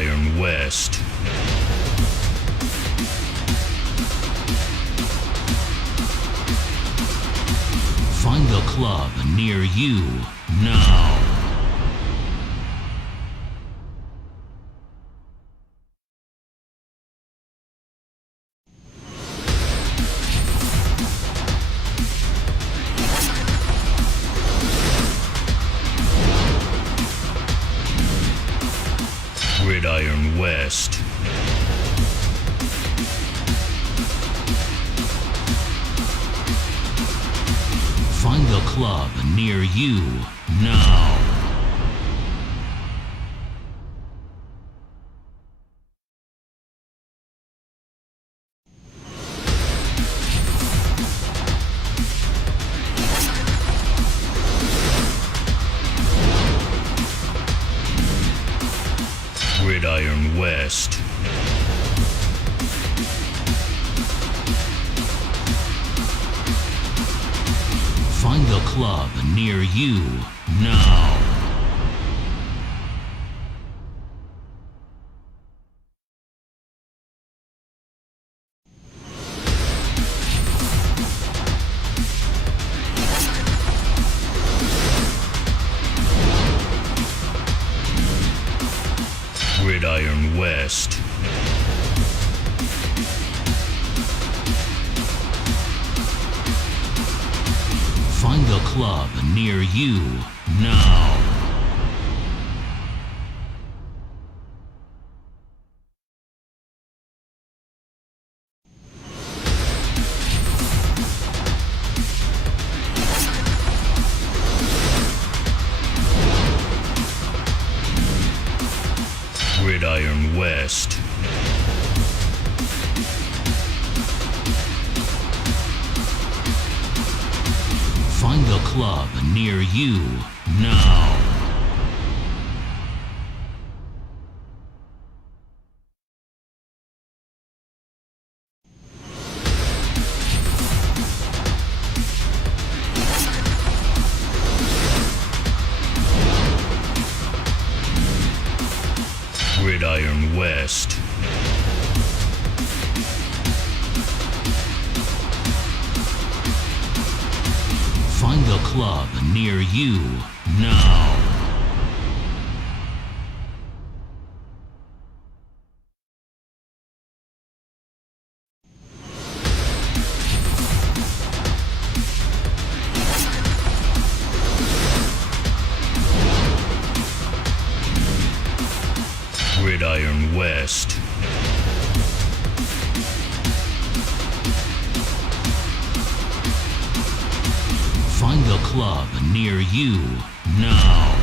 Gridiron West. Find the club near you now. Gridiron West. Find the club near you now. Gridiron West. Find the club near you now. Gridiron West. Find the club near you now. Gridiron West. Find the club near you now. Gridiron West. Find the club near you now. Gridiron West. Find the club near you now.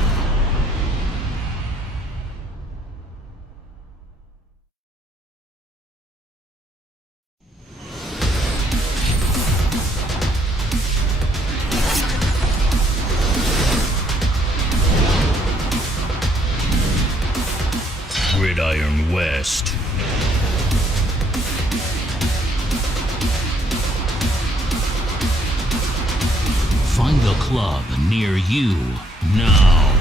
Gridiron West. Find the club near you now.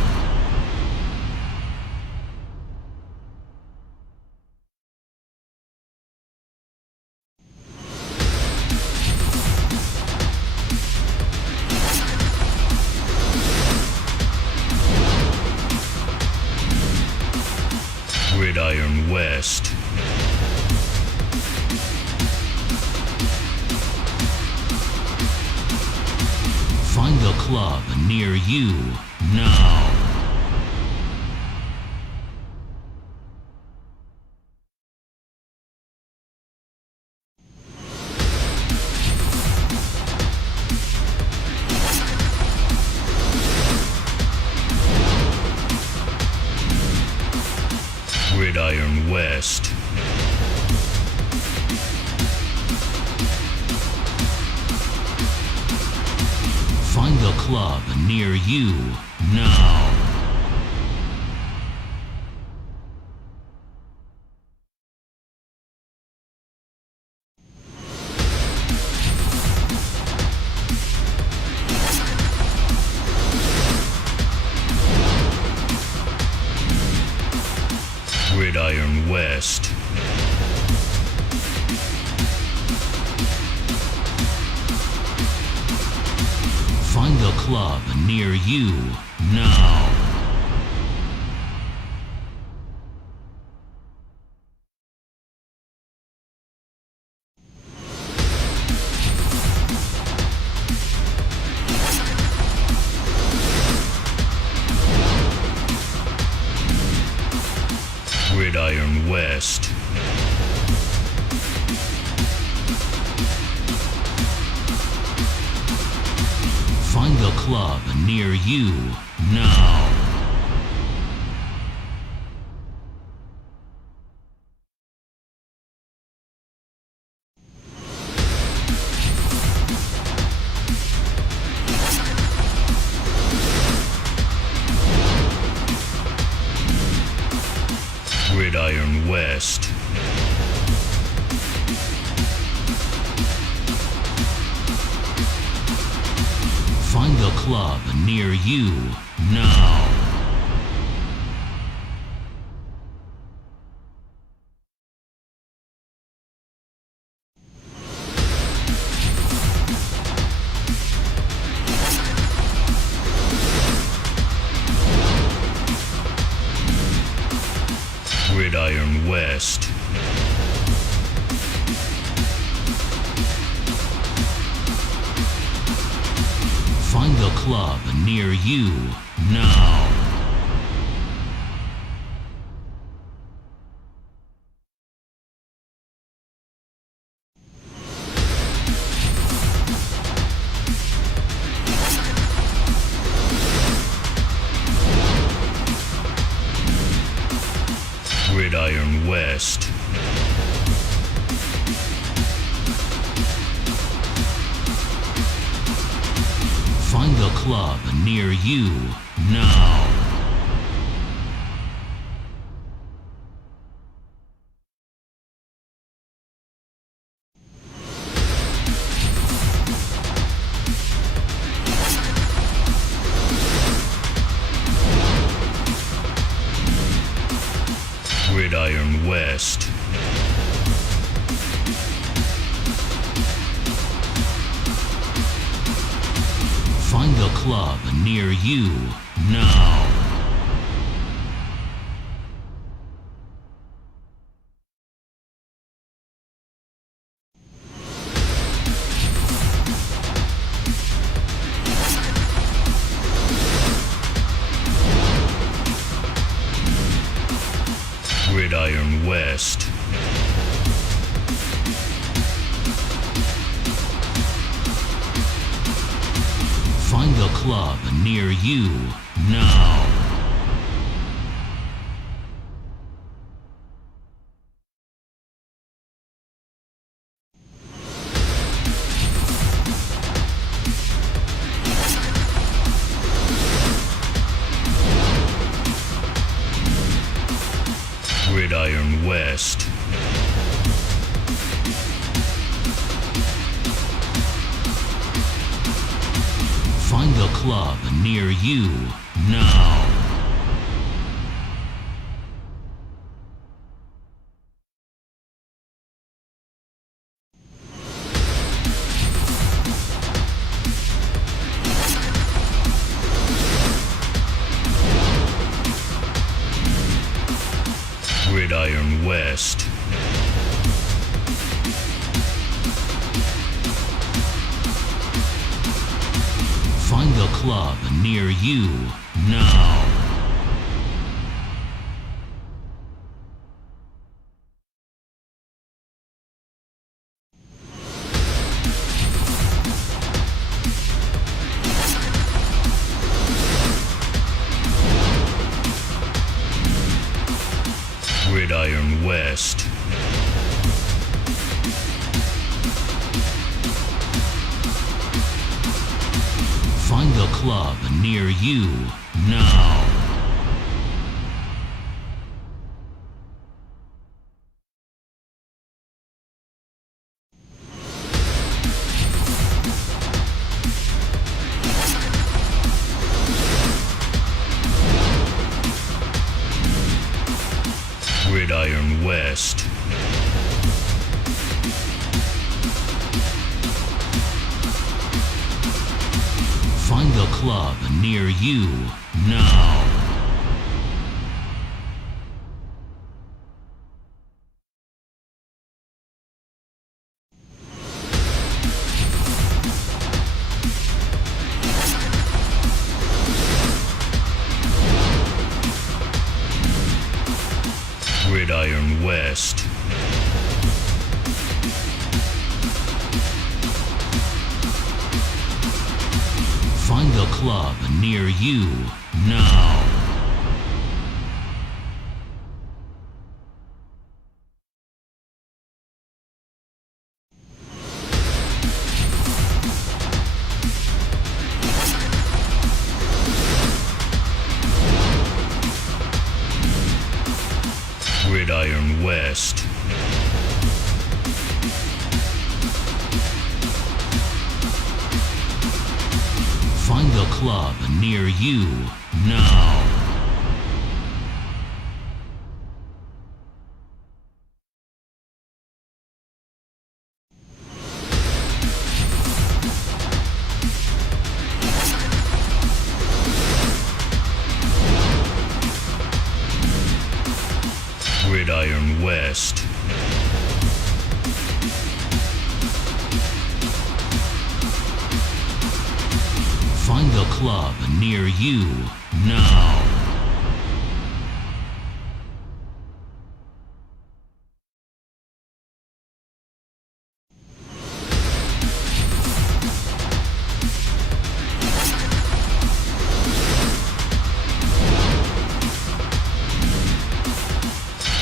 Gridiron West. Find the club near you now. Gridiron West. Find the club near you now. Gridiron West. Find a club near you now. Gridiron West. Find a club near you now. Gridiron West. Find a club near you now. Gridiron West. Find a club near you now. Gridiron West. Find a club near you now. Gridiron West. Find a club near you now. Gridiron West. Find a club near you now. Gridiron West. Find a club near you now. Gridiron West. Find a club near you now. Gridiron West. Find a club near you now. West. Find a club near you now. Gridiron West. Find a club near you now. Gridiron West. Find a club near you now. Gridiron West. Find a club near you now.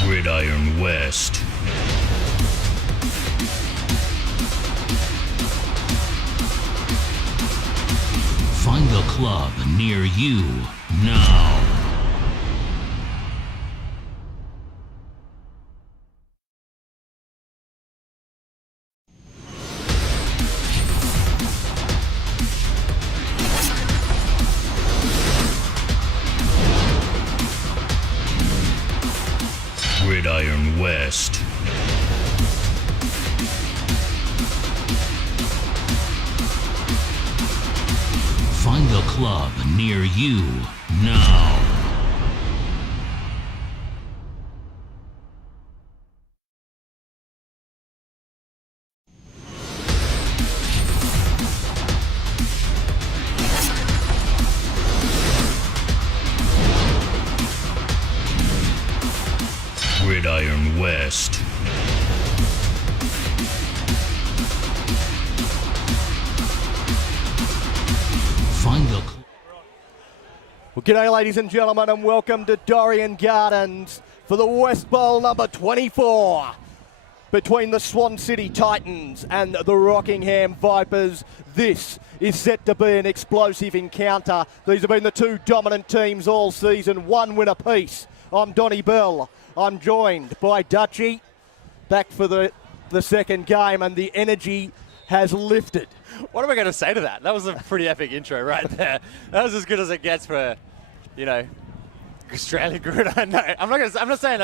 Gridiron West. Find a club near you now. Gridiron West. Find a club near you now. Gridiron West. Find the... Well, g'day ladies and gentlemen, and welcome to Dorrien Gardens for the West Bowl number 24 between the Swan City Titans and the Rockingham Vipers. This is set to be an explosive encounter. These have been the two dominant teams all season, one win apiece. I'm Donnie Bell. I'm joined by Dutchie, back for the second game, and the energy has lifted. What am I going to say to that? That was a pretty epic intro right there. That was as good as it gets for, you know, Australian gridiron. No, I'm not saying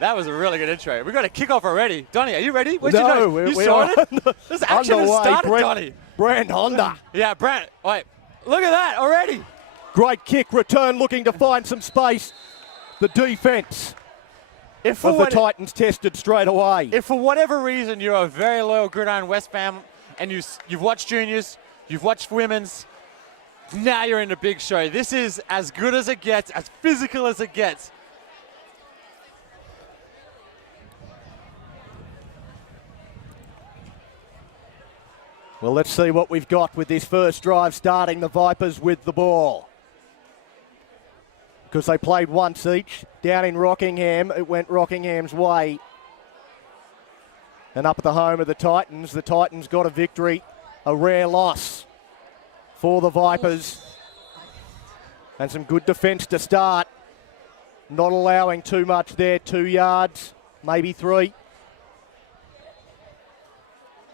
that was a really good intro. We've got a kickoff already. Donnie, are you ready? Where's your nose? You saw it? This action has started, Donnie. Brand Honda. Yeah, Brand. Wait, look at that already. Great kick return, looking to find some space. The defence of the Titans tested straight away. If for whatever reason you're a very loyal Gridiron West fan and you've watched juniors, you've watched women's, now you're in the big show. This is as good as it gets, as physical as it gets. Well, let's see what we've got with this first drive, starting the Vipers with the ball. Because they played once each. Down in Rockingham, it went Rockingham's way. And up at the home of the Titans got a victory, a rare loss for the Vipers. And some good defence to start. Not allowing too much there, 2 yards, maybe 3.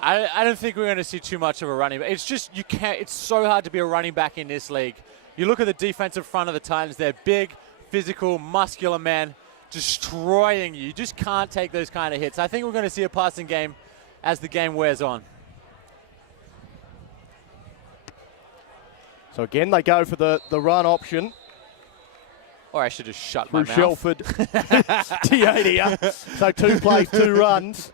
I don't think we're going to see too much of a running back. It's just, it's so hard to be a running back in this league. You look at the defensive front of the Titans, they're big, physical, muscular men. destroying you. You just can't take those kind of hits. I think we're going to see a passing game as the game wears on. So again, they go for the run option. Or I should just shut my Through mouth. Shelford. Teodia. So 2 plays, 2 runs.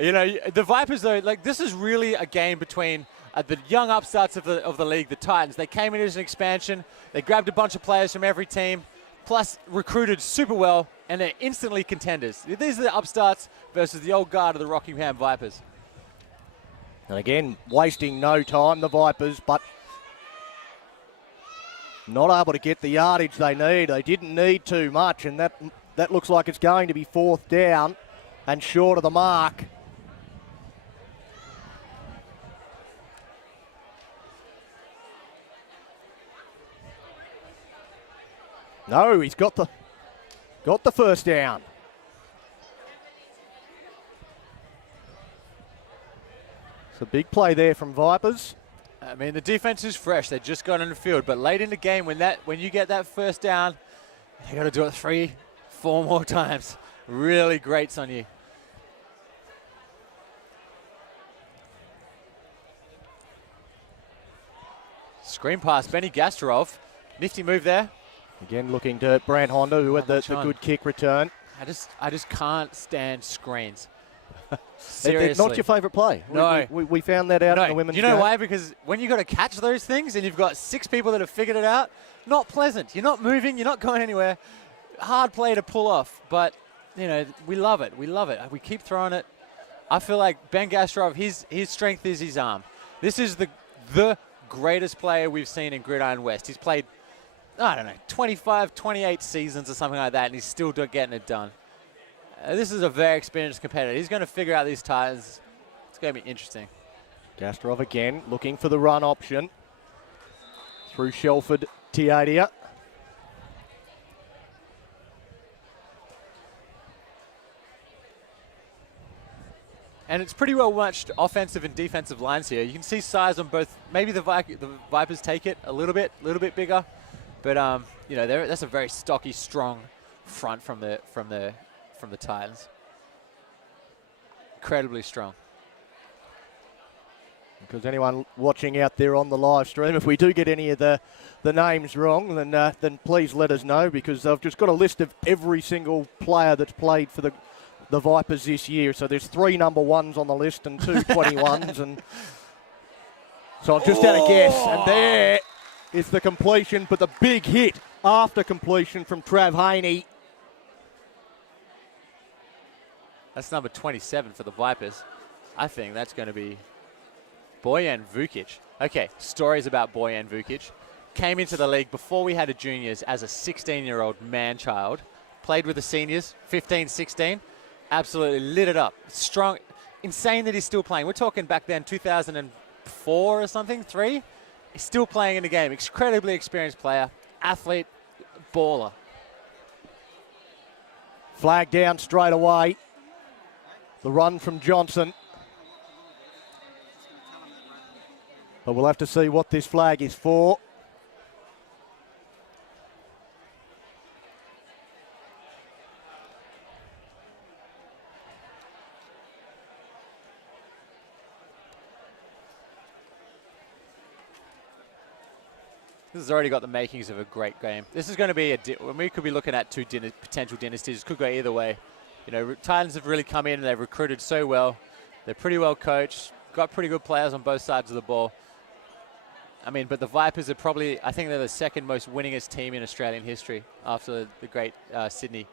You know, the Vipers, though, like, this is really a game between the young upstarts of the league, the Titans. They came in as an expansion. They grabbed a bunch of players from every team, plus recruited super well, and they're instantly contenders. These are the upstarts versus the old guard of the Rockingham Vipers. And again, wasting no time, the Vipers, but not able to get the yardage they need. They didn't need too much, and that looks like it's going to be 4th down and short of the mark. No, he's got the 1st down. It's a big play there from Vipers. I mean, the defense is fresh. They just got on the field, but late in the game, when you get that 1st down, you got to do it 3, 4 more times. Really grates on you. Screen pass, Benny Gastrov. Nifty move there. Again, looking to Brant Honda, who had the good kick return. I just can't stand screens. Seriously. Seriously. Not your favourite play. No. We found that out in the women's You know game. why? Because when you got to catch those things and you've got 6 people that have figured it out, not pleasant. You're not moving. You're not going anywhere. Hard play to pull off. But, you know, we love it. We love it. We keep throwing it. I feel like Ben Gastrov, his strength is his arm. This is the greatest player we've seen in Gridiron West. He's played, I don't know, 25, 28 seasons or something like that, and he's still getting it done. This is a very experienced competitor. He's going to figure out these Titans. It's going to be interesting. Gastrov again looking for the run option. Through Shelford, Teodia. And it's pretty well matched offensive and defensive lines here. You can see size on both. Maybe the Vipers take it a little bit bigger, but you know, that's a very stocky, strong front from the Titans. Incredibly strong. Because anyone watching out there on the live stream, if we do get any of the names wrong, then please let us know, because I've just got a list of every single player that's played for the Vipers this year. So there's 3 number 1s on the list and 2 21s, and so I've just had a guess, and there is the completion, but the big hit after completion from Trav Haney. That's number 27 for the Vipers. I think that's going to be Bojan Vukic. Okay, stories about Bojan Vukic. Came into the league before we had a juniors as a 16-year-old man-child. Played with the seniors, 15, 16. Absolutely lit it up. Strong. Insane that he's still playing. We're talking back then 2004 or something, 3. He's still playing in the game. Incredibly experienced player. Athlete. Baller. Flag down straight away. The run from Johnson. But we'll have to see what this flag is for. This has already got the makings of a great game. This is going to be we could be looking at 2 potential dynasties. Could go either way. You know, Titans have really come in and they've recruited so well. They're pretty well coached. Got pretty good players on both sides of the ball. I mean, but the Vipers are probably, I think they're the 2nd most winningest team in Australian history after the great Sydney.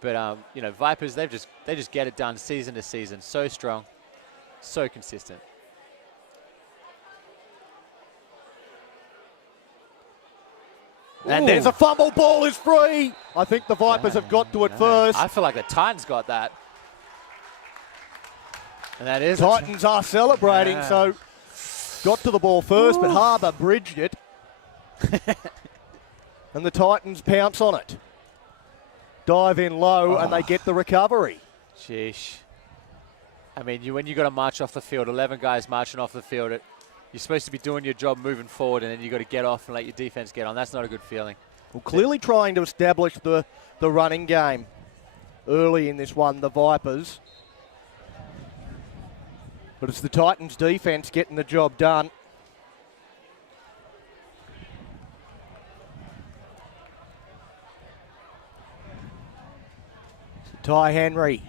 But you know, Vipers, they just get it done season to season. So strong, so consistent. And there's a fumble, ball is free. I think the Vipers have got to it first. I feel like the Titans got that. And that is Titans are celebrating, so got to the ball first, but Harbour bridged it. And the Titans pounce on it. Dive in low, and they get the recovery. Sheesh. I mean, when you got to march off the field, 11 guys marching off the field, you're supposed to be doing your job moving forward, and then you got to get off and let your defense get on. That's not a good feeling. Well, clearly trying to establish the running game early in this one, the Vipers. But it's the Titans' defence getting the job done. Ty Henry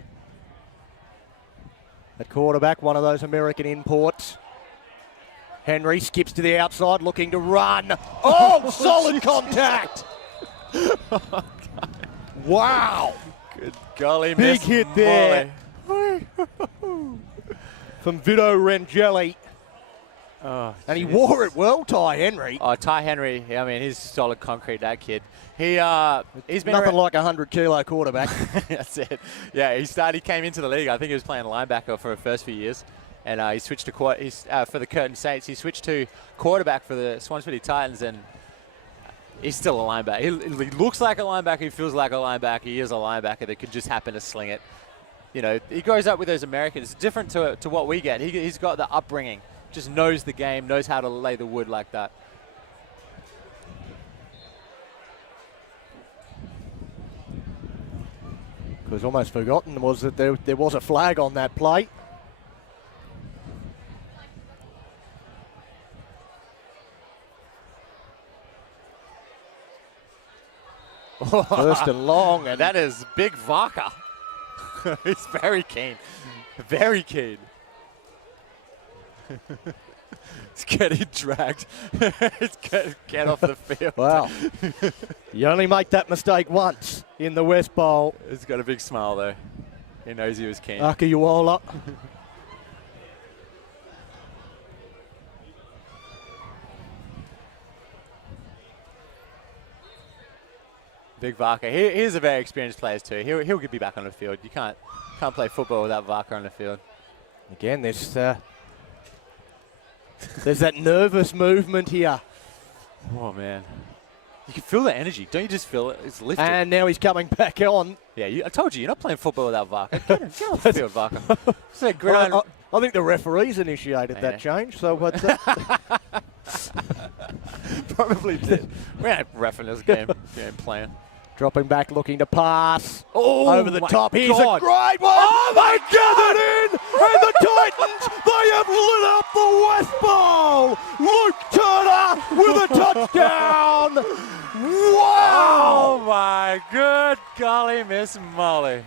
at quarterback, one of those American imports. Henry skips to the outside looking to run. Oh, solid contact. Wow. Good golly, Big Miss hit there. Molly. From Vito Rangeli. Oh, And he jeez. wore it well, Ty Henry. Oh, Ty Henry, I mean, he's solid concrete, that kid. He's been Nothing like a 100-kilo quarterback. That's it. Yeah, he came into the league. I think he was playing linebacker for the first few years, and he switched to for the Curtin Saints. He switched to quarterback for the Swan City Titans, and he's still a linebacker. He looks like a linebacker. He feels like a linebacker. He is a linebacker that could just happen to sling it. You know, he grows up with those Americans. It's different to what we get. He's got the upbringing. Just knows the game, knows how to lay the wood like that. Because almost forgotten was that there was a flag on that play. First and long. And That is Big Varka. He's very keen. Very keen. It's getting dragged. It's get off the field. wow. You only make that mistake once in the West Bowl. He's got a big smile though. He knows he was keen. Akiuola. Big Varka. He's a very experienced player too. He'll be back on the field. You can't play football without Varka on the field. Again, there's that nervous movement here. Oh man. You can feel the energy. Don't you just feel it? It's lifted. And now he's coming back on. Yeah, I told you, you're not playing football without Varka. Get off the field, Varka. It's a gridiron. I think the referees initiated that change. So what? Probably did. We ain't reffing this game. We ain't playing. Dropping back, looking to pass. Oh, over the my top. Here's God. a great one. Oh, my gathered in, and the Titans, they have lit up the West Bowl. Luke Turner with a touchdown. Wow. Oh my good golly, Miss Molly.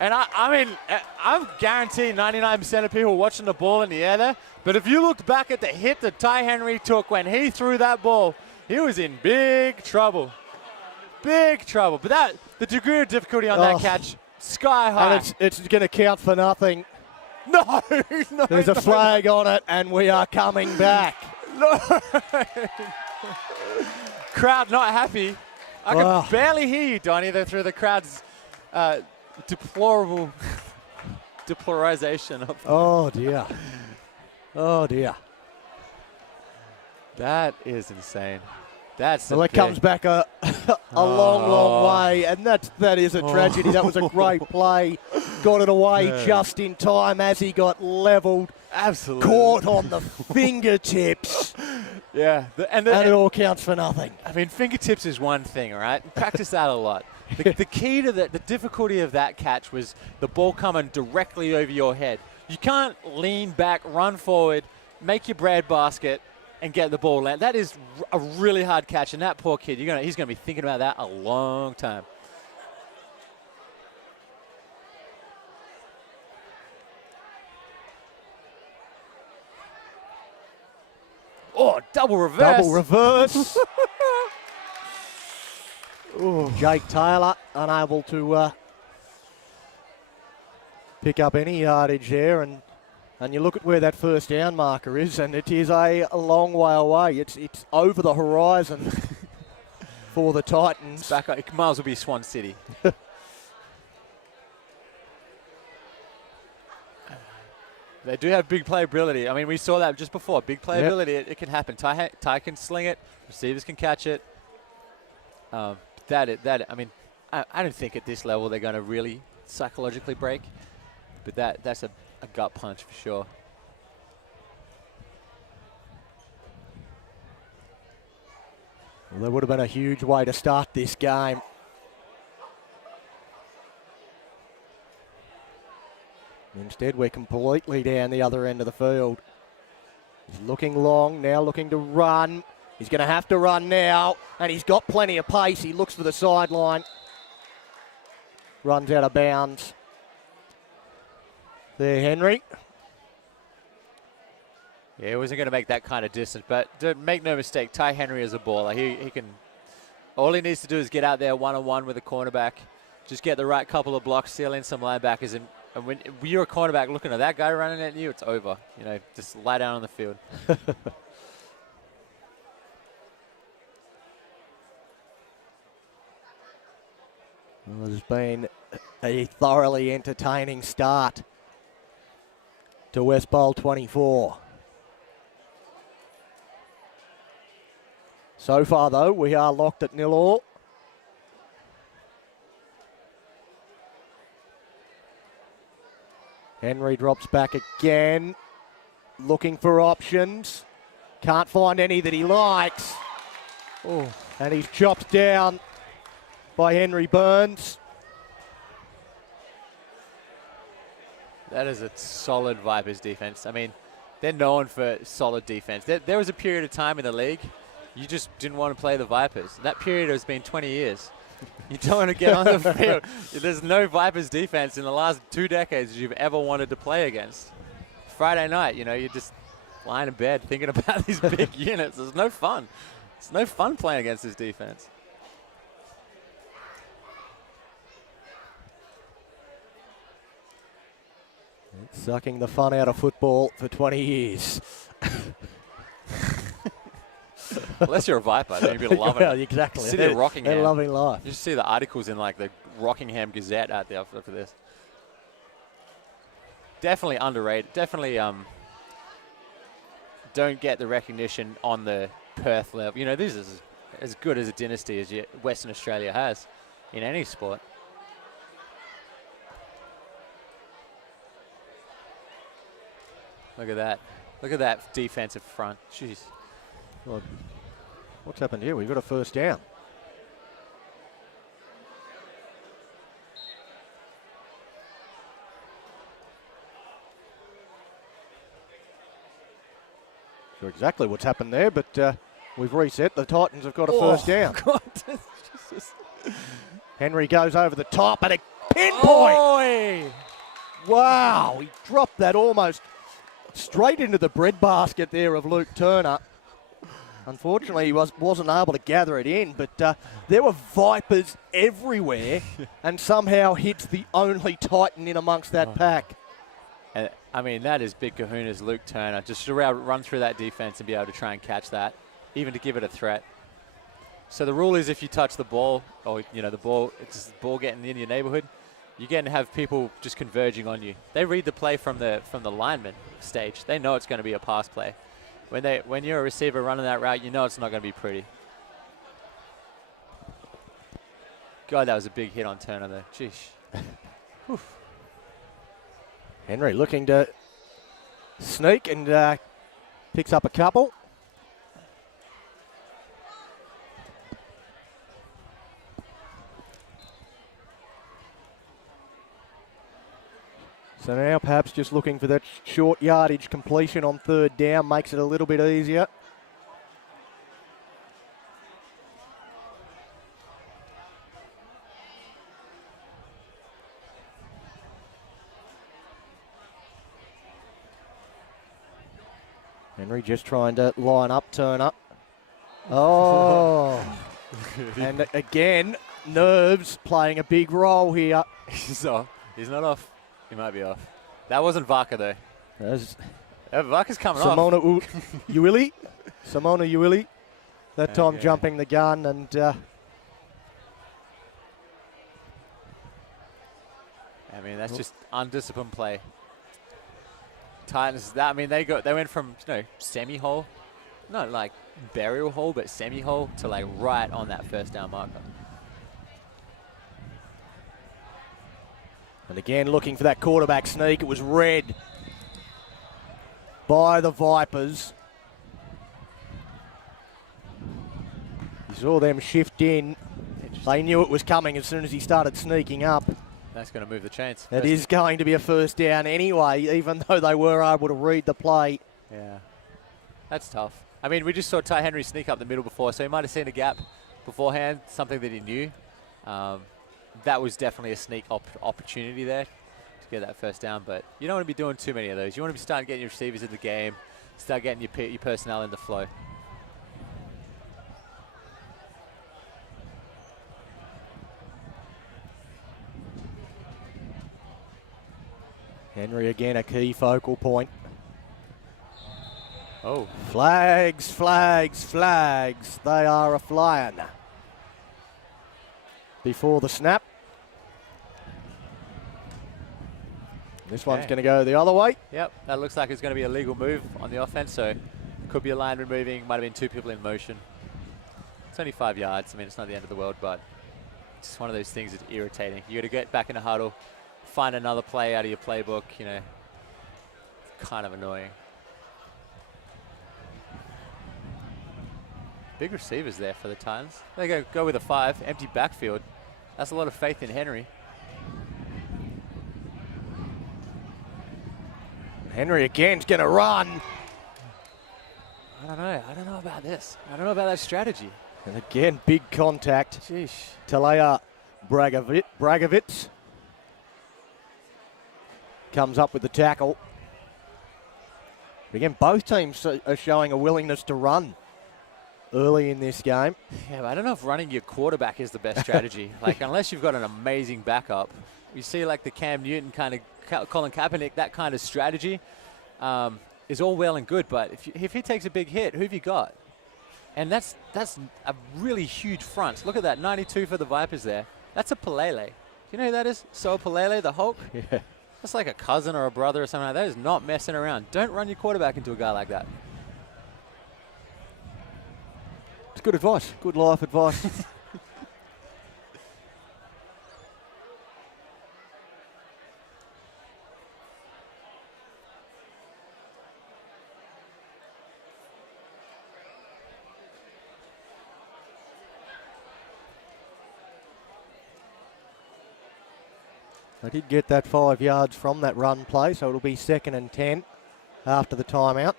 And I mean, I'm guaranteeing 99% of people watching the ball in the air there. But if you looked back at the hit that Ty Henry took when he threw that ball, he was in big trouble. Big trouble. But the degree of difficulty on that catch, sky high. And it's going to count for nothing. No, no. There's a flag on it, and we are coming back. No. Crowd not happy. I Wow. can barely hear you, Donnie, though, through the crowd's deplorable deplorization of. Oh, dear. Oh, dear. That is insane. That's Well, it comes back a long, long way, and that is a tragedy. That was a great play. Got it away just in time as he got levelled. absolutely Caught on the fingertips, Yeah, and it all counts for nothing. I mean, fingertips is one thing, all right? Practice that a lot. The key to the difficulty of that catch was the ball coming directly over your head. You can't lean back, run forward, make your bread basket, and get the ball land. That is a really hard catch, and that poor kid, he's gonna be thinking about that a long time. Oh, double reverse. Double reverse. Jake Taylor unable to pick up any yardage there, and you look at where that first down marker is, and it is a long way away. It's over the horizon for the Titans. Back up. It might as well be Swan City. They do have big playability. I mean, we saw that just before. Big playability, it can happen. Ty can sling it. Receivers can catch it. I mean, I don't think at this level they're going to really psychologically break. But that's a gut punch for sure. Well, there would have been a huge way to start this game. Instead, we're completely down the other end of the field. He's looking long, now looking to run. He's going to have to run now, and he's got plenty of pace. He looks for the sideline. Runs out of bounds. There, Henry. Yeah, he wasn't going to make that kind of distance, but make no mistake, Ty Henry is a baller. He can. All he needs to do is get out there one-on-one with a cornerback, just get the right couple of blocks, seal in some linebackers, and when you're a cornerback looking at that guy running at you, it's over. You know, just lie down on the field. Well, there's been a thoroughly entertaining start to West Bowl 24. So far, though, we are locked at 0-0. Henry drops back again, looking for options. Can't find any that he likes. Oh, and he's chopped down by Henry Burns. That is a solid Vipers defense. I mean, they're known for solid defense. There was a period of time in the league you just didn't want to play the Vipers. That period has been 20 years. You don't want to get on the field. There's no Vipers defense in the last 2 decades you've ever wanted to play against. Friday night, you know, you're just lying in bed thinking about these big units. It's no fun. It's no fun playing against this defense. It's sucking the fun out of football for 20 years. Unless you're a Viper, then you'd be loving well, it. Exactly. City of Rockingham. They're loving life. You just see the articles in like the Rockingham Gazette out there for this. Definitely underrated. Definitely don't get the recognition on the Perth level. You know, this is as good as a dynasty as Western Australia has in any sport. Look at that. Look at that defensive front. Jeez. Well, what's happened here? We've got a first down. Sure exactly what's happened there, but we've reset. The Titans have got a first down. God. Henry goes over the top and a pinpoint. Boy. Wow, he dropped that almost straight into the breadbasket there of Luke Turner. Unfortunately, he wasn't able to gather it in, but there were Vipers everywhere, and somehow hits the only Titan in amongst that pack. And, I mean, that is big kahunas, Luke Turner. Just to run through that defense and be able to try and catch that, even to give it a threat. So the rule is if you touch the ball, or, you know, it's the ball getting in your neighborhood, you're going to have people just converging on you. They read the play from the lineman stage. They know it's going to be a pass play. When you're a receiver running that route, you know it's not going to be pretty. God, that was a big hit on Turner there. Jeez. Henry looking to sneak and picks up a couple. So now perhaps just looking for that short yardage completion on third down makes it a little bit easier. Henry just trying to line up Turner. Oh. And again, nerves playing a big role here. He's not off. He might be off. That wasn't Vaka, though. Vaka's coming off. Simona Uili. That time Okay. jumping the gun and... I mean, that's just undisciplined play. Titans, they went from, you know, semi-hole, not like burial hole, but semi-hole to like right on that first down marker. And again, looking for that quarterback sneak. It was read by the Vipers. You saw them shift in. They knew it was coming as soon as he started sneaking up. That's going to move the chains. It is going to be a first down anyway, even though they were able to read the play. Yeah, that's tough. I mean, we just saw Ty Henry sneak up the middle before, so he might have seen a gap beforehand, something that he knew. That was definitely a sneak opportunity there to get that first down, but you don't want to be doing too many of those. You want to be starting getting your receivers in the game, start getting your personnel in the flow. Henry again, a key focal point. Oh. Flags, flags, flags. They are a-flying. Before the snap. This one's going to go the other way. Yep, that looks like it's going to be a legal move on the offense, so could be a lineman moving, might have been 2 people in motion. It's only 5 yards. I mean, it's not the end of the world, but it's just one of those things that's irritating. You got to get back in a huddle, find another play out of your playbook, you know. Kind of annoying. Big receivers there for the Titans. They go with a 5, empty backfield. That's a lot of faith in Henry. Henry again's going to run. I don't know. I don't know about this. I don't know about that strategy. And again, big contact. Sheesh. Talea Bragovitz comes up with the tackle. Again, both teams are showing a willingness to run early in this game. Yeah, but I don't know if running your quarterback is the best strategy. Like, unless you've got an amazing backup. You see, like, the Cam Newton kind of, Colin Kaepernick, that kind of strategy is all well and good. But if he takes a big hit, who have you got? And that's a really huge front. Look at that, 92 for the Vipers there. That's a Pelele. Do you know who that is? So Pelele, the Hulk? Yeah. That's like a cousin or a brother or something like that. That is not messing around. Don't run your quarterback into a guy like that. It's good advice, good life advice. I did get that 5 yards from that run play, so it'll be 2nd and 10 after the timeout.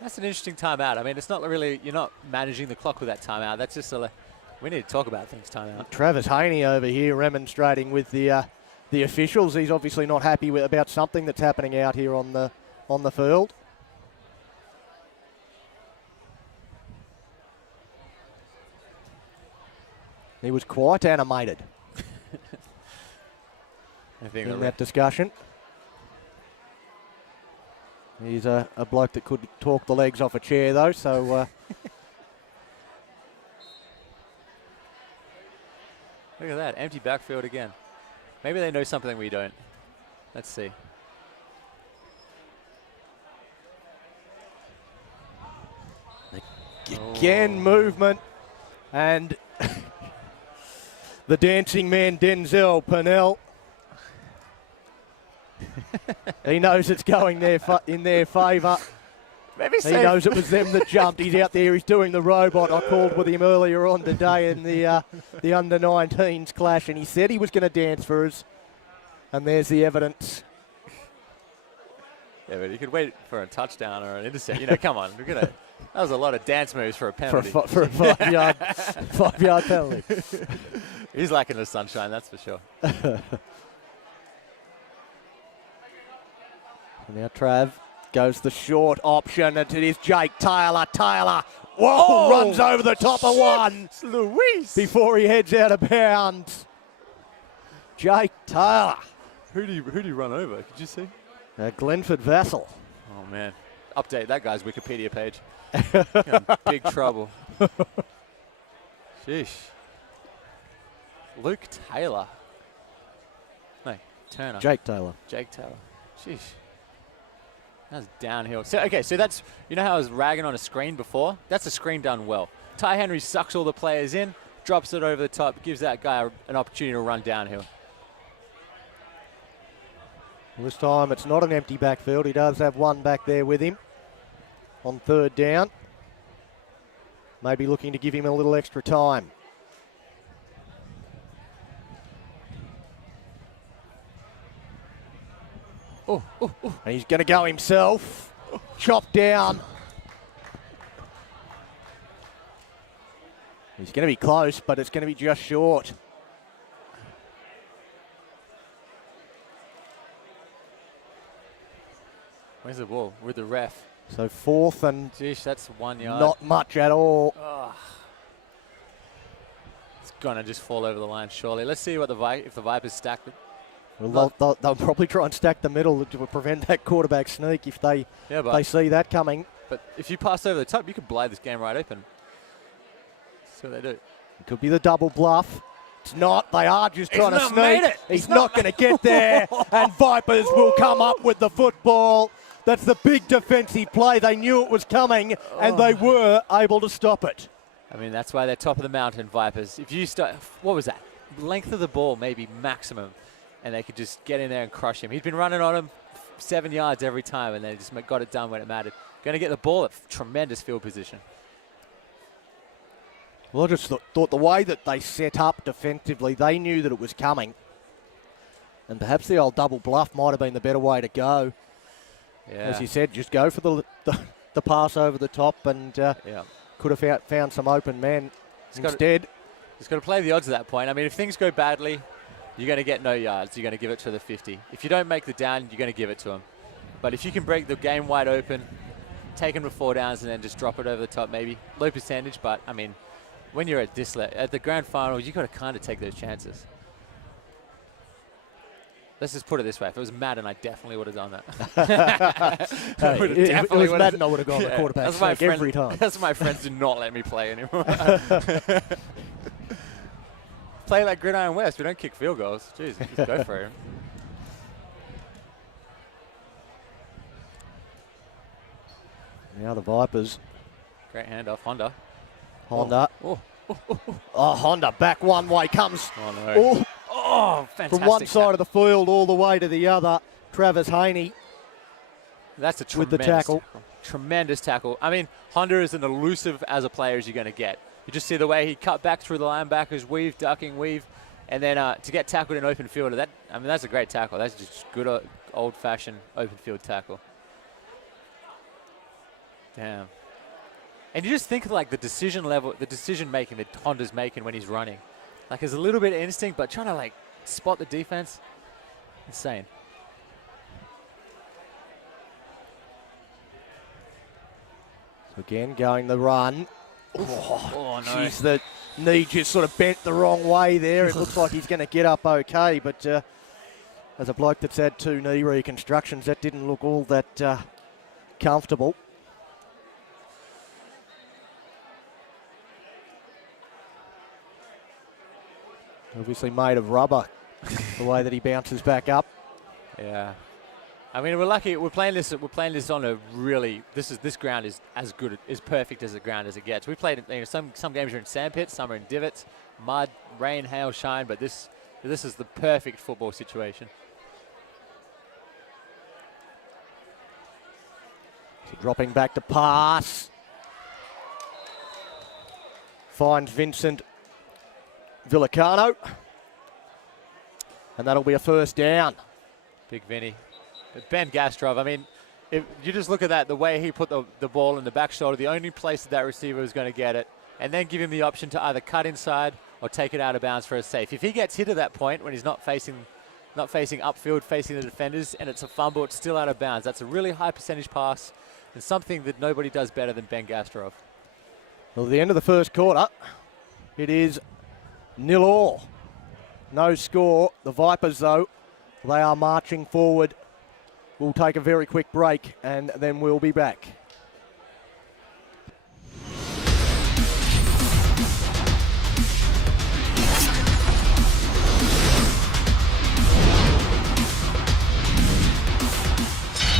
That's an interesting timeout. I mean, it's not really, you're not managing the clock with that timeout. That's just we need to talk about things timeout. Travis Haney over here remonstrating with the officials. He's obviously not happy about something that's happening out here on the field. He was quite animated in that discussion. He's a bloke that could talk the legs off a chair, though, so... Look at that, empty backfield again. Maybe they know something we don't. Let's see. Again, movement, and the dancing man, Denzel Purnell. He knows it's going in their favour. He knows it was them that jumped. He's out there. He's doing the robot. I called with him earlier on today in the under-19s clash, and he said he was going to dance for us. And there's the evidence. Yeah, but you could wait for a touchdown or an intercept. You know, come on. That was a lot of dance moves for a penalty. For a 5-yard penalty. He's lacking the sunshine, that's for sure. Now Trav goes the short option, and it is Jake Taylor. Whoa, runs over the top of one. Luis. Before he heads out of bounds. Jake Taylor. Who do you run over? Could you see? Glenford Vassell. Oh, man. Update that guy's Wikipedia page. You're in big trouble. Sheesh. Luke Taylor. No, Turner. Jake Taylor. Jake Taylor. Sheesh. That's downhill. So, okay, so that's, you know how I was ragging on a screen before? That's a screen done well. Ty Henry sucks all the players in, drops it over the top, gives that guy an opportunity to run downhill. This time it's not an empty backfield. He does have one back there with him. on third down. Maybe looking to give him a little extra time. Oh. And he's going to go himself. Chop down. He's going to be close, but it's going to be just short. Where's the ball? With the ref. So fourth and Jeez, that's 1 yard. not much at all. Oh. It's gonna just fall over the line, surely. Let's see what if the Vipers stack it. Well, they'll probably try and stack the middle to prevent that quarterback sneak if they see that coming. But if you pass over the top, you could blade this game right open. That's what they do. It could be the double bluff. It's not. They are just trying to not sneak. made it. He's not going to get there. And Vipers will come up with the football. That's the big defensive play. They knew it was coming, and they were able to stop it. I mean, that's why they're top of the mountain, Vipers. If you start, what was that? Length of the ball, maybe maximum, and they could just get in there and crush him. He's been running on him 7 yards every time, and they just got it done when it mattered. Going to get the ball at tremendous field position. Well, I just thought the way that they set up defensively, they knew that it was coming. And perhaps the old double bluff might have been the better way to go. Yeah. As you said, just go for the pass over the top and could have found some open men instead. Just got to play the odds at that point. I mean, if things go badly, you're going to get no yards. You're going to give it to the 50. If you don't make the down, you're going to give it to them. But if you can break the game wide open, take them to 4 downs and then just drop it over the top, maybe. Low percentage, but, I mean, when you're at at the grand final, you've got to kind of take those chances. Let's just put it this way. If it was Madden, I definitely would have done that. If it was Madden, I would have gone the quarterback sneak every time. That's why my friends do not let me play anymore. Play like Gridiron West. We don't kick field goals. Jeez, just go for it. Now the Vipers. Great handoff. Honda. Oh, Honda back one way comes. Oh, no. Oh, fantastic. From one side of the field all the way to the other. Travis Haney. That's a tremendous with the tackle. Tremendous tackle. I mean, Honda is as elusive as a player as you're going to get. You just see the way he cut back through the linebackers, weave, and then to get tackled in open field. That's a great tackle. That's just good old-fashioned open field tackle. Damn. And you just think of like the decision level, the decision making that Honda's making when he's running. Like there's a little bit of instinct, but trying to like spot the defense, insane. So again, going the run. Oh no. Jeez, the knee just sort of bent the wrong way there. It looks like he's going to get up okay, but as a bloke that's had 2 knee reconstructions, that didn't look all that comfortable. Obviously made of rubber, the way that he bounces back up. Yeah. I mean, we're lucky. We're playing this on a really. This ground is as good, as perfect as a ground as it gets. We played. Some games are in sandpits, some are in divots, mud, rain, hail, shine. But this is the perfect football situation. So dropping back to pass. Finds Vincent Villicano. And that'll be a first down. Big Vinny. Ben Gastrov, I mean, if you just look at that, the way he put the ball in the back shoulder, the only place that receiver was going to get it, and then give him the option to either cut inside or take it out of bounds for a safe. If he gets hit at that point when he's not facing upfield, facing the defenders, and it's a fumble, it's still out of bounds. That's a really high percentage pass and something that nobody does better than Ben Gastrov. Well, at the end of the first quarter, it is 0-0. No score. The Vipers, though, they are marching forward. We'll take a very quick break and then we'll be back.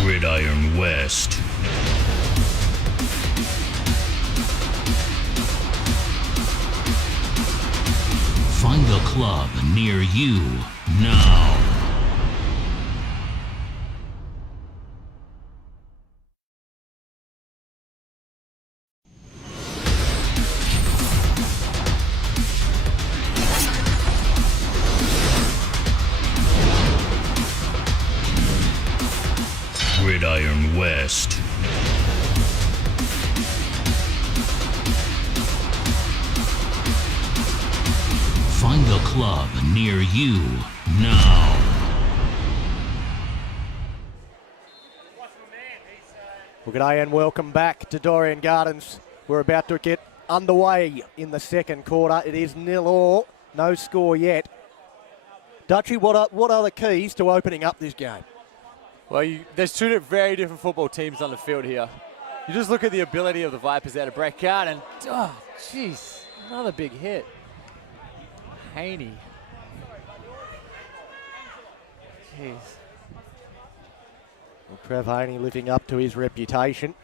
Gridiron West. Find the club near you now. club near you now. Well, g'day and welcome back to Dorrien Gardens. We're about to get underway in the second quarter. It is 0-0, no score yet. Dutchy, what are the keys to opening up this game? Well, there's two very different football teams on the field here. You just look at the ability of the Vipers there to break out and, oh, jeez, another big hit. Haney. Jeez. Well, Trev Haney living up to his reputation.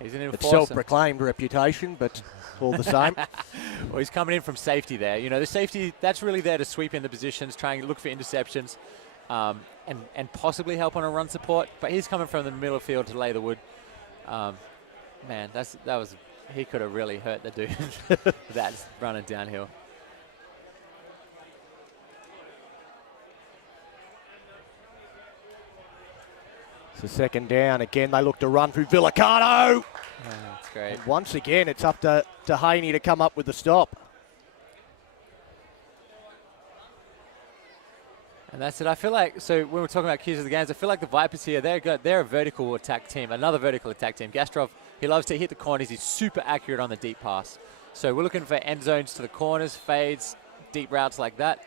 He's an enforcer. It's self-proclaimed reputation, but all the same. Well, he's coming in from safety there. You know, the safety, that's really there to sweep in the positions, try and look for interceptions, and possibly help on a run support. But he's coming from the middle of the field to lay the wood. Man, he could have really hurt the dude. That's running downhill. So second down again. They look to run through Villicano. Oh, that's great. And once again, it's up to Haney to come up with the stop. And that's it. I feel like, so when we're talking about keys of the games, I feel like the Vipers here, they're a vertical attack team, another vertical attack team. Gastrov, he loves to hit the corners. He's super accurate on the deep pass. So we're looking for end zones to the corners, fades, deep routes like that.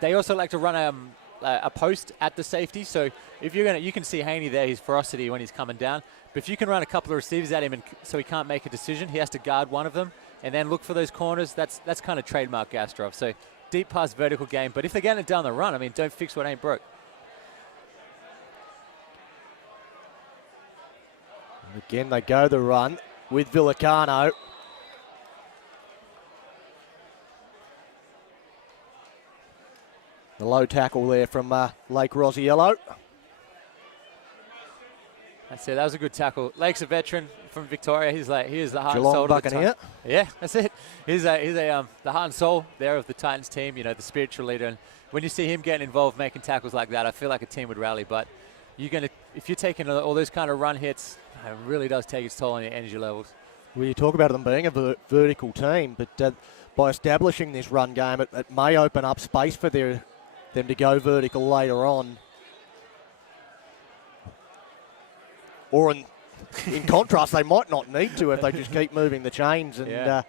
They also like to run a post at the safety. So if you can see Haney there, his ferocity when he's coming down. But if you can run a couple of receivers at him and so he can't make a decision, he has to guard one of them and then look for those corners. That's kind of trademark Gastrov. So deep pass, vertical game. But if they're getting it down the run, I mean, don't fix what ain't broke. And again, they go the run with Villicano. The low tackle there from Lake Rosiello. That's it. That was a good tackle. Lake's a veteran from Victoria. He is the heart Geelong and soul Buccaneer. of the Titans. Yeah, that's it. He's the heart and soul there of the Titans team. You know, the spiritual leader. And when you see him getting involved, making tackles like that, I feel like a team would rally. But if you're taking all those kind of run hits, it really does take its toll on your energy levels. Well, you talk about them being a vertical team, but by establishing this run game, it may open up space for them to go vertical later on. Or in contrast, they might not need to if they just keep moving the chains. And yeah.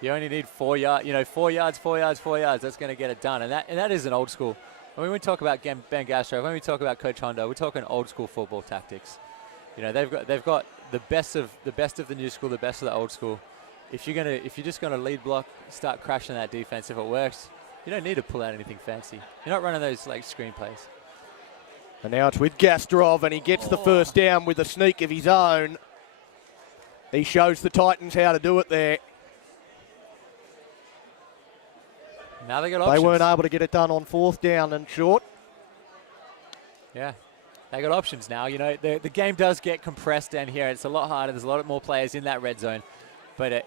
You only need 4 yards. You know, 4 yards, 4 yards, 4 yards. That's going to get it done. And that is an old school. When we talk about Ben Gastrov, when we talk about Coach Hondo, we're talking old school football tactics. You know, they've got the best of the new school, the best of the old school. If you're just gonna lead block, start crashing that defense. If it works, you don't need to pull out anything fancy. You're not running those like screen plays. And now it's with Gastrov, and he gets the first down with a sneak of his own. He shows the Titans how to do it there. Now they got options. They weren't able to get it done on fourth down and short. Yeah, they got options now. You know, the game does get compressed down here. It's a lot harder. There's a lot more players in that red zone. But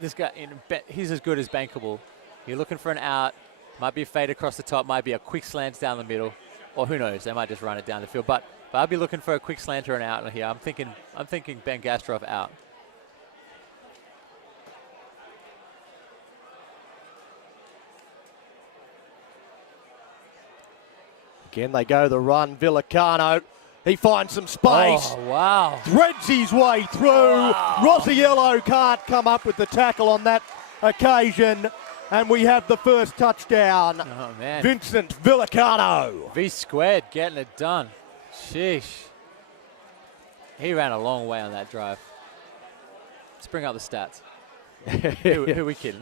this guy, he's as good as bankable. You're looking for an out. Might be a fade across the top. Might be a quick slant down the middle. Or who knows? They might just run it down the field. But I'll be looking for a quick slant or an out here. I'm thinking Ben Gastrov out. Again, they go the run. Villicano, he finds some space. Oh, wow. Threads his way through. Wow. Rosiello can't come up with the tackle on that occasion. And we have the first touchdown. Oh, man. Vincent Villicano. V squared getting it done. Sheesh. He ran a long way on that drive. Let's bring up the stats. who are we kidding?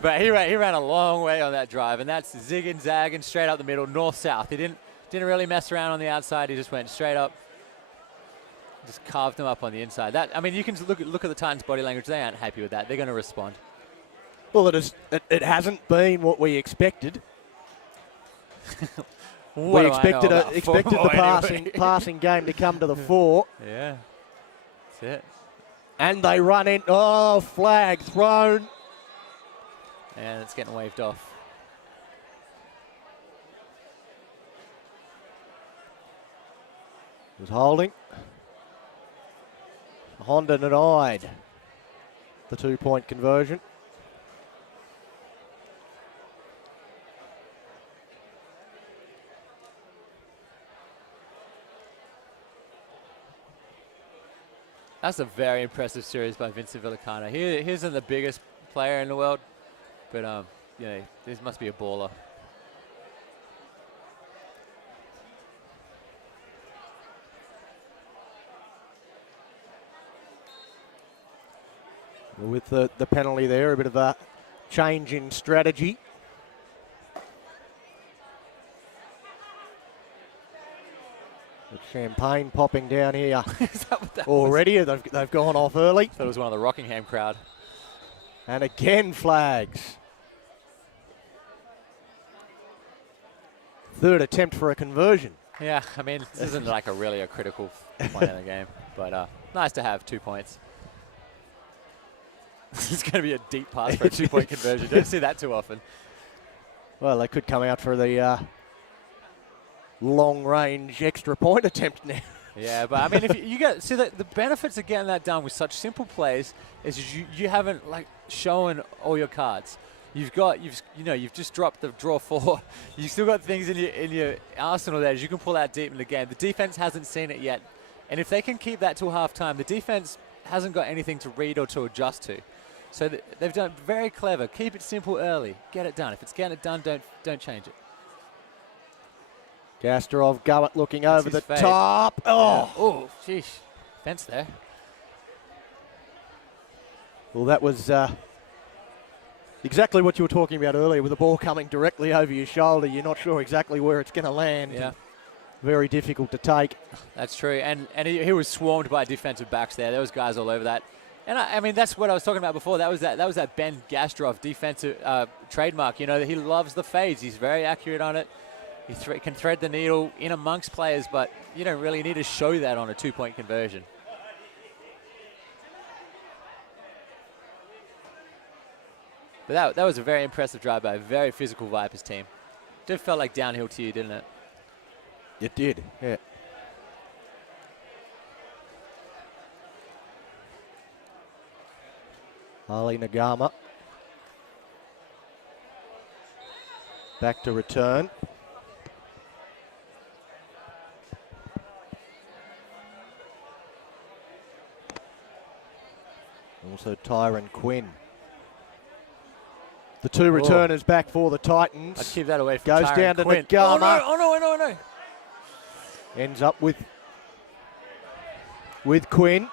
But he ran a long way on that drive, and that's zigging, zagging, straight up the middle, north-south. He didn't really mess around on the outside. He just went straight up. Just carved him up on the inside. I mean, you can look at the Titans' body language. They aren't happy with that. They're going to respond. Well, it hasn't been what we expected. We expected the passing game to come to the fore. Yeah, that's it. And they run in. Oh, flag thrown. And it's getting waved off. Was holding. Honda denied. the 2-point conversion. That's a very impressive series by Vincent Villicana. He isn't the biggest player in the world, but you know, this must be a baller. With the penalty there, a bit of a change in strategy. The champagne popping down here Is that what that already. They've gone off early. That was one of the Rockingham crowd. And again flags. Third attempt for a conversion. Yeah, I mean, this isn't like really a critical point in the game, but nice to have 2 points. This is going to be a deep pass for a 2-point conversion. Don't see that too often. Well, they could come out for the long-range extra point attempt now. Yeah, but I mean, if you get the benefits of getting that done with such simple plays is you haven't like shown all your cards. You've just dropped the draw 4. You've still got things in your arsenal there as you can pull out deep in the game. The defense hasn't seen it yet, and if they can keep that till halftime, the defense hasn't got anything to read or to adjust to. So they've done very clever. Keep it simple early. Get it done. If it's getting it done, don't change it. Gastrov Gummit looking That's over the his fade. top. Oh, Yeah. Oh, sheesh. Fence there. well, that was exactly what you were talking about earlier with the ball coming directly over your shoulder. You're not sure exactly where it's going to land. Yeah. Very difficult to take. That's true. And he was swarmed by defensive backs there. There was guys all over that. And I mean, that's what I was talking about before. That was that Ben Gastrov defensive trademark. You know, he loves the fades. He's very accurate on it. He can thread the needle in amongst players, but you don't really need to show that on a 2-point conversion. But that was a very impressive drive by a very physical Vipers team. It felt like downhill to you, didn't it? It did, yeah. Ali Nagama. Back to return. Also Tyron Quinn. The two returners back for the Titans. I'd keep that away from Goes Tyron down to Quinn. Nagama. Oh no. Ends up with Quinn.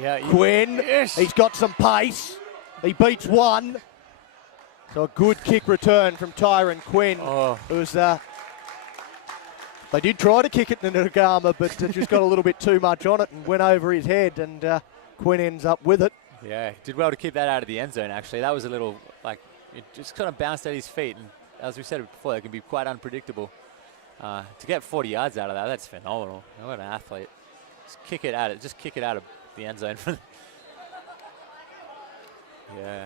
Yeah, Quinn, yes. He's got some pace. He beats one. So a good kick return from Tyron Quinn. Oh. It was, they did try to kick it to Nagama, but it just got a little bit too much on it and went over his head, and Quinn ends up with it. Yeah, did well to keep that out of the end zone, actually. That was a little, like, it just kind of bounced at his feet, and as we said before, they can be quite unpredictable. To get 40 yards out of that, that's phenomenal. What an athlete. Just kick it out of the end zone. Yeah.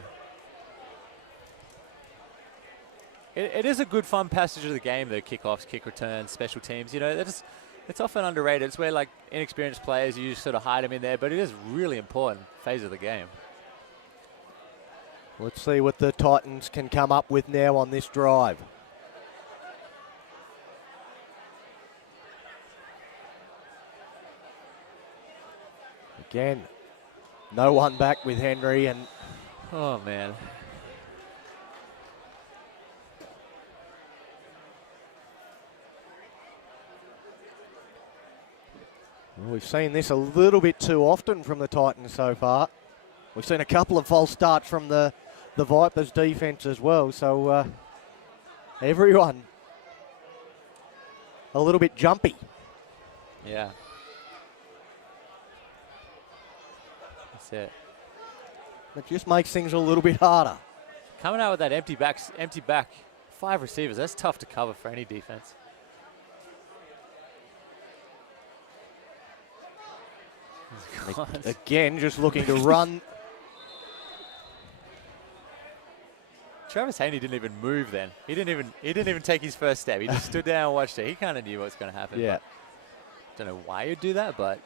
It is a good, fun passage of the game, though, kickoffs, kick returns, special teams. You know, it's often underrated. It's where, like, inexperienced players, you just sort of hide them in there, but it is really important phase of the game. Let's see what the Titans can come up with now on this drive. Again, no one back with Henry, and oh man. well, we've seen this a little bit too often from the Titans so far. We've seen a couple of false starts from the Vipers defense as well, so everyone a little bit jumpy. Yeah. That's it. It just makes things a little bit harder. Coming out with that empty back, 5 receivers, that's tough to cover for any defense. Again, just looking to run. Travis Haney didn't even move then. He didn't even take his first step. He just stood down and watched it. He kind of knew what's going to happen. Yeah. Don't know why you'd do that, but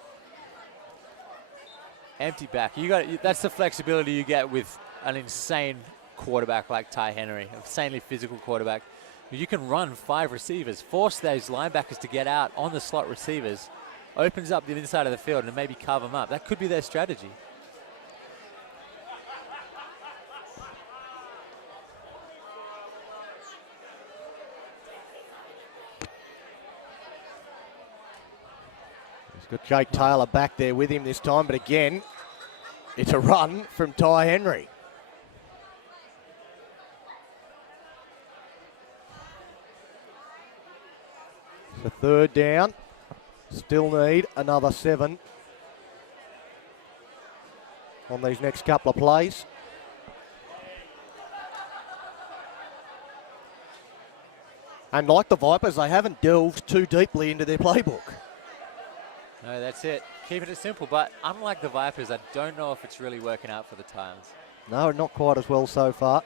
Empty back. That's the flexibility you get with an insane quarterback like Ty Henry, an insanely physical quarterback. You can run 5 receivers, force those linebackers to get out on the slot receivers, opens up the inside of the field and maybe carve them up. That could be their strategy. He's got Jake Taylor back there with him this time, but again, it's a run from Ty Henry. The 3rd down. Still need another 7 on these next couple of plays. And like the Vipers, they haven't delved too deeply into their playbook. No, that's it. Keeping it simple, but unlike the Vipers, I don't know if it's really working out for the Titans. No, not quite as well so far.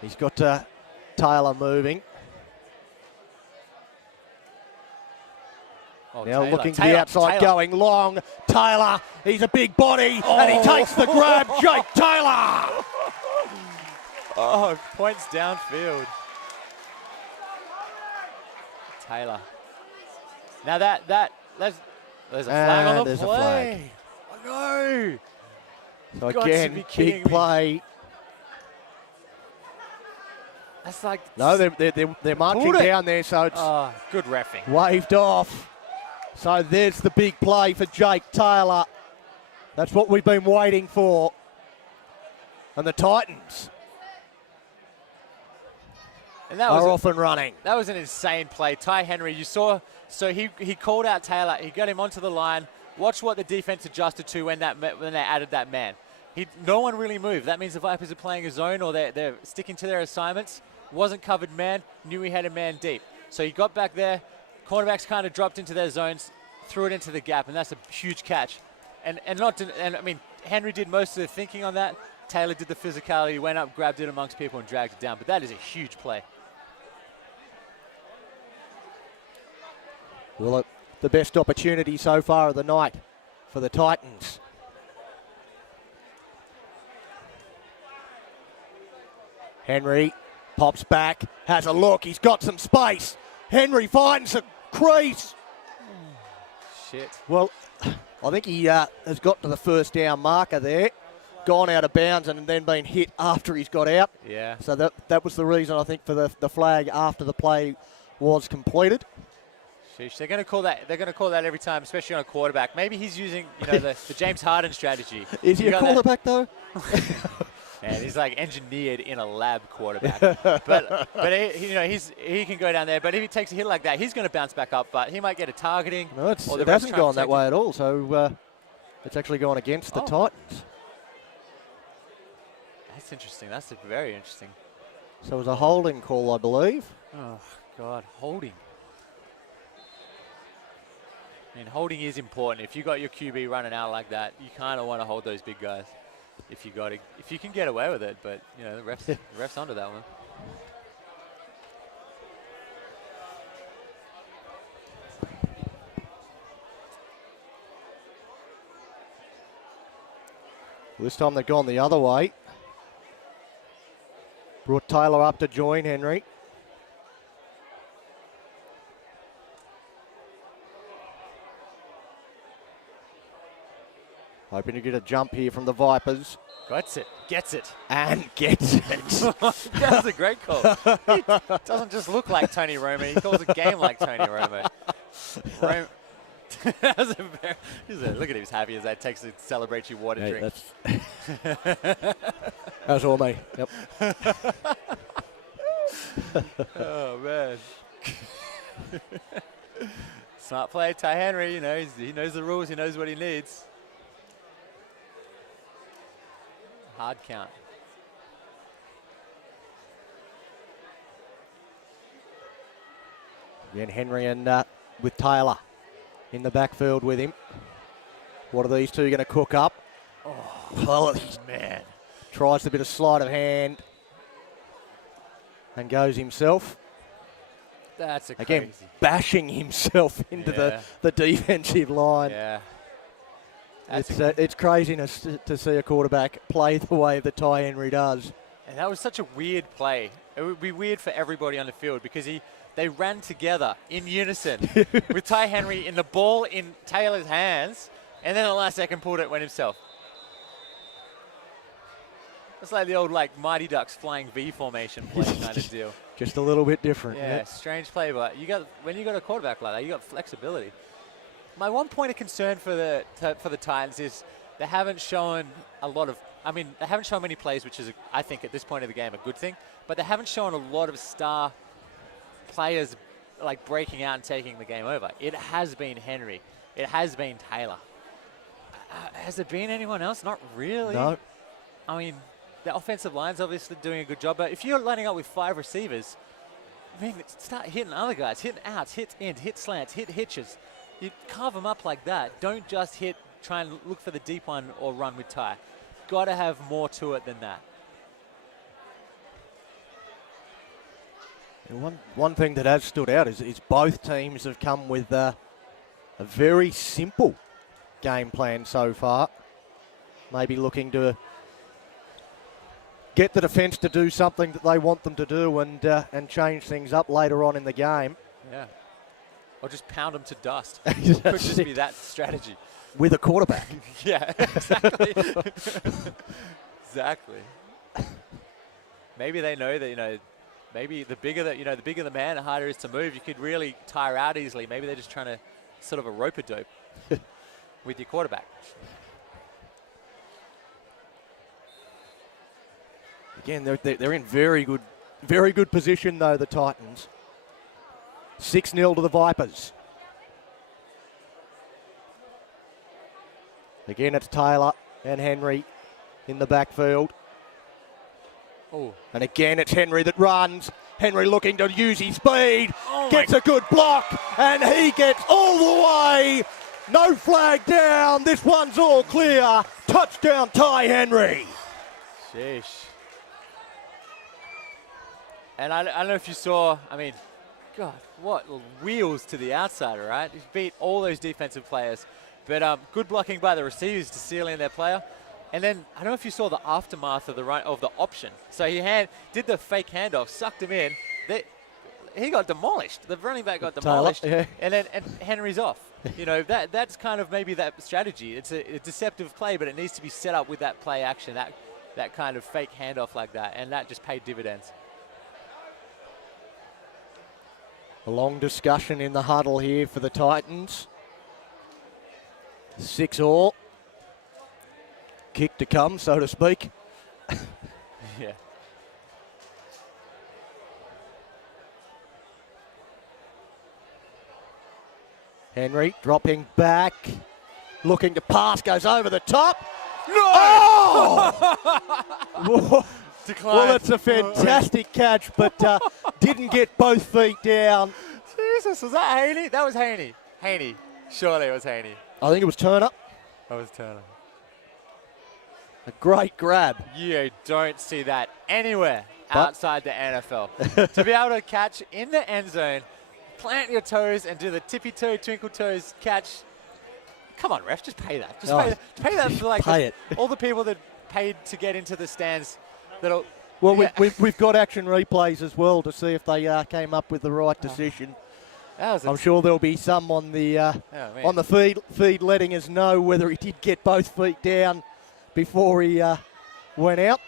He's got Taylor moving. Oh, Now Taylor. looking to the outside, going long. Taylor, he's a big body, and he takes the grab. Jake Taylor! Oh, points downfield. Taylor. Now there's a flag on the there's play. A flag. Oh no! So Got to again, be kidding big me. play. That's like No, they're marching Pulled it. down there, so it's good reffing. waved off. So there's the big play for Jake Taylor. That's what we've been waiting for. And the Titans And that are was off and running. that was an insane play. Ty Henry, you saw. So he called out Taylor. He got him onto the line. Watch what the defense adjusted to when they added that man. No one really moved. That means the Vipers are playing a zone or they're sticking to their assignments. Wasn't covered man. Knew he had a man deep. So he got back there. Cornerbacks kind of dropped into their zones, threw it into the gap, and that's a huge catch. And I mean, Henry did most of the thinking on that. Taylor did the physicality, went up, grabbed it amongst people, and dragged it down. But that is a huge play. Well, the best opportunity so far of the night for the Titans. Henry pops back, has a look, he's got some space. Henry finds a crease. Shit. Well, I think he has got to the 1st down marker there, gone out of bounds and then been hit after he's got out. Yeah. So that was the reason, I think, for the flag after the play was completed. Sheesh. They're going to call that. They're going to call that every time, especially on a quarterback. Maybe he's using, the James Harden strategy. Is he a quarterback though? And he's like engineered in a lab quarterback. but he can go down there. But if he takes a hit like that, he's going to bounce back up. But he might get a targeting. No, it hasn't gone that way at all. So it's actually gone against the Titans. That's interesting. That's very interesting. So it was a holding call, I believe. Oh God, holding. I mean, holding is important. If you got your QB running out like that, you kind of want to hold those big guys. If you can get away with it, but the refs under that one. Well, this time they've gone the other way. Brought Taylor up to join Henry. Hoping to get a jump here from the Vipers. Gets it. And gets it. That was a great call. He doesn't just look like Tony Romo. He calls a game like Tony Romo. That was look at him, he's happy as that takes a celebratory water drink. That was all me. Yep. Oh, man. Smart play, Ty Henry. He knows the rules. He knows what he needs. Hard count. Again, Henry and with Taylor in the backfield with him. What are these two going to cook up? Oh, Man. Tries a bit of sleight of hand and goes himself. That's Again, crazy. bashing himself into the defensive line. Yeah. It's craziness to see a quarterback play the way that Ty Henry does. And that was such a weird play. It would be weird for everybody on the field because they ran together in unison with Ty Henry in the ball in Taylor's hands, and then at the last second pulled it, went himself. It's like the old Mighty Ducks flying V formation play kind of deal. Just a little bit different. Yeah, strange play, but when you got a quarterback like that, you got flexibility. My one point of concern for the Titans is they haven't shown a lot of. I mean, they haven't shown many plays, which is, I think, at this point of the game, a good thing. But they haven't shown a lot of star players breaking out and taking the game over. It has been Henry. It has been Taylor. Has there been anyone else? Not really. No. I mean, the offensive line's obviously doing a good job. But if you're lining up with 5 receivers, I mean, start hitting other guys, hitting outs, hit in, hit slants, hit hitches. You carve them up like that. Don't just try and look for the deep one or run with Ty. Got to have more to it than that. And one thing that has stood out is both teams have come with a very simple game plan so far. Maybe looking to get the defence to do something that they want them to do and change things up later on in the game. Yeah. Or just pound them to dust. Could just be that strategy. With a quarterback. Yeah, exactly. Exactly. Maybe they know that, maybe the bigger the man, the harder it is to move. You could really tire out easily. Maybe they're just trying to sort of a rope-a-dope with your quarterback. Again, they're in very good position though, the Titans. 6-0 to the Vipers. Again, it's Taylor and Henry in the backfield. Oh. And again, it's Henry that runs. Henry looking to use his speed. Gets a good block, and he gets all the way. No flag down. This one's all clear. Touchdown, Ty Henry. Sheesh. And I don't know if you saw, I mean, God, what wheels to the outside, right? He's beat all those defensive players. But good blocking by the receivers to seal in their player. And then, I don't know if you saw the aftermath of the option. So he did the fake handoff, sucked him in. He got demolished. The running back got demolished. Taylor, yeah. And Henry's off. That's kind of maybe that strategy. It's a deceptive play, but it needs to be set up with that play action, that kind of fake handoff like that. And that just paid dividends. A long discussion in the huddle here for the Titans. 6-all. Kick to come, so to speak. Yeah. Henry dropping back. Looking to pass, goes over the top. No! Oh! Decline. Well, that's a fantastic catch, but didn't get both feet down. Jesus, was that Haney? That was Haney. Haney. Surely it was Haney. I think it was Turner. That was Turner. A great grab. You don't see that anywhere outside the NFL. To be able to catch in the end zone, plant your toes and do the tippy toe, twinkle toes catch. Come on, ref, just pay that. Just pay that for all the people that paid to get into the stands. Well, yeah. we've got action replays as well to see if they came up with the right decision. I'm sure there'll be some on the feed letting us know whether he did get both feet down before he went out.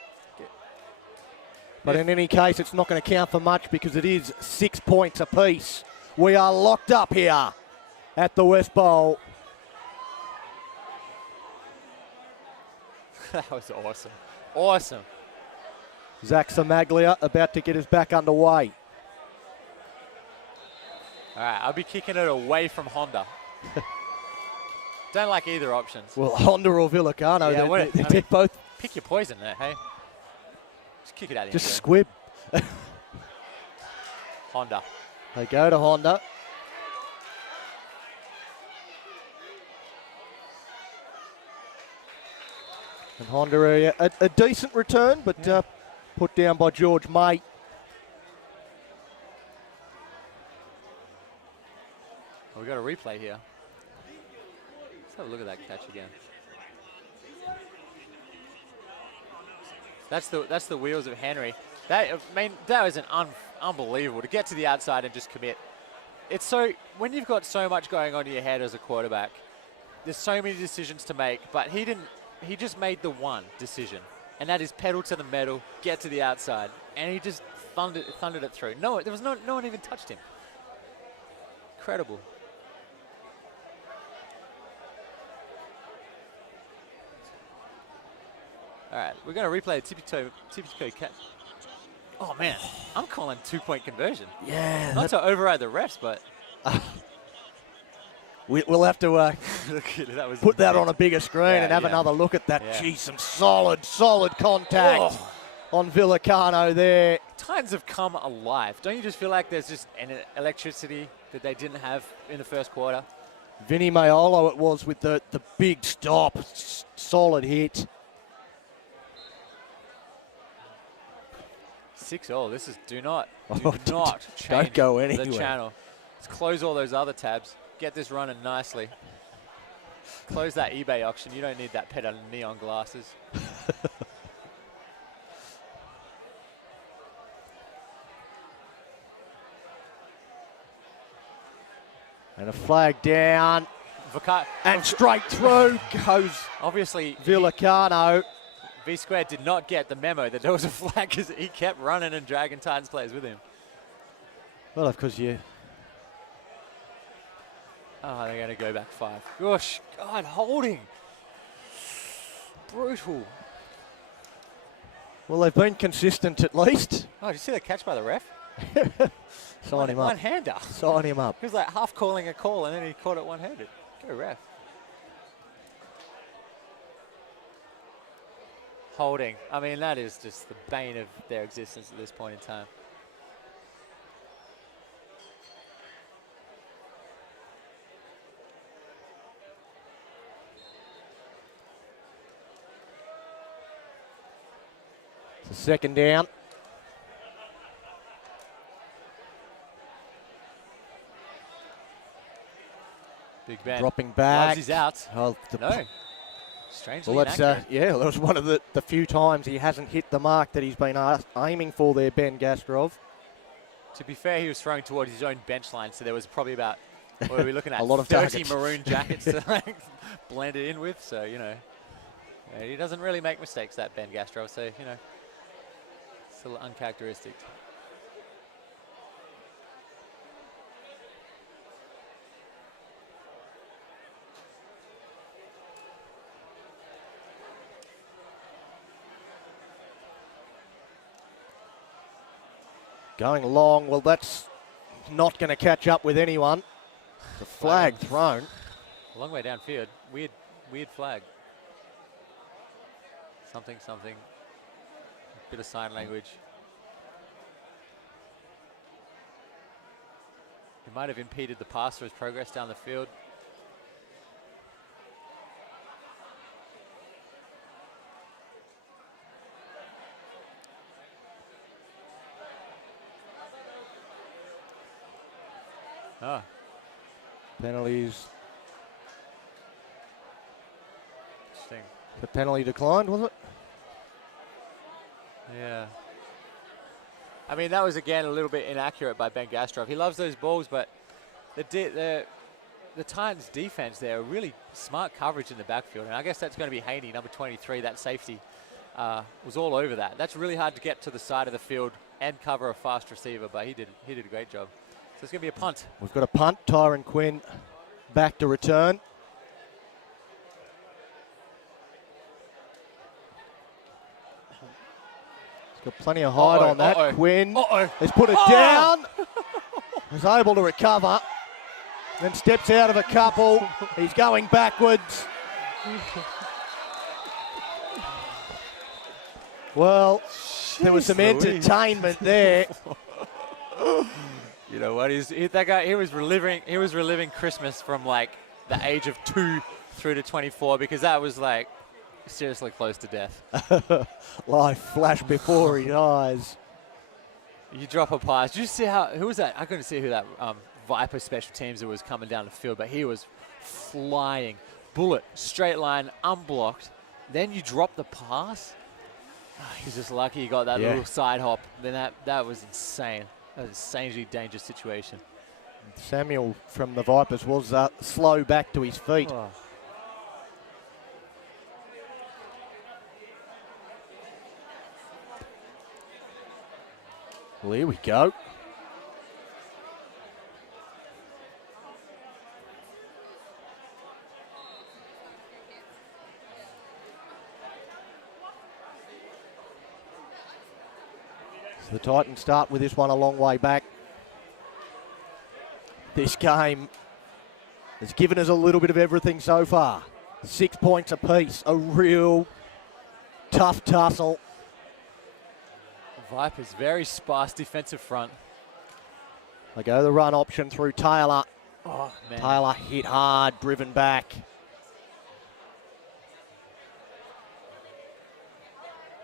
But in any case, it's not going to count for much because it is 6 points apiece. We are locked up here at the West Bowl. That was awesome. Awesome. Zach Samaglia about to get us back underway. All right, I'll be kicking it away from Honda. Don't like either options. Well, Honda or Villicano, they're both. Pick your poison there, hey? Just kick it out of here. Just squib. Honda. They go to Honda. And Honda, a decent return, but put down by George May. Well, we got a replay here. Let's have a look at that catch again. That's the wheels of Henry. That was unbelievable to get to the outside and just commit. It's so when you've got so much going on in your head as a quarterback, there's so many decisions to make, but he didn't. He just made the one decision, and that is pedal to the metal, get to the outside, and he just thundered it through. No, there was no one even touched him. Incredible. All right, we're going to replay the tippy-toe catch. Oh, man, I'm calling 2-point conversion. Yeah. Not to override the refs, but... We'll have to put that on a bigger screen and have another look at that. Yeah. Geez, some solid contact on Villicano there. Times have come alive. Don't you just feel like there's just an electricity that they didn't have in the first quarter? Vinny Mayolo it was with the big stop, solid hit. 6-0. This is do not change don't go anywhere. The channel. Let's close all those other tabs. Get this running nicely. Close that eBay auction. You don't need that pet of neon glasses. And a flag down. And straight through goes obviously Villicano. V-Squared did not get the memo that there was a flag because he kept running and dragging Titans players with him. Well, of course, you. Oh, they're going to go back 5. Gosh, God, holding. Brutal. Well, they've been consistent at least. Oh, did you see the catch by the ref? Sign him up. One-hander. Sign him up. He was like half calling a call and then he caught it one-handed. Go ref. Holding. I mean, that is just the bane of their existence at this point in time. It's a second down. Big Ben. Dropping back. He's out. Oh, no. Strangely well, that's that was one of the few times he hasn't hit the mark that he's been aiming for there, Ben Gastrov. To be fair, he was throwing towards his own bench line, so there was probably about, what are we looking at? A lot of 30 targets. maroon jackets to like blend it in with, so, you know. He doesn't really make mistakes, that Ben Gastrov, so, you know, it's a little uncharacteristic. Going long, well, that's not going to catch up with anyone. The flag thrown. A long way downfield. Weird flag. Something. Bit of sign language. He might have impeded the pass for his progress down the field. Ah. Penalties. Interesting. The penalty declined, was it? Yeah. I mean, that was, again, a little bit inaccurate by Ben Gastrov. He loves those balls, but the Titans' defense there, really smart coverage in the backfield. And I guess that's going to be Haney, number 23, that safety, was all over that. That's really hard to get to the side of the field and cover a fast receiver, but he did a great job. So it's going to be a punt. We've got a punt. Tyron Quinn back to return. He's got plenty of height on that. Quinn has put it down. Is able to recover. Then steps out of a couple. He's going backwards. Well, there was some entertainment there. You know what? That guy. He was reliving Christmas from like the age of 2 through to 24 because that was like seriously close to death. Life flashed before his eyes. You drop a pass. Did you see who was that? I couldn't see who that Viper special teams that was coming down the field, but he was flying. Bullet, straight line, unblocked. Then you drop the pass. He's just lucky he got that Yeah. little side hop. Then that was insane. That was an insanely dangerous situation. Samuel from the Vipers was slow back to his feet. Oh. Well, here we go. So the Titans start with this one a long way back. This game has given us a little bit of everything so far. 6 points apiece, a real tough tussle. Vipers, very sparse defensive front. They go the run option through Taylor. Oh, man. Taylor hit hard, driven back.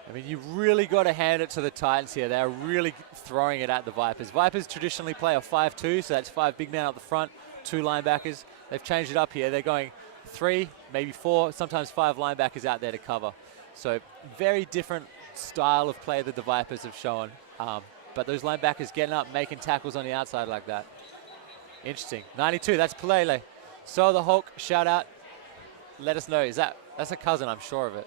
I mean, you've really got to hand it to the Titans here. They're really throwing it at the Vipers. Vipers traditionally play a 5-2, so that's 5 big men up the front, 2 linebackers. They've changed it up here. They're going 3, maybe 4, sometimes 5 linebackers out there to cover. So very different style of play that the Vipers have shown. But those linebackers getting up, making tackles on the outside like that. Interesting. 92, that's Pelele. So the Hulk, shout out. Let us know. That's a cousin, I'm sure of it.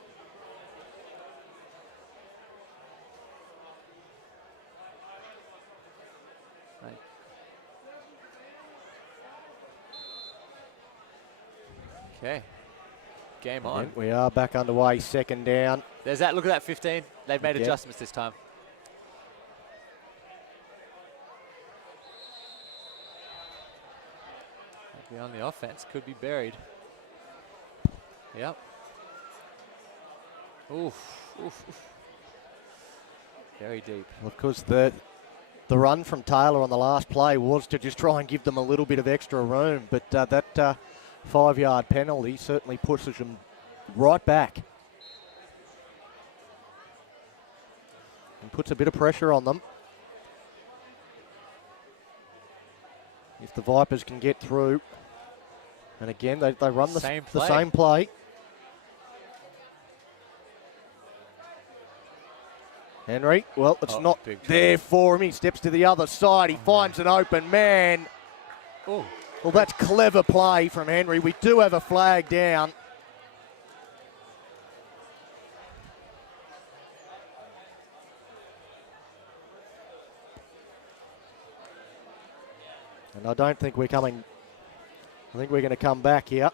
Okay. Game on. And we are back underway, second down. There's that. Look at that 15. They've made Yep. adjustments this time. Might be on the offense. Could be buried. Yep. Oof. Oof. Very deep. Of course, the run from Taylor on the last play was to just try and give them a little bit of extra room, but that 5-yard penalty certainly pushes them right back and puts a bit of pressure on them. If the Vipers can get through, and again, they run the same play. Henry, well, it's not there for him. He steps to the other side. He finds an open man. Oh. Well, that's clever play from Henry. We do have a flag down. And I don't think we're coming. I think we're going to come back here.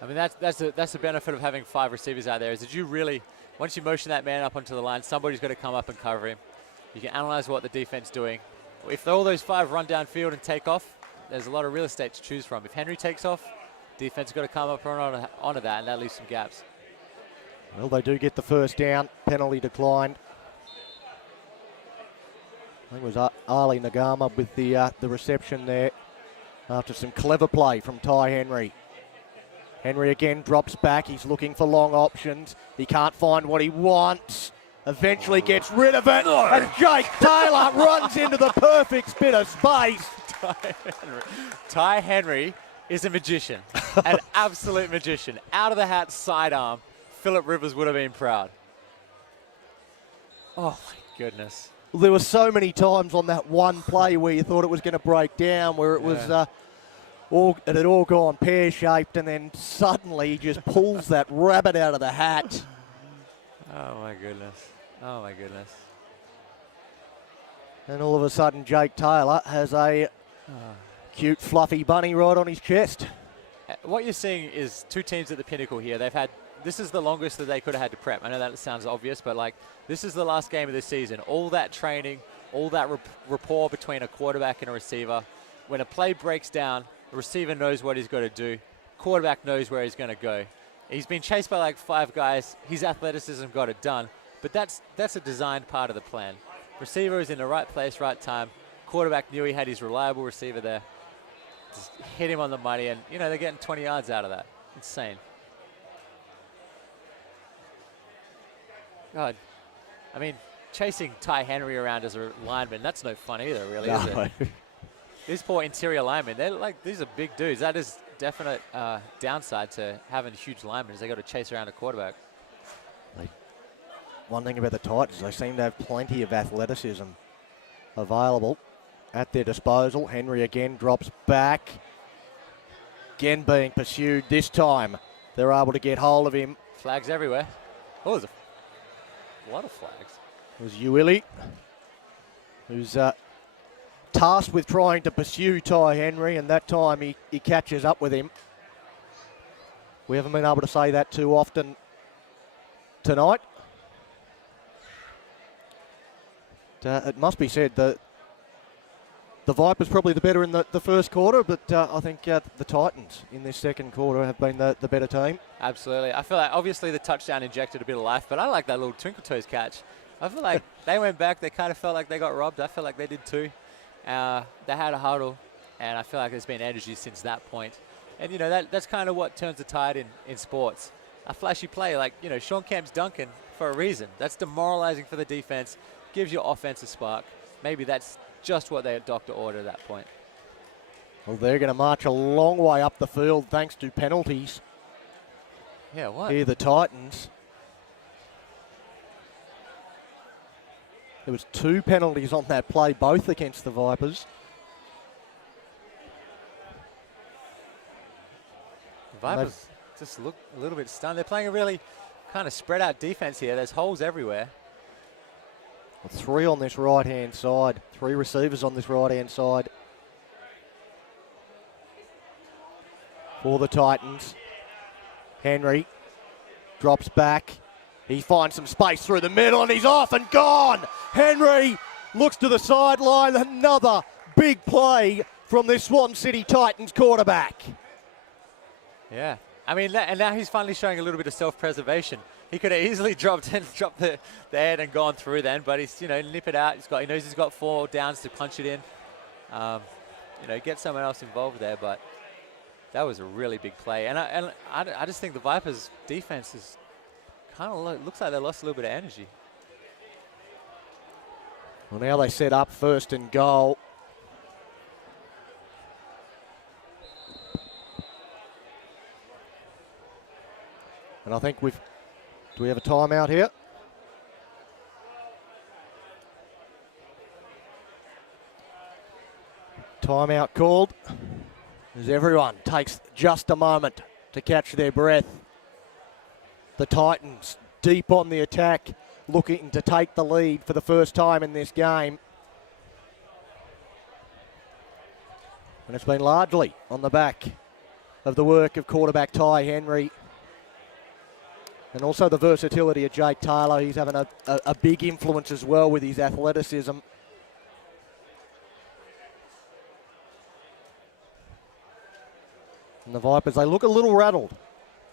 I mean, that's the benefit of having 5 receivers out there, is that you really, once you motion that man up onto the line, somebody's got to come up and cover him. You can analyze what the defense doing. If all those 5 run downfield and take off, there's a lot of real estate to choose from. If Henry takes off, defense has got to come up and onto that, and that leaves some gaps. Well, they do get the first down. Penalty declined. I think it was Ali Nagama with the reception there after some clever play from Ty Henry. Henry again drops back. He's looking for long options. He can't find what he wants. Eventually gets rid of it. And Jake Taylor runs into the perfect bit of space. Ty Henry is a magician, an absolute magician. Out of the hat sidearm. Phillip Rivers would have been proud. Oh my goodness. Well, there were so many times on that one play where you thought it was going to break down, where it was it had all gone pear-shaped, and then suddenly he just pulls that rabbit out of the hat. Oh my goodness. Oh my goodness. And all of a sudden Jake Taylor has a cute fluffy bunny right on his chest. What you're seeing is 2 teams at the pinnacle here. This is the longest that they could have had to prep. I know that sounds obvious, but this is the last game of the season. All that training, all that rapport between a quarterback and a receiver. When a play breaks down, the receiver knows what he's got to do. Quarterback knows where he's going to go. He's been chased by 5 guys. His athleticism got it done. But that's a designed part of the plan. Receiver is in the right place, right time. Quarterback knew he had his reliable receiver there. Just hit him on the money, and they're getting 20 yards out of that. Insane. God, I mean, chasing Ty Henry around as a lineman, that's no fun either, really, is No. it? These poor interior linemen, these are big dudes. That is definite downside to having huge linemen is they got to chase around a quarterback. One thing about the Titans, they seem to have plenty of athleticism available at their disposal. Henry again drops back. Again being pursued. This time they're able to get hold of him. Flags everywhere. Oh, there's a lot of flags. It was Uili, who's tasked with trying to pursue Ty Henry, and that time he catches up with him. We haven't been able to say that too often tonight. It must be said that the Vipers probably the better in the first quarter, but I think the Titans in this second quarter have been the better team. Absolutely. I feel like obviously the touchdown injected a bit of life, but I like that little Twinkle Toes catch. I feel like they went back, they kind of felt like they got robbed. I feel like they did too. They had a huddle, and I feel like there's been energy since that point. And, you know, that's kind of what turns the tide in sports. A flashy play like, you know, Sean Camp's dunking for a reason. That's demoralizing for the defense, gives your offense a spark. Maybe that's just what their doctor ordered at that point. Well, they're going to march a long way up the field thanks to penalties. Yeah, what? Here the Titans. There was 2 penalties on that play, both against the Vipers. The Vipers just look a little bit stunned. They're playing a really kind of spread out defense here. There's holes everywhere. 3 on this right-hand side. 3 receivers on this right-hand side for the Titans. Henry drops back. He finds some space through the middle and he's off and gone. Henry looks to the sideline. Another big play from this Swan City Titans quarterback. Yeah. I mean, and now he's finally showing a little bit of self-preservation. He could have easily dropped the head and gone through then, but he's, you know, nip it out. He knows he's got 4 downs to punch it in. You know, get someone else involved there, but that was a really big play. And I just think the Vipers' defense is kind of looks like they lost a little bit of energy. Well, now they set up 1st and goal. And I think do we have a timeout here? Timeout called as everyone takes just a moment to catch their breath. The Titans deep on the attack, looking to take the lead for the first time in this game. And it's been largely on the back of the work of quarterback Ty Henry. And also the versatility of Jake Taylor. He's having a big influence as well with his athleticism. And the Vipers, they look a little rattled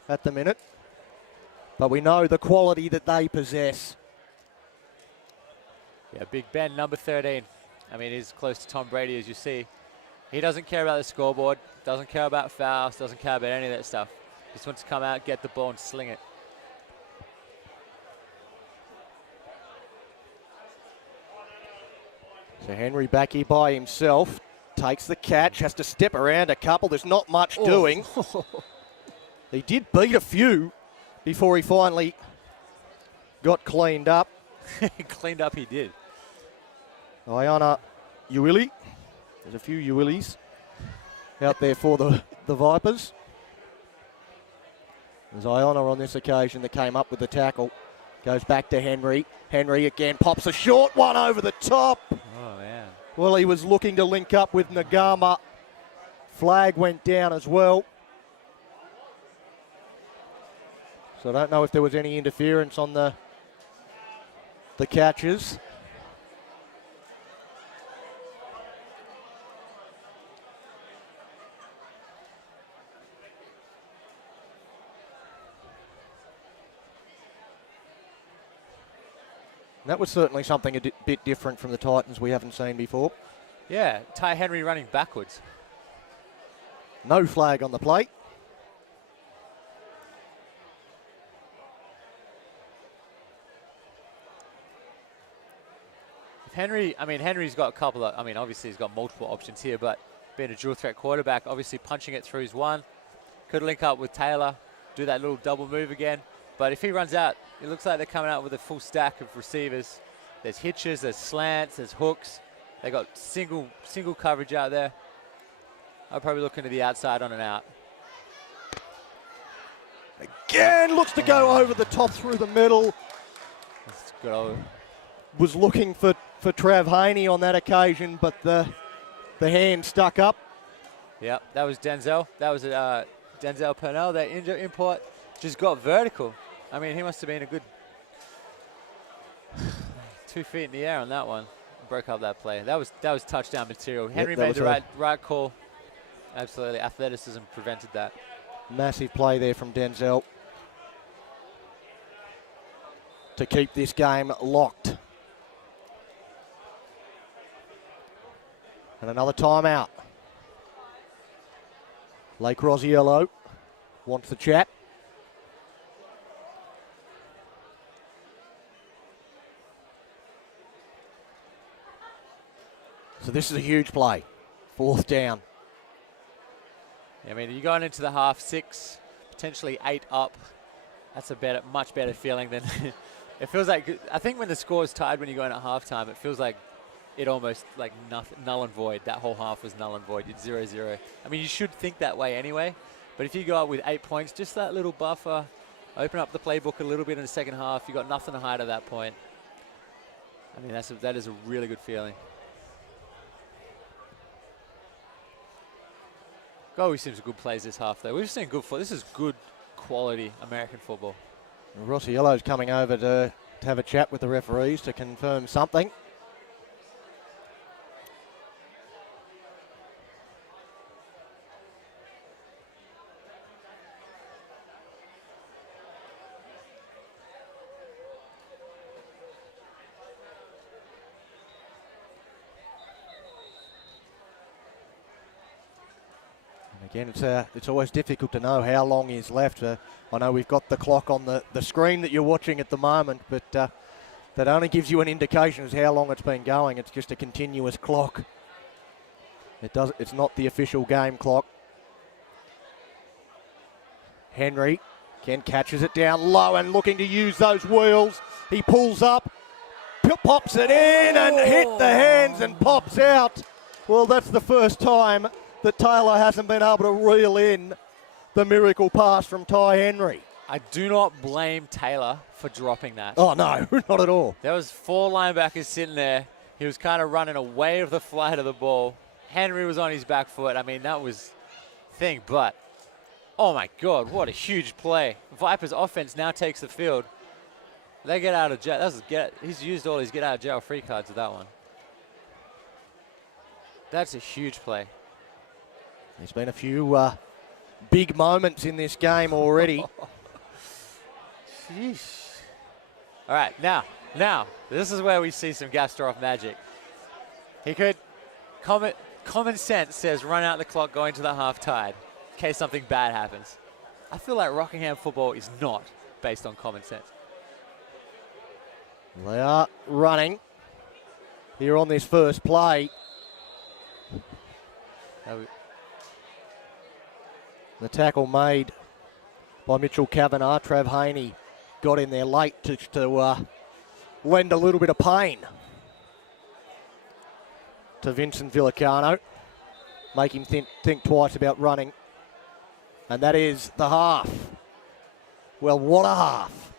at the minute. But we know the quality that they possess. Yeah, Big Ben, number 13. I mean, he's close to Tom Brady, as you see. He doesn't care about the scoreboard, doesn't care about fouls, doesn't care about any of that stuff. Just wants to come out, get the ball, and sling it. So Henry back here by himself, takes the catch, has to step around a couple. There's not much doing. He did beat a few before he finally got cleaned up. Cleaned up he did. Iona Uili. There's a few Uilis out there for the Vipers. There's Iona on this occasion that came up with the tackle. Goes back to Henry. Henry again pops a short one over the top. Oh, man. Well, he was looking to link up with Nagama. Flag went down as well. So I don't know if there was any interference on the catches. That was certainly something a bit different from the Titans we haven't seen before. Yeah, Ty Henry running backwards. No flag on the plate. Henry's got a couple of, obviously he's got multiple options here, but being a dual threat quarterback, obviously punching it through is one. Could link up with Taylor, do that little double move again. But if he runs out, it looks like they're coming out with a full stack of receivers. There's hitches, there's slants, there's hooks. They got single coverage out there. I'll probably look into the outside on and out. Again, looks to go over the top through the middle. That's good old. Was looking for Trav Haney on that occasion, but the hand stuck up. Yep, that was Denzel. That was Denzel Purnell, that import, just got vertical. I mean, he must have been a good 2 feet in the air on that one. Broke up that play. That was touchdown material. Henry made the right call. Absolutely, athleticism prevented that. Massive play there from Denzel to keep this game locked. And another timeout. Lake Rosiello wants the chat. So this is a huge play. 4th down. I mean, you're going into the half 6, potentially 8 up. That's a much better feeling than it feels like. I think when the score is tied when you're going at halftime, it feels like it almost like null and void. That whole half was null and void. It's 0-0. I mean, you should think that way anyway. But if you go up with 8 points, just that little buffer, open up the playbook a little bit in the second half. You got nothing to hide at that point. I mean, that is a really good feeling. Always seems good plays this half, though. We've seen good football. This is good quality American football. Rossiello's coming over to have a chat with the referees to confirm something. Again, it's always difficult to know how long is left. I know we've got the clock on the screen that you're watching at the moment, but that only gives you an indication as how long it's been going. It's just a continuous clock. It's not the official game clock. Henry again catches it down low and looking to use those wheels. He pulls up, pops it in and hit the hands and pops out. Well, that's the first time that Taylor hasn't been able to reel in the miracle pass from Ty Henry. I do not blame Taylor for dropping that. Oh, no, not at all. There was 4 linebackers sitting there. He was kind of running away with the flight of the ball. Henry was on his back foot. I mean, that was thing, but oh my God, what a huge play. Vipers offense now takes the field. They get out of jail. He's used all his get out of jail free cards with that one. That's a huge play. There's been a few big moments in this game already. Sheesh. All right, now, this is where we see some Gastrov magic. He could, common sense says run out the clock going to the half tide in case something bad happens. I feel like Rockingham football is not based on common sense. They are running here on this first play. The tackle made by Mitchell Kavanagh. Trav Haney got in there late to lend a little bit of pain to Vincent Villicano. Make him think twice about running. And that is the half. Well, what a half.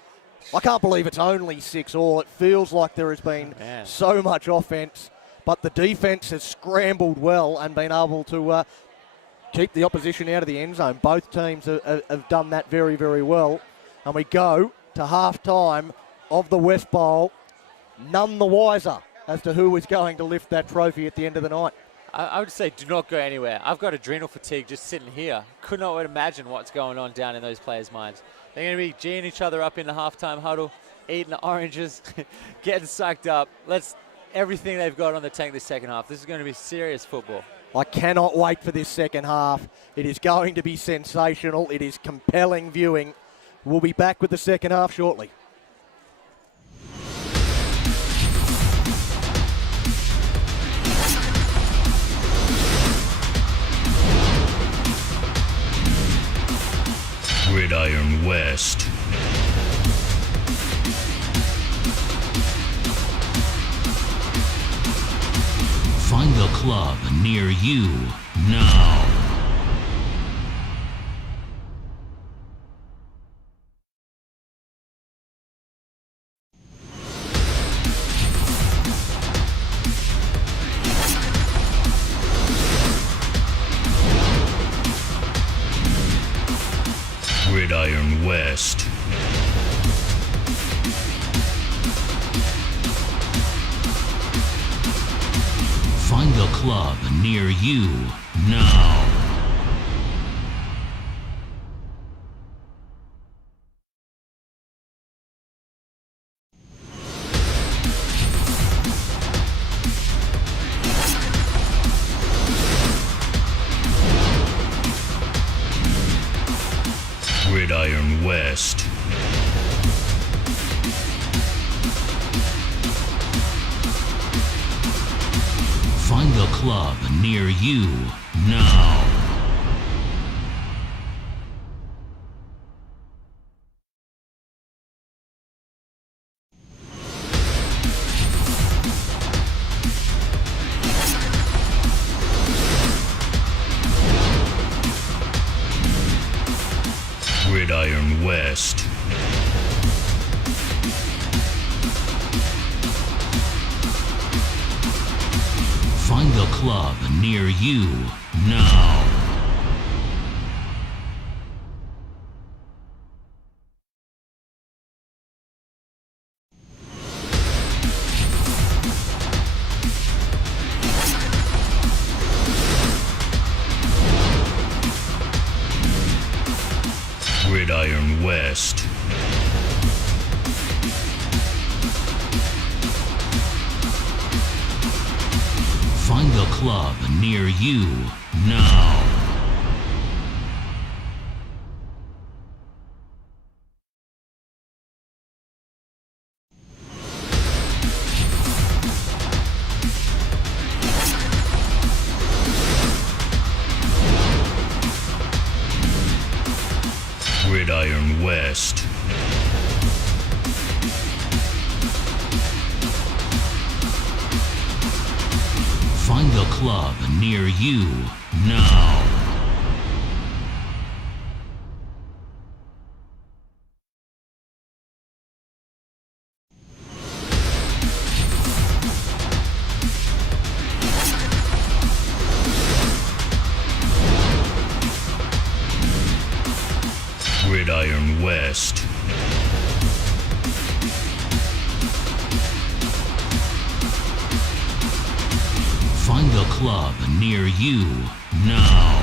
I can't believe it's only 6-all. It feels like there has been so much offense, but the defense has scrambled well and been able to keep the opposition out of the end zone. Both teams have done that very, very well. And we go to half-time of the West Bowl, none the wiser as to who is going to lift that trophy at the end of the night. I would say do not go anywhere. I've got adrenal fatigue just sitting here. Could not imagine what's going on down in those players' minds. They're going to be geeing each other up in the halftime huddle, eating the oranges, getting psyched up. Everything they've got on the tank this second half. This is going to be serious football. I cannot wait for this second half. It is going to be sensational. It is compelling viewing. We'll be back with the second half shortly. club near you now. Gridiron West. Find the club near you now. Gridiron West. Find the club near you now. Gridiron West. Find the club near you now. Gridiron West. Find the club near you now. Gridiron West. Find the club near you now. Gridiron West. Find the club near you now.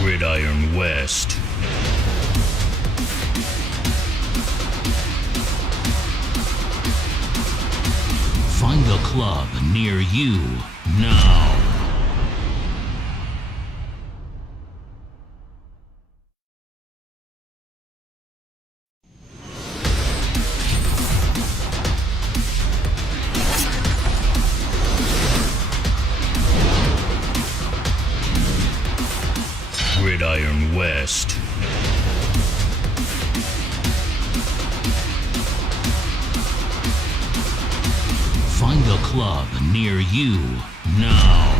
Gridiron West. Find the club near you now. Gridiron West. Find the club near you now.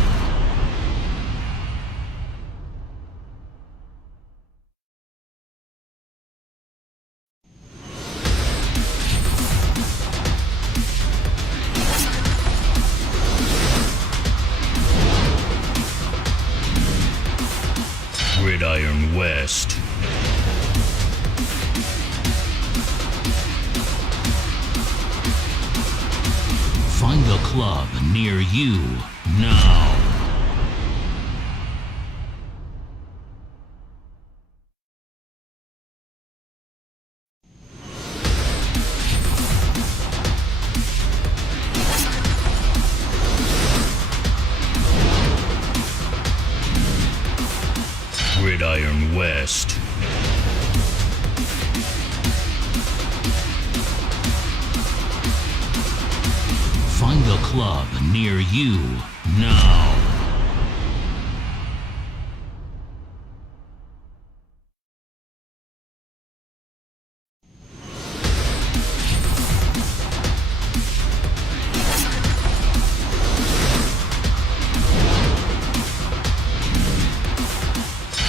Gridiron West. Find the club near you now. Gridiron West. Find the club near you now.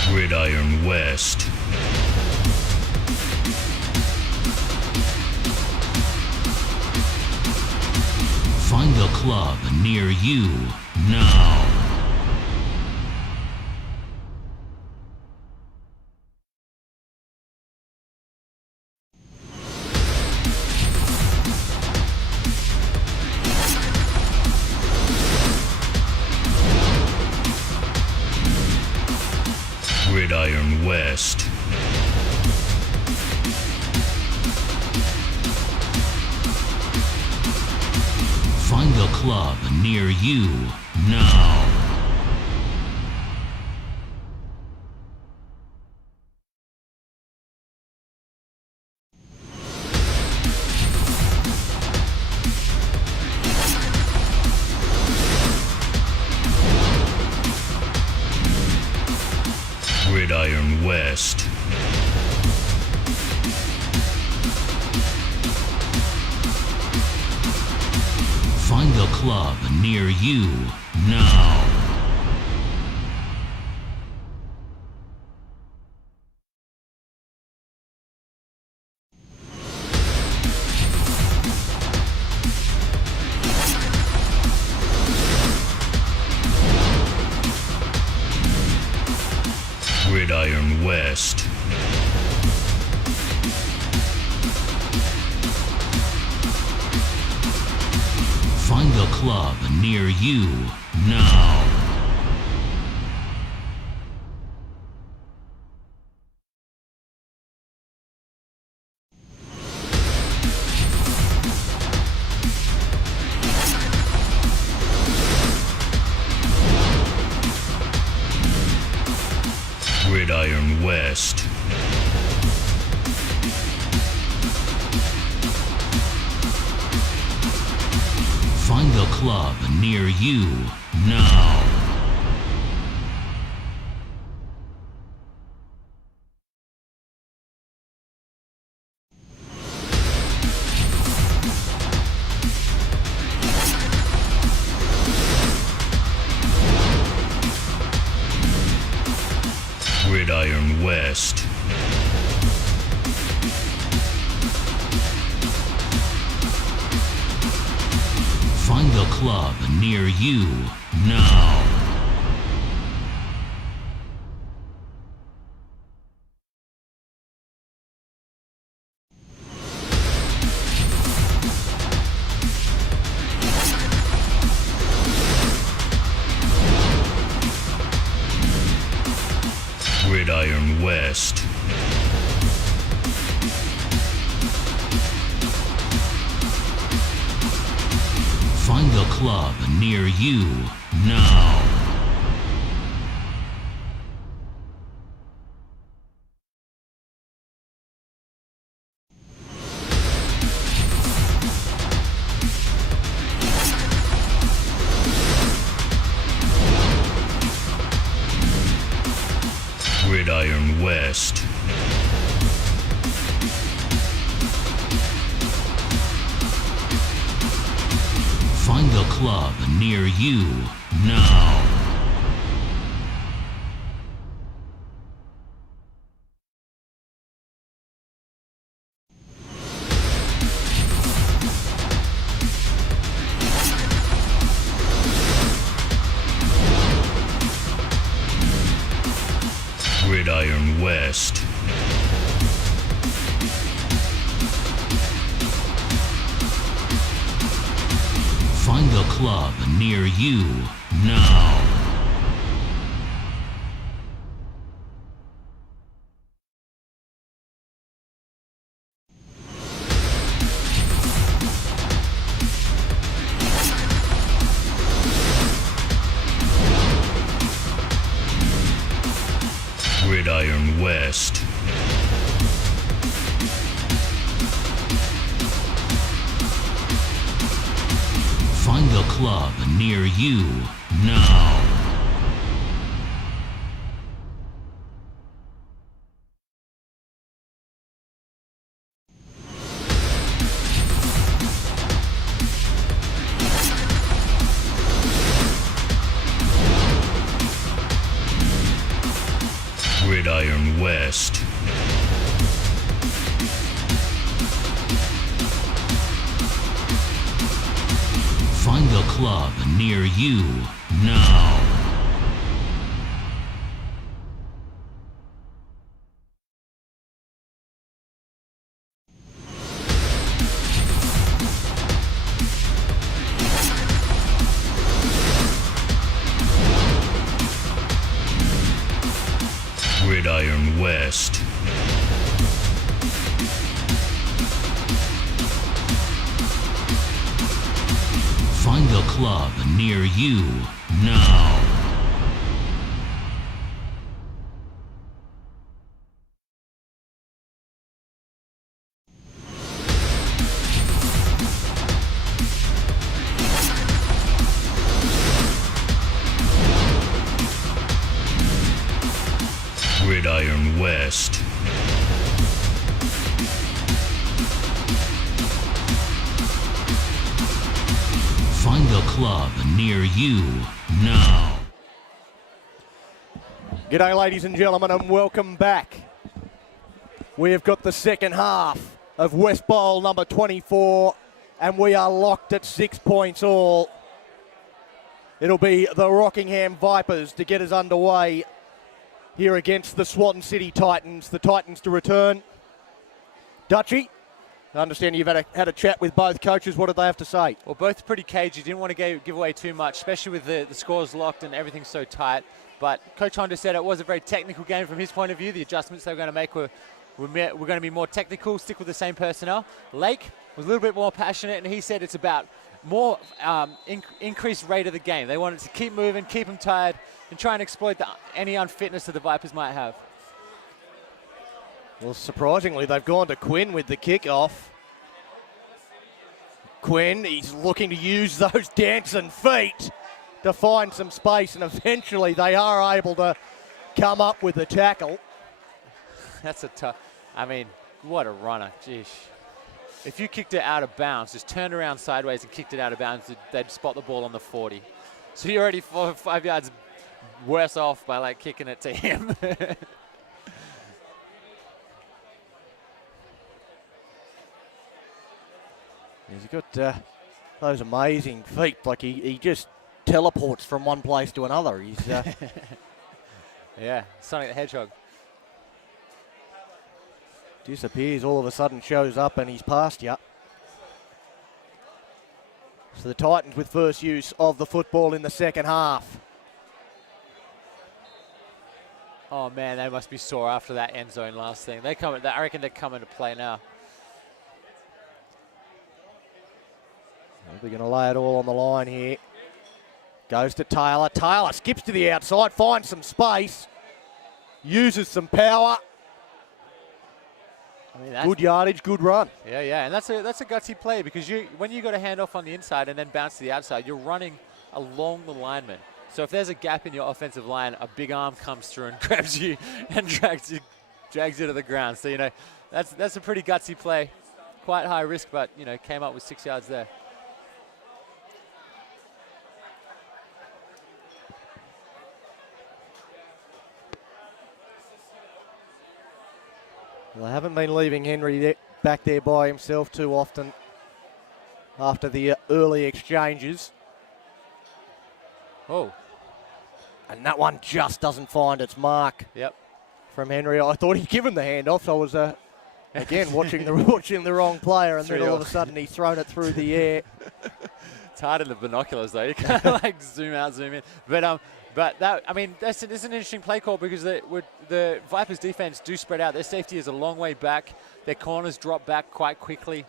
Gridiron West. Find a club near you now. Gridiron West. Find a club near you now. Gridiron West. Find a club near you now. Gridiron West. Find a club near you now. Gridiron West. Find a club near you now. Gridiron West. Find a club near you now. Gridiron West. Find a club near you now. Gridiron West. Find a club near you now. Gridiron West. Find a club near you now. Gridiron West. Find Find a club near you now. Gridiron West. Find a club near you now. Gridiron West. Find a club near you now. Gridiron West. Find a club near you now. G'day, ladies and gentlemen, and welcome back. We have got the second half of West Bowl number 24, and we are locked at 6 points all. It'll be the Rockingham Vipers to get us underway here against the Swan City Titans. The Titans to return. Dutchy, I understand you've had a chat with both coaches. What did they have to say? Well, both pretty cagey. Didn't want to give away too much, especially with the scores locked and everything so tight. But Coach Honda said it was a very technical game from his point of view. The adjustments they were going to make were going to be more technical, stick with the same personnel. Lake was a little bit more passionate, and he said it's about more increased rate of the game. They wanted to keep moving, keep them tired, and try and exploit any unfitness that the Vipers might have. Well, surprisingly, they've gone to Quinn with the kickoff. Quinn, he's looking to use those dancing feet to find some space, and eventually they are able to come up with the tackle. That's a tough, I mean, what a runner, geez. If you kicked it out of bounds, just turned around sideways and kicked it out of bounds, they'd spot the ball on the 40. So you're already 4 or 5 yards worse off by like kicking it to him. He's got those amazing feet, like he just teleports from one place to another. He's yeah, Sonic the Hedgehog. Disappears, all of a sudden shows up, and he's past you. So the Titans with first use of the football in the second half. Oh man, they must be sore after that end zone last thing. I reckon they're coming to play now. They're going to lay it all on the line here. Goes to Taylor. Taylor skips to the outside, finds some space, uses some power. I mean, good yardage, good run. Yeah, and that's a gutsy play, because when you got a handoff on the inside and then bounce to the outside, you're running along the lineman. So if there's a gap in your offensive line, a big arm comes through and grabs you and drags you to the ground. So, you know, that's a pretty gutsy play. Quite high risk, but, you know, came up with 6 yards there. Well, they haven't been leaving Henry back there by himself too often after the early exchanges. Oh. And that one just doesn't find its mark. Yep. From Henry. I thought he'd given the handoff, so I was, again, watching the wrong player, and then all of a sudden he's thrown it through the air. It's hard in the binoculars, though. You kind of like zoom out, zoom in. But that, I mean, this is an interesting play call, because the Vipers defense do spread out. Their safety is a long way back. Their corners drop back quite quickly.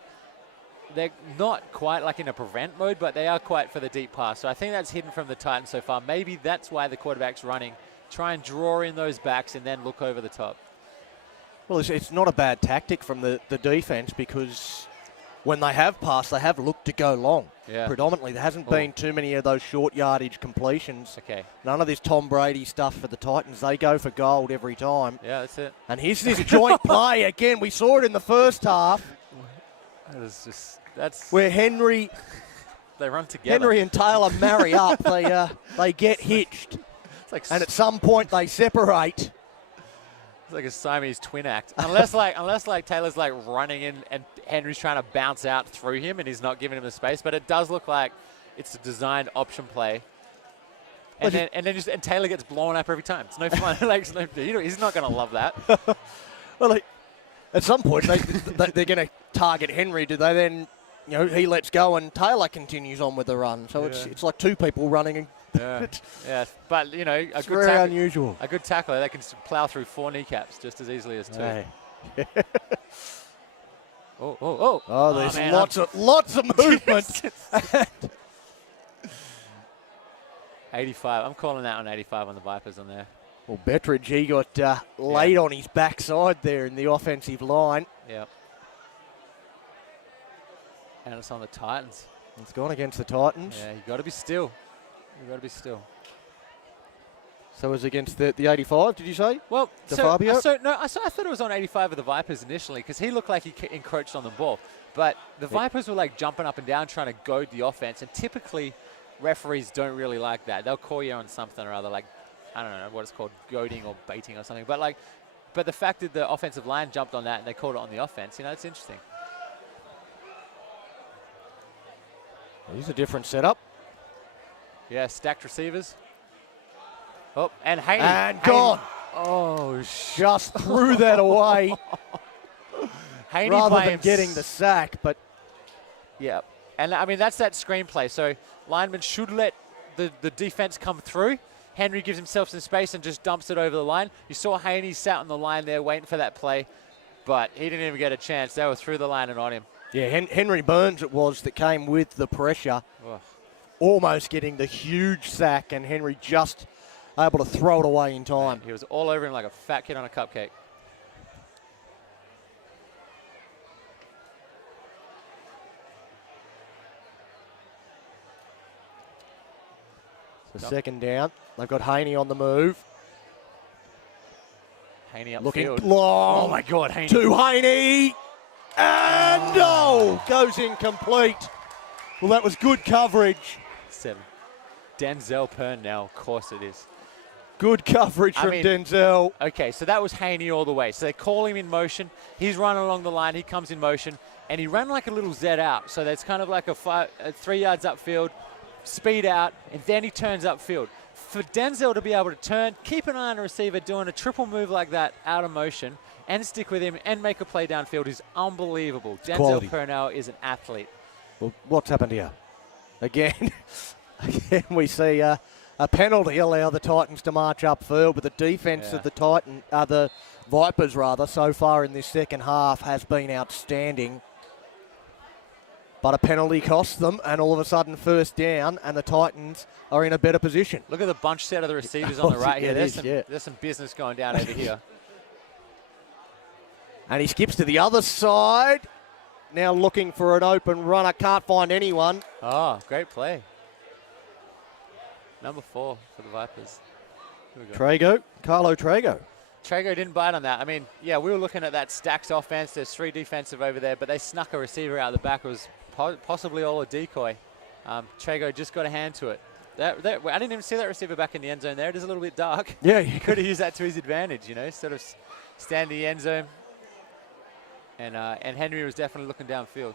They're not quite like in a prevent mode, but they are quite for the deep pass. So I think that's hidden from the Titans so far. Maybe that's why the quarterback's running. Try and draw in those backs and then look over the top. Well, it's not a bad tactic from the defense, because when they have passed, they have looked to go long. Yeah. Predominantly, there hasn't been too many of those short yardage completions. Okay. None of this Tom Brady stuff for the Titans. They go for gold every time. Yeah, that's it. And here's this joint play again. We saw it in the first half That's where Henry they run together. Henry and Taylor marry up. They get hitched, It's like and at some point they separate. It's like a Siamese twin act. Unless Taylor's like running in and Henry's trying to bounce out through him and he's not giving him the space. But it does look like it's a designed option play. And then Taylor gets blown up every time. It's no fun. He's not going to love that. Well, at some point they're going to target Henry. Do they then? He lets go and Taylor continues on with the run. So it's like two people running. Yeah, but it's very unusual. A good tackler, they can plow through 4 kneecaps just as easily as 2. Hey. Oh, there's man, lots of movement. 85. I'm calling that on 85 on the Vipers on there. Well, Bettridge, he got laid on his backside there in the offensive line. Yeah. And it's on the Titans. It's gone against the Titans. Yeah, you got to be still. You got to be still. So it was against the 85, did you say? Well, I thought it was on 85 of the Vipers initially because he looked like he encroached on the ball. But the Vipers were like jumping up and down trying to goad the offense. And typically referees don't really like that. They'll call you on something or other, like, I don't know what it's called, goading or baiting or something. But the fact that the offensive line jumped on that and they called it on the offense, it's interesting. Here's a different setup. Yeah, stacked receivers. Oh, and Haney. And gone. Oh, just threw that away. Haney rather than getting the sack, but... Yeah, and I mean, that's that screenplay. So linemen should let the defense come through. Henry gives himself some space and just dumps it over the line. You saw Haney sat on the line there waiting for that play, but he didn't even get a chance. They were through the line and on him. Yeah, Henry Burns it was that came with the pressure. Oh. Almost getting the huge sack, and Henry just able to throw it away in time. Man, he was all over him like a fat kid on a cupcake. So second down. They've got Haney on the move. Haney upfield. Looking long. Oh, my God, Haney. To Haney. And goes incomplete. Well, that was good coverage. 7. Denzel Purnell, of course it is. Good coverage from Denzel. Okay, so that was Haney all the way. So they call him in motion. He's running along the line. He comes in motion. And he ran like a little Z out. So that's kind of like a 3 yards upfield, speed out, and then he turns upfield. For Denzel to be able to turn, keep an eye on a receiver doing a triple move like that out of motion, and stick with him and make a play downfield is unbelievable. Denzel Purnell is an athlete. Well, what's happened here? Again we see a penalty allow the Titans to march upfield, but the defense of the Vipers so far in this second half has been outstanding. But a penalty costs them, and all of a sudden first down, and the Titans are in a better position. Look at the bunch set of the receivers on the right here. There's some business going down over here. And he skips to the other side. Now looking for an open runner. Can't find anyone. Oh, great play. Number 4 for the Vipers. Carlo Trago. Trago didn't bite on that. I mean, yeah, we were looking at that stacked offense. There's 3 defensive over there, but they snuck a receiver out the back. It was possibly all a decoy. Trago just got a hand to it. I didn't even see that receiver back in the end zone there. It is a little bit dark. Yeah. He could have used that to his advantage, sort of stand in the end zone. And Henry was definitely looking downfield.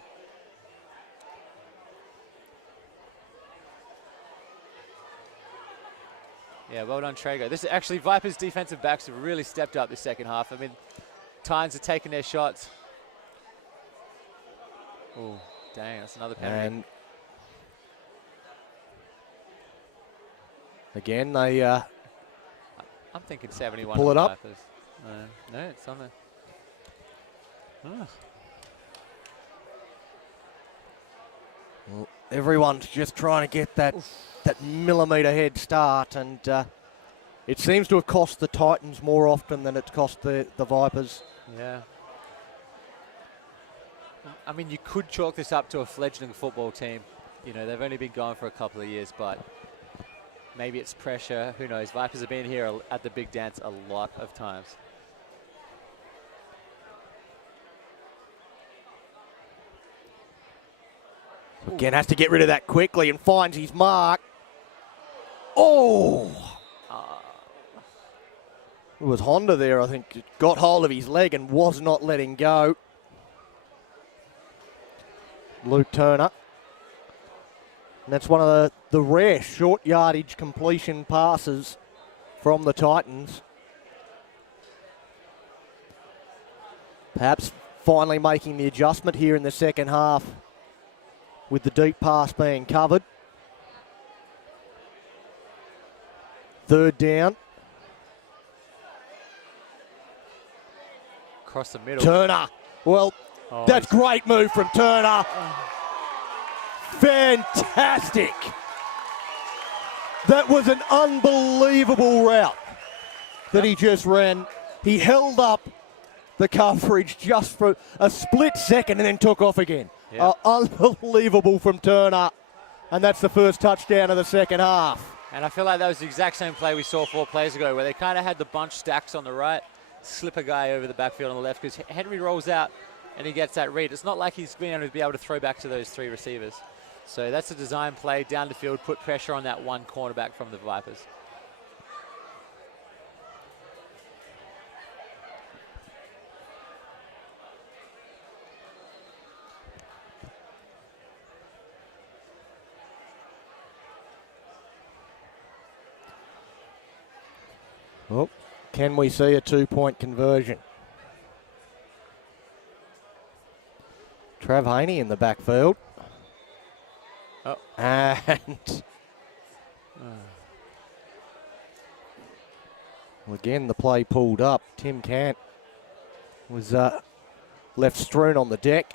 Yeah, well done, Trago. This is actually Vipers' defensive backs have really stepped up this second half. I mean, Titans are taking their shots. Oh, dang, that's another penalty. And again, they I'm thinking 71. pull it up. Vipers. No, it's on the. Oh. Well, everyone's just trying to get that millimetre head start, and it seems to have cost the Titans more often than it's cost the Vipers. Yeah. I mean, you could chalk this up to a fledgling football team. You know, they've only been going for a couple of years, but maybe it's pressure. Who knows? Vipers have been here at the big dance a lot of times. Again, has to get rid of that quickly and finds his mark. Oh! It was Honda there, I think. Got hold of his leg and was not letting go. Luke Turner. And that's one of the rare short yardage completion passes from the Titans. Perhaps finally making the adjustment here in the second half with the deep pass being covered. Third down. Across the middle. Turner. Well, that's great move from Turner. Fantastic. That was an unbelievable route that he just ran. He held up the coverage just for a split second and then took off again. Yep. Unbelievable from Turner. And that's the first touchdown of the second half. And I feel like that was the exact same play we saw 4 plays ago, where they kind of had the bunch stacks on the right, slip a guy over the backfield on the left, because Henry rolls out and he gets that read. It's not like he's going to be able to throw back to those 3 receivers. So that's a design play down the field, put pressure on that one cornerback from the Vipers. Oh, can we see a 2-point conversion? Trav Haney in the backfield. Oh. And well, again, the play pulled up. Tim Cant was left strewn on the deck.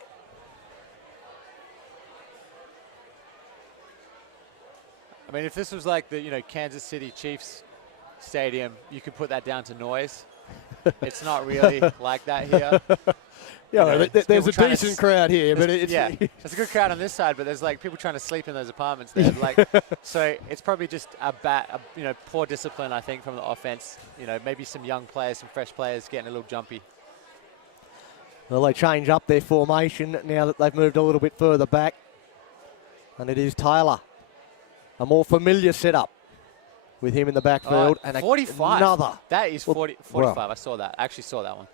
I mean, if this was like the Kansas City Chiefs stadium, you could put that down to noise. It's not really like that here. Yeah, there's a decent crowd here, but it's yeah, there's a good crowd on this side, but there's like people trying to sleep in those apartments there. Like, so it's probably just poor discipline, I think, from the offense. Maybe some young players, some fresh players getting a little jumpy. Well, they change up their formation now that they've moved a little bit further back, and it is Taylor, a more familiar setup with him in the backfield. And 45. Another. That is 45. Well, I saw that. I actually saw that one.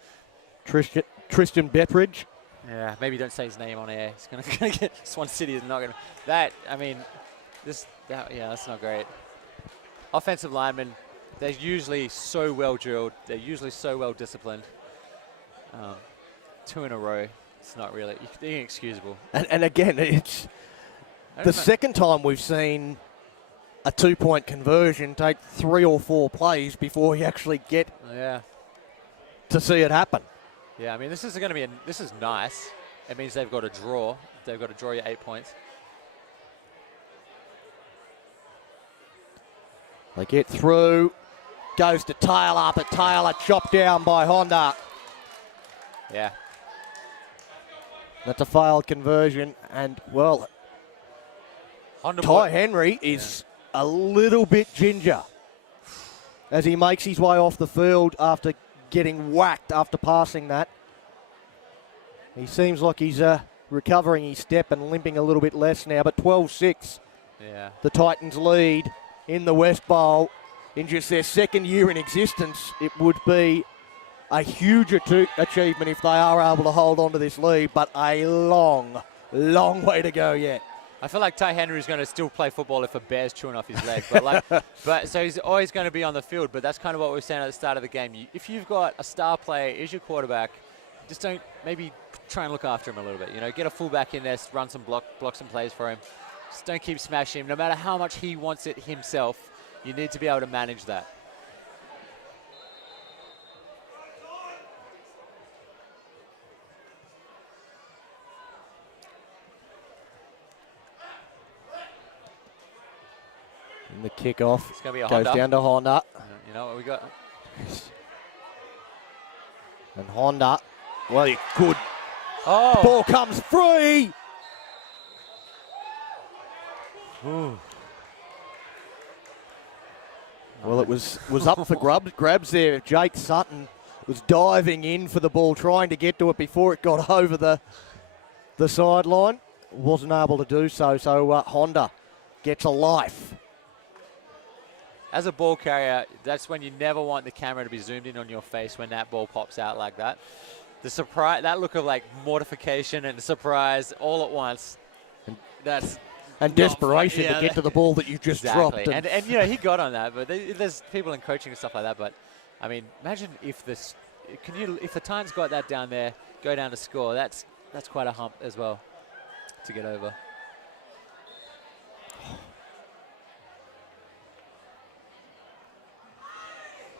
Tristan Bettridge. Yeah, maybe don't say his name on air. He's going to get Swan City is not going to. That, I mean, that's not great. Offensive linemen, they're usually so well drilled. They're usually so well disciplined. 2 in a row. It's not really inexcusable. And again, it's the second time we've seen a 2-point conversion take 3 or 4 plays before we actually get to see it happen. Yeah, I mean, this is going to be this is nice. It means they've got to draw. They've got to draw your 8 points. They get through. Goes to Taylor, but Taylor chopped down by Honda. Yeah. That's a failed conversion. And, well, Ty Henry is a little bit ginger as he makes his way off the field after getting whacked after passing that. He seems like he's recovering his step and limping a little bit less now, but 12-6. Yeah. The Titans lead in the West Bowl. In just their second year in existence, it would be a huge achievement if they are able to hold on to this lead, but a long, long way to go yet. I feel like Ty Henry is going to still play football if a bear's chewing off his leg. But so he's always going to be on the field. But that's kind of what we were saying at the start of the game. If you've got a star player as your quarterback, just don't maybe try and look after him a little bit. Get a fullback in there, run some block some plays for him. Just don't keep smashing him. No matter how much he wants it himself, you need to be able to manage that. The kickoff it's gonna be a goes Honda. Down to Honda. You know what we got? And Honda, well, he could Oh. Ball comes free. Ooh. Well, it was up for grabs there. Jake Sutton was diving in for the ball, trying to get to it before it got over the sideline. Wasn't able to do so, so Honda gets a life. As a ball carrier, that's when you never want the camera to be zoomed in on your face when that ball pops out like that. The surprise, that look of like mortification and surprise all at once. That's and desperation yeah, to get to the ball that you just exactly. dropped. And you know, he got on that, but there's people in coaching and stuff like that. But I mean, imagine if if the Titans got that down there, go down to score. That's quite a hump as well to get over.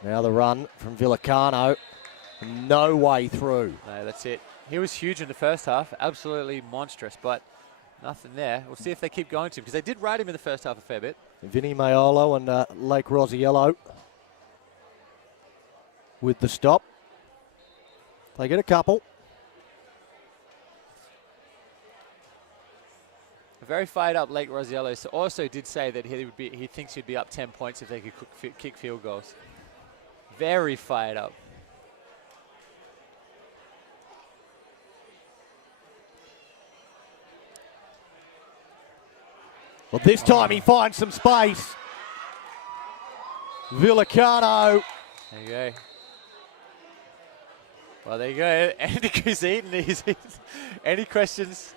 Now the run from Villicano. No way through. No, that's it. He was huge in the first half, absolutely monstrous, but nothing there. We'll see if they keep going to him, because they did ride him in the first half a fair bit. Vinny Maiolo and Lake Rosiello with the stop. They get a couple. A very fired up Lake Rosiello also did say that he thinks he'd be up 10 points if they could kick field goals. Very fired up. Well, this time he finds some space. Villicano. There you go. Well, there you go. Andy Eaton. Any questions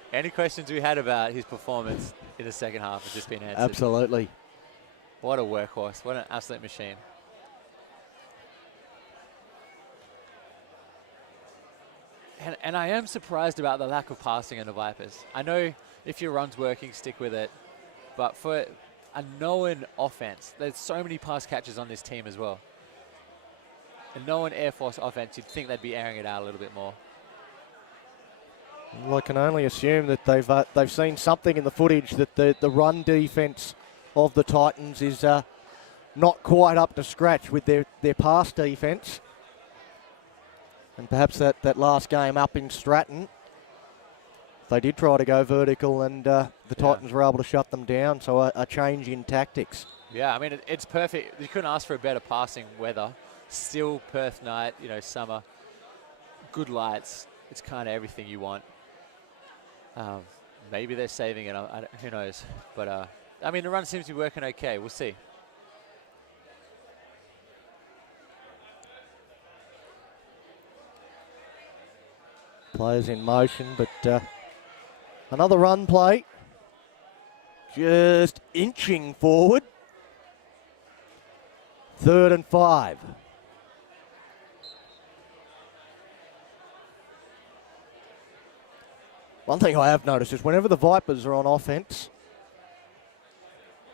we had about his performance in the second half have just been answered. Absolutely. What a workhorse. What an absolute machine. And I am surprised about the lack of passing in the Vipers. I know if your run's working, stick with it. But for a known offense, there's so many pass catches on this team as well. A known Air Force offense, you'd think they'd be airing it out a little bit more. Well, I can only assume that they've seen something in the footage that the run defense of the Titans is not quite up to scratch with their pass defense. And perhaps that last game up in Stratton, they did try to go vertical and the Titans were able to shut them down, so a change in tactics. Yeah, I mean, it's perfect. You couldn't ask for a better passing weather. Still Perth night, you know, summer, good lights. It's kind of everything you want. Maybe they're saving it, who knows. But, I mean, the run seems to be working okay. We'll see. Players in motion, but another run play. Just inching forward. 3rd and 5. One thing I have noticed is whenever the Vipers are on offense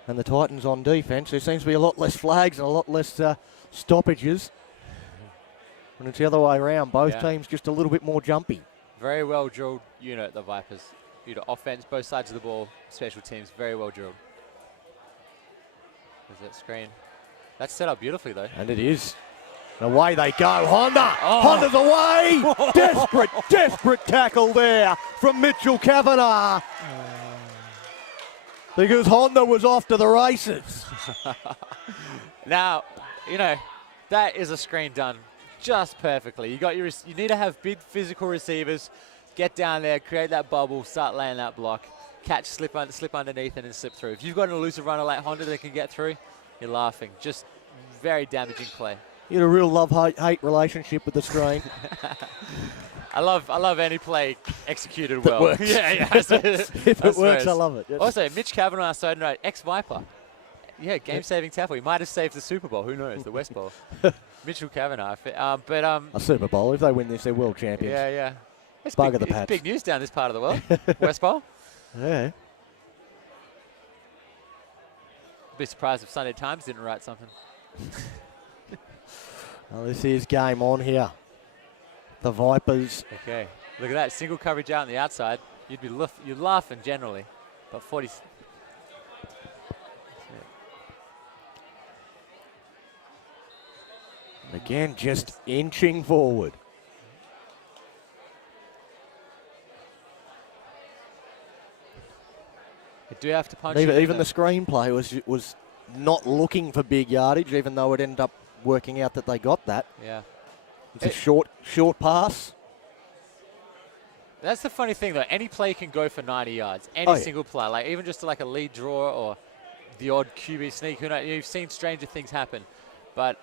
and the Titans on defense, there seems to be a lot less flags and a lot less stoppages. And it's the other way around. Both teams just a little bit more jumpy. Very well drilled unit, the Vipers. Offense, both sides of the ball, special teams, very well drilled. There's that screen. That's set up beautifully, though. And it is. And away they go. Honda! Oh. Honda's away! desperate tackle there from Mitchell Kavanagh. Because Honda was off to the races. Now, you know, that is a screen done just perfectly. You need to have big physical receivers, get down there, create that bubble, start laying that block, catch, slip underneath and then slip through. If you've got an elusive runner like Honda that can get through, you're laughing. Just very damaging play. You had a real love-hate relationship with the screen. I love any play executed well. Works. Yeah. If it works, I love it. Yes. Also, Mitch Kavanagh, side note, ex-Viper. Yeah, game-saving tackle. He might have saved the Super Bowl. Who knows? The West Bowl. Mitchell Kavanagh. A Super Bowl. If they win this, they're world champions. Yeah. It's Bugger the Pats. It's big news down this part of the world. West Bowl. Yeah. Be surprised if Sunday Times didn't write something. Well, this is game on here. The Vipers. Okay. Look at that. Single coverage out on the outside. You're laughing generally. But 40. Again, just inching forward. They do have to punch. Even the screenplay was not looking for big yardage, even though it ended up working out that they got that. Yeah. It's a short pass. That's the funny thing, though. Any play can go for 90 yards. Any single play, like even just like a lead draw or the odd QB sneak. Who knows? You've seen stranger things happen, but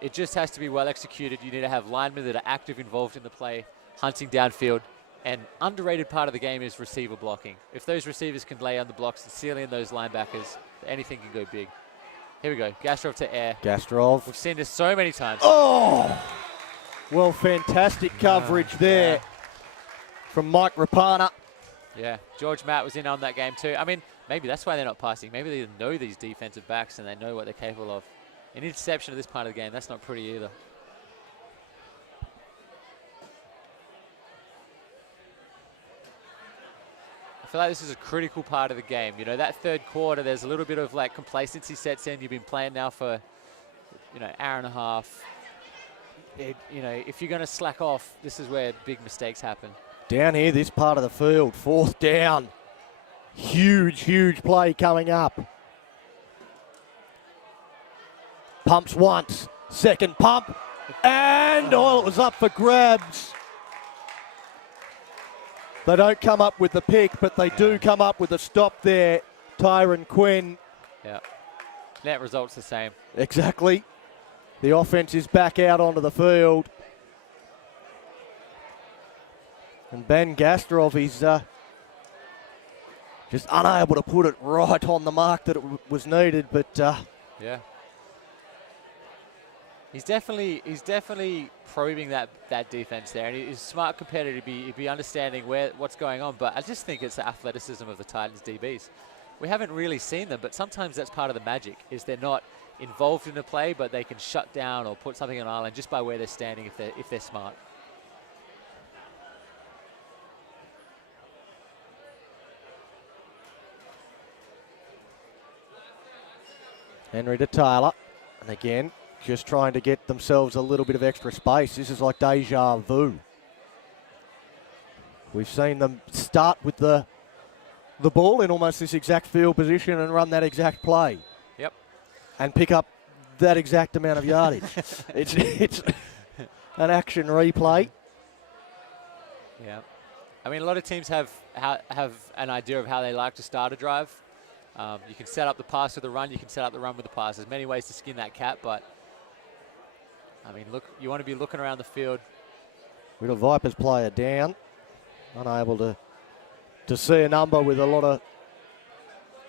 it just has to be well executed. You need to have linemen that are active, involved in the play, hunting downfield. And underrated part of the game is receiver blocking. If those receivers can lay on the blocks and seal in those linebackers, anything can go big. Here we go. Gastrov to air. Gastrov. We've seen this so many times. Oh! Well, fantastic coverage there from Mike Rapana. Yeah, George Matt was in on that game too. I mean, maybe that's why they're not passing. Maybe they know these defensive backs and they know what they're capable of. An interception of this part of the game, that's not pretty either. I feel like this is a critical part of the game. You know, that third quarter, there's a little bit of like complacency sets in. You've been playing now for, hour and a half. If you're going to slack off, this is where big mistakes happen. Down here, this part of the field, 4th down. Huge play coming up. Pumps once, second pump, and it was up for grabs. They don't come up with the pick, but they do come up with a stop there, Tyron Quinn. Yeah, net result's the same. Exactly. The offense is back out onto the field. And Ben Gastrov, he's just unable to put it right on the mark that it was needed, but yeah. He's definitely probing that defense there, and he's a smart competitor. He'd be understanding what's going on. But I just think it's the athleticism of the Titans DBs. We haven't really seen them, but sometimes that's part of the magic. Is they're not involved in the play, but they can shut down or put something on island just by where they're standing if they're smart. Henry to Taylor, and again, just trying to get themselves a little bit of extra space. This is like deja vu. We've seen them start with the ball in almost this exact field position and run that exact play. Yep. And pick up that exact amount of yardage. it's an action replay. Yeah. I mean, a lot of teams have an idea of how they like to start a drive. You can set up the pass with the run. You can set up the run with the pass. There's many ways to skin that cat, but I mean, look, you want to be looking around the field. Little Vipers player down, unable to see a number with a lot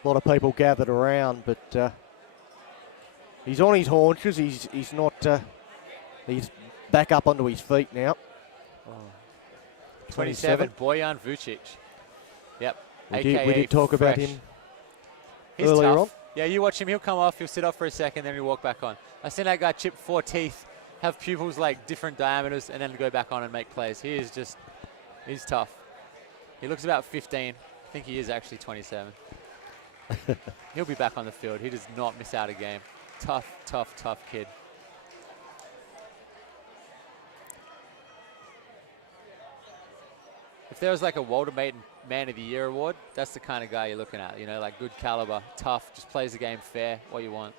of people gathered around, but he's on his haunches. He's not. He's back up onto his feet now. 27, Bojan Vucic. Yep. We did talk about him He's earlier tough. on. Yeah, you watch him. He'll come off. He'll sit off for a second, then he'll walk back on. I've seen that guy chip 4 teeth, have pupils like different diameters, and then go back on and make plays. He's tough. He looks about 15. I think he is actually 27. He'll be back on the field. He does not miss out a game. Tough kid. If there was like a Walter Mayton Man of the Year award, that's the kind of guy you're looking at. Like good caliber, tough, just plays the game fair, what you want.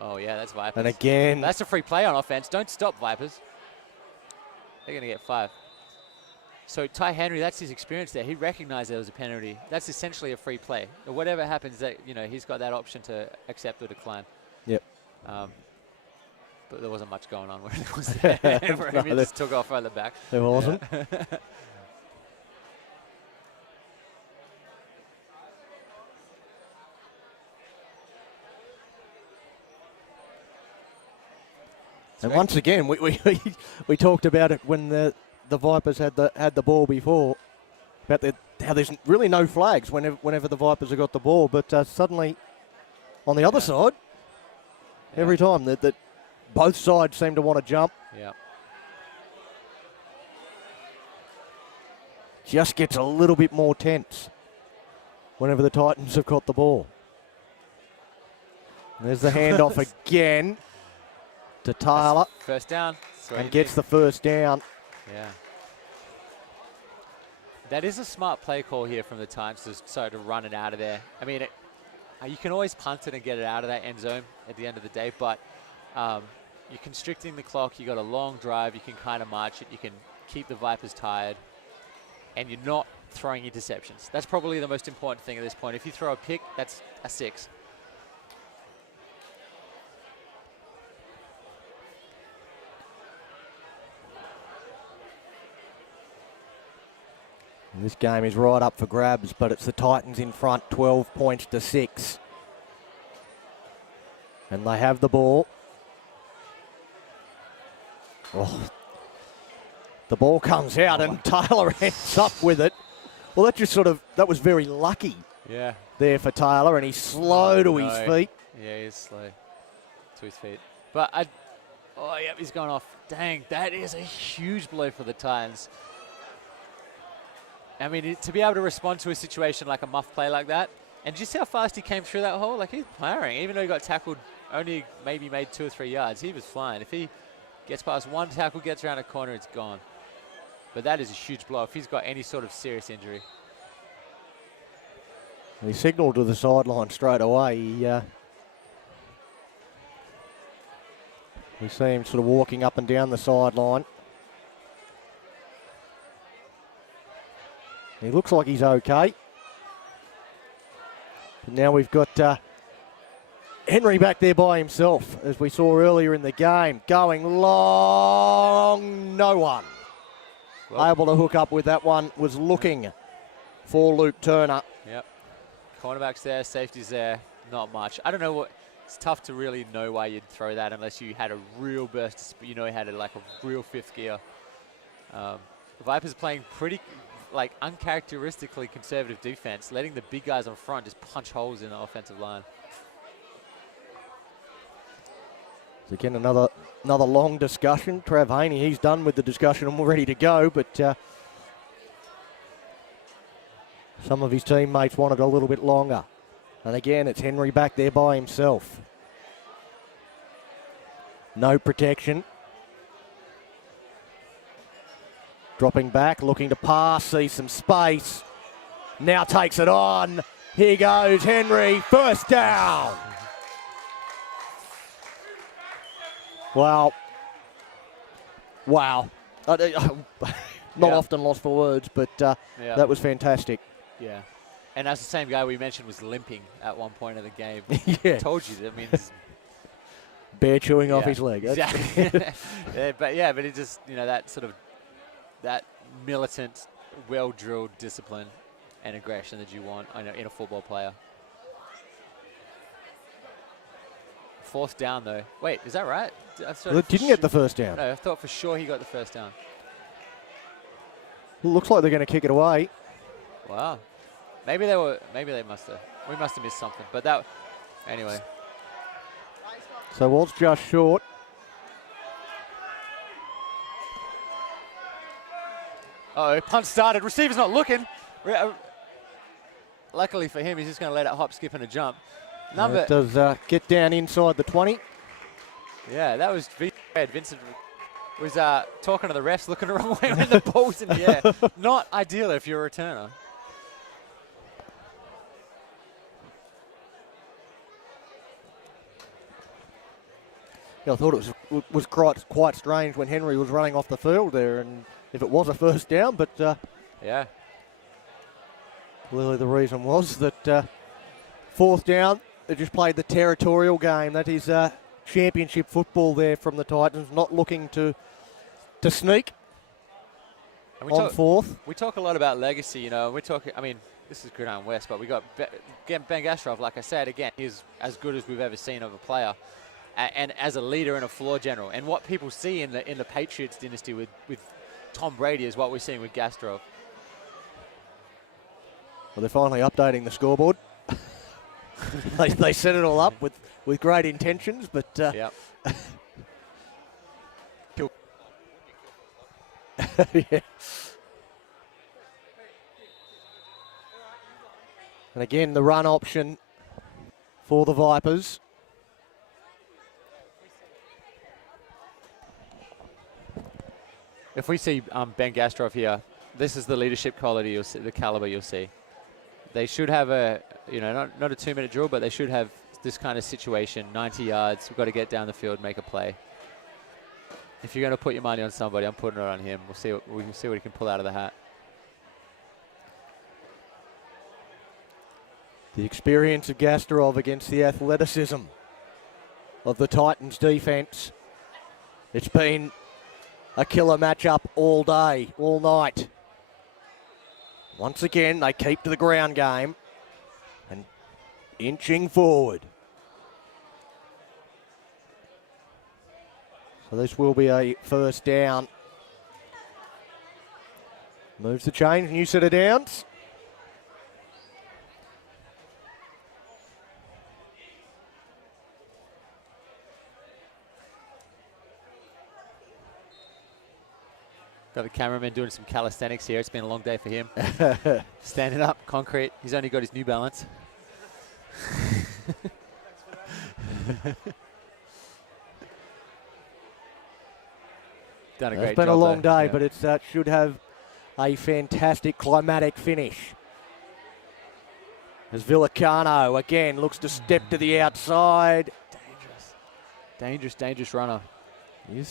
Oh yeah, that's Vipers. And again. That's a free play on offense. Don't stop, Vipers. They're going to get 5. So Ty Henry, that's his experience there. He recognized there was a penalty. That's essentially a free play. Or whatever happens, that he's got that option to accept or decline. Yep. But there wasn't much going on where it was there. He just took off right at the back. There wasn't. And once again, we talked about it when the Vipers had the ball before, about how there's really no flags whenever the Vipers have got the ball, but suddenly on the other side, every time that both sides seem to want to jump. Yeah. Just gets a little bit more tense whenever the Titans have got the ball. And there's the handoff again to Taylor. First down. And gets the first down. Yeah. That is a smart play call here from the Titans to start to run it out of there. I mean, you can always punt it and get it out of that end zone at the end of the day, but you're constricting the clock. You got a long drive. You can kind of march it. You can keep the Vipers tired, and you're not throwing interceptions. That's probably the most important thing at this point. If you throw a pick, that's a 6. This game is right up for grabs, but it's the Titans in front, 12 points to 6. And they have the ball. Oh. The ball comes out and Taylor ends up with it. Well, that was very lucky. Yeah. There for Taylor, and he's slow to his feet. Yeah, he's slow to his feet. But he's gone off. Dang, that is a huge blow for the Titans. I mean, to be able to respond to a situation like a muff play like that, and did you see how fast he came through that hole? Like, he's powering. Even though he got tackled, only maybe made 2 or 3 yards, he was flying. If he gets past one tackle, gets around a corner, it's gone. But that is a huge blow if he's got any sort of serious injury. He signalled to the sideline straight away. We see him sort of walking up and down the sideline. He looks like he's okay. But now we've got Henry back there by himself, as we saw earlier in the game. Going long, no one. Well, able to hook up with that one, was looking for Luke Turner. Yep. Cornerbacks there, safeties there, not much. I don't know what, it's tough to really know why you'd throw that unless you had a real burst of speed, you had like a real 5th gear. The Vipers playing pretty, uncharacteristically conservative defense, letting the big guys on front just punch holes in the offensive line. So again, another long discussion. Trav Haney, he's done with the discussion and we're ready to go, but some of his teammates wanted a little bit longer. And again, it's Henry back there by himself. No protection. Dropping back, looking to pass, sees some space. Now takes it on. Here goes Henry, first down. Wow. Not often lost for words, but that was fantastic. Yeah. And that's the same guy we mentioned was limping at one point of the game. Yeah. Told you, that means... Bear chewing off his leg. Exactly. but it just, that sort of, that militant, well-drilled discipline and aggression that you want in a football player. 4th down, though. Wait, is that right? Didn't get the first down. No, I thought for sure he got the first down. Looks like they're going to kick it away. Wow. Maybe they must have. We must have missed something. But anyway. So was just short. Uh-oh, punt started. Receiver's not looking. Luckily for him, he's just going to let it hop, skip, and a jump. It does get down inside the 20. Yeah, that was Vincent was talking to the refs, looking the wrong way when the ball's in the air. Not ideal if you're a returner. Yeah, I thought it was quite strange when Henry was running off the field there, and if it was a first down, but yeah, clearly the reason was that 4th down. They just played the territorial game. That is championship football there from the Titans, not looking to sneak on 4th. We talk a lot about legacy, we're talking, this is Gridiron West, but we got Ben Gastrov, like I said, again, he's as good as we've ever seen of a player. And as a leader and a floor general. And what people see in the Patriots dynasty with Tom Brady is what we're seeing with Gastrov. Well, they're finally updating the scoreboard. they set it all up with great intentions, but yep. Yeah. And again, the run option for the Vipers. If we see Ben Gastrov here, this is the leadership quality you'll see, the caliber you'll see. They should have a, not a 2-minute drill, but they should have this kind of situation, 90 yards. We've got to get down the field, make a play. If you're going to put your money on somebody, I'm putting it on him. We can see what he can pull out of the hat. The experience of Gastrov against the athleticism of the Titans defence. It's been a killer matchup all day, all night. Once again, they keep to the ground game and inching forward. So this will be a first down. Moves the chains, new set of downs. Got the cameraman doing some calisthenics here. It's been a long day for him. Standing up, concrete. He's only got his New Balance. Done a great job. It's been a long day, yeah. but it should have a fantastic climatic finish. As Villicano again looks to step to the outside. Dangerous runner.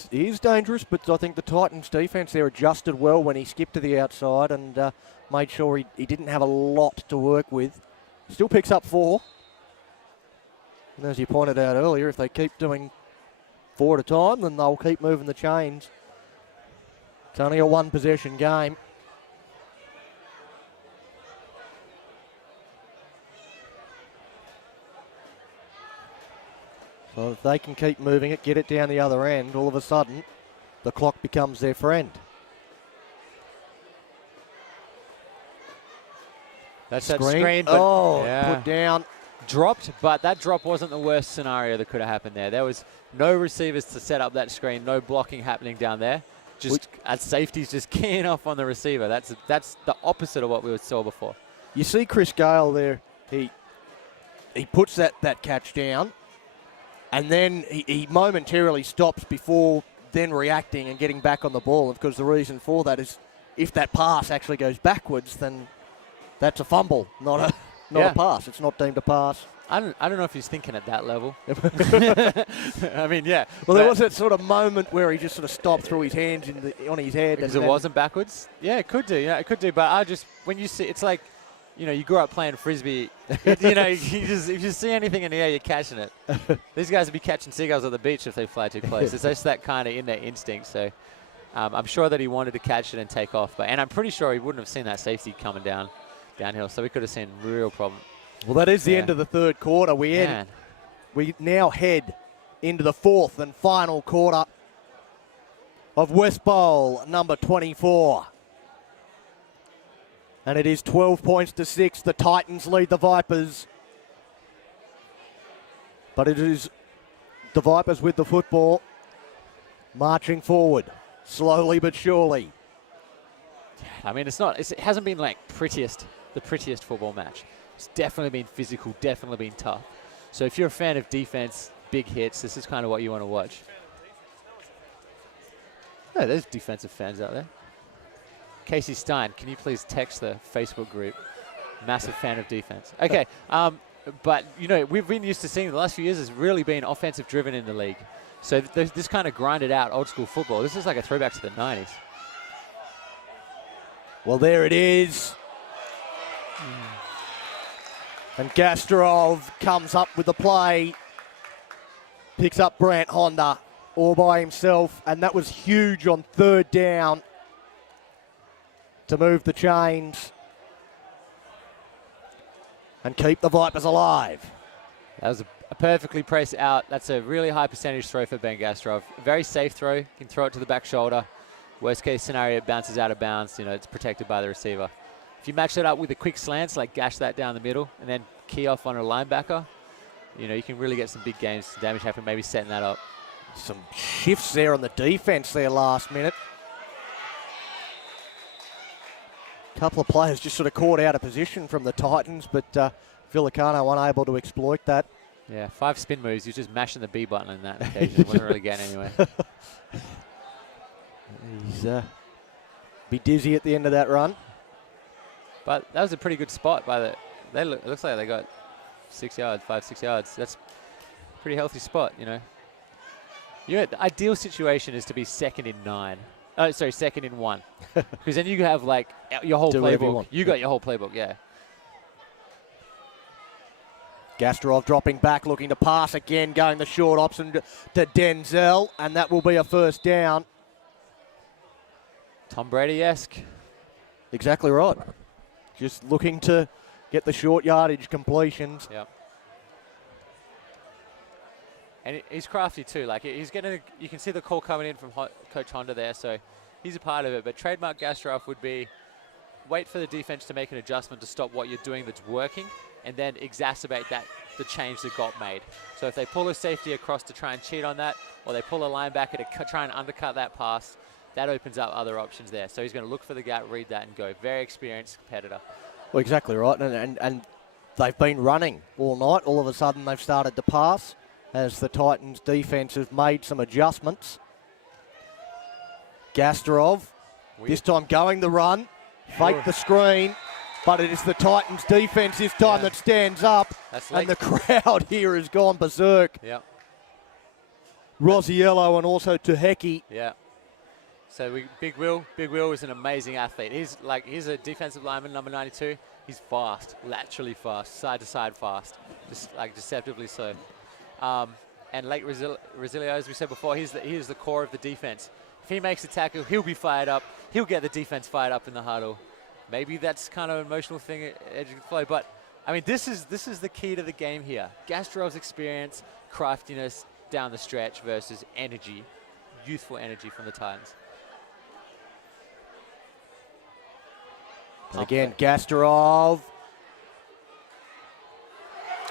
He is dangerous, but I think the Titans defence there adjusted well when he skipped to the outside and made sure he didn't have a lot to work with. Still picks up 4. And as you pointed out earlier, if they keep doing 4 at a time, then they'll keep moving the chains. It's only a 1-possession game. So if they can keep moving it, get it down the other end, all of a sudden, the clock becomes their friend. That's that screen. But put down. Dropped, but that drop wasn't the worst scenario that could have happened there. There was no receivers to set up that screen, no blocking happening down there. Just as safety's just keying off on the receiver. That's the opposite of what we saw before. You see Chris Gale there, he puts that catch down, and then he momentarily stops before then reacting and getting back on the ball. And because the reason for that is if that pass actually goes backwards, then that's a fumble, not a pass. It's not deemed a pass. I don't know if he's thinking at that level. I mean, yeah. Well, there was that sort of moment where he just sort of stopped, threw his hands on his head. Because it wasn't backwards? Yeah, it could do. Yeah, it could do. But when you see, it's like, you grew up playing Frisbee. If you see anything in the air, you're catching it. These guys would be catching seagulls at the beach if they fly too close. It's just that kind of in their instinct. So I'm sure that he wanted to catch it and take off. And I'm pretty sure he wouldn't have seen that safety coming downhill. So we could have seen real problem. Well, that is the end of the third quarter. We now head into the fourth and final quarter of West Bowl number 24. And it is 12 points to 6. The Titans lead the Vipers. But it is the Vipers with the football, marching forward, slowly but surely. I mean, it hasn't been like the prettiest football match. It's definitely been physical, definitely been tough. So if you're a fan of defense, big hits, this is kind of what you want to watch. Oh, there's defensive fans out there. Casey Stein, can you please text the Facebook group? Massive fan of defense. Okay, but we've been used to seeing the last few years has really been offensive driven in the league. So this kind of grinded out old school football. This is like a throwback to the 90s. Well, there it is. And Gastrov comes up with the play, picks up Brant Honda all by himself, and that was huge on third down to move the chains and keep the Vipers alive. That was a perfectly priced out. That's a really high percentage throw for Ben Gastrov. Very safe throw. You can throw it to the back shoulder. Worst case scenario, it bounces out of bounds. It's protected by the receiver. If you match that up with a quick slant, like gash that down the middle and then key off on a linebacker, you can really get some big games, some damage happen, maybe setting that up. Some shifts there on the defense there last minute. A couple of players just sort of caught out of position from the Titans, but Villicano unable to exploit that. Yeah, 5 spin moves. He was just mashing the B button in that occasion. Wasn't really getting anywhere. He's Be dizzy at the end of that run. But that was a pretty good spot by the. It looks like they got 6 yards, 5-6 yards. That's a pretty healthy spot, you know. The ideal situation is to be second in 9. Oh, sorry, second in 1. Because then you have like your whole Do whatever you playbook. want. You got your whole playbook, yeah. Gastrov dropping back, looking to pass again, going the short option to Denzel, and that will be a first down. Tom Brady-esque. Exactly right. Just looking to get the short yardage completions. Yep. And he's crafty too. Like he's getting, you can see the call coming in from Coach Honda there, so he's a part of it. But trademark Gastrov would be wait for the defense to make an adjustment to stop what you're doing that's working, and then exacerbate the change that got made. So if they pull a safety across to try and cheat on that, or they pull a linebacker to try and undercut that pass, that opens up other options there. So he's going to look for the gap, read that, and go. Very experienced competitor. Well, exactly right. And they've been running all night. All of a sudden they've started to pass as the Titans defense has made some adjustments. Gastrov, this time going the run, fake the screen, but it is the Titans defense this time that stands up, and the crowd here has gone berserk. Yep. Rosiello and also Tuheki. Yeah. So Big Will is an amazing athlete. He's a defensive lineman, number 92. He's fast, laterally fast, side to side fast, just like deceptively so. And Lake Rosilio, as we said before, he is the core of the defense. If he makes a tackle, he'll be fired up. He'll get the defense fired up in the huddle. Maybe that's kind of an emotional thing, edge of the flow. But I mean, this is the key to the game here. Gastrov's experience, craftiness down the stretch versus energy, youthful energy from the Titans. And again, Gastrov.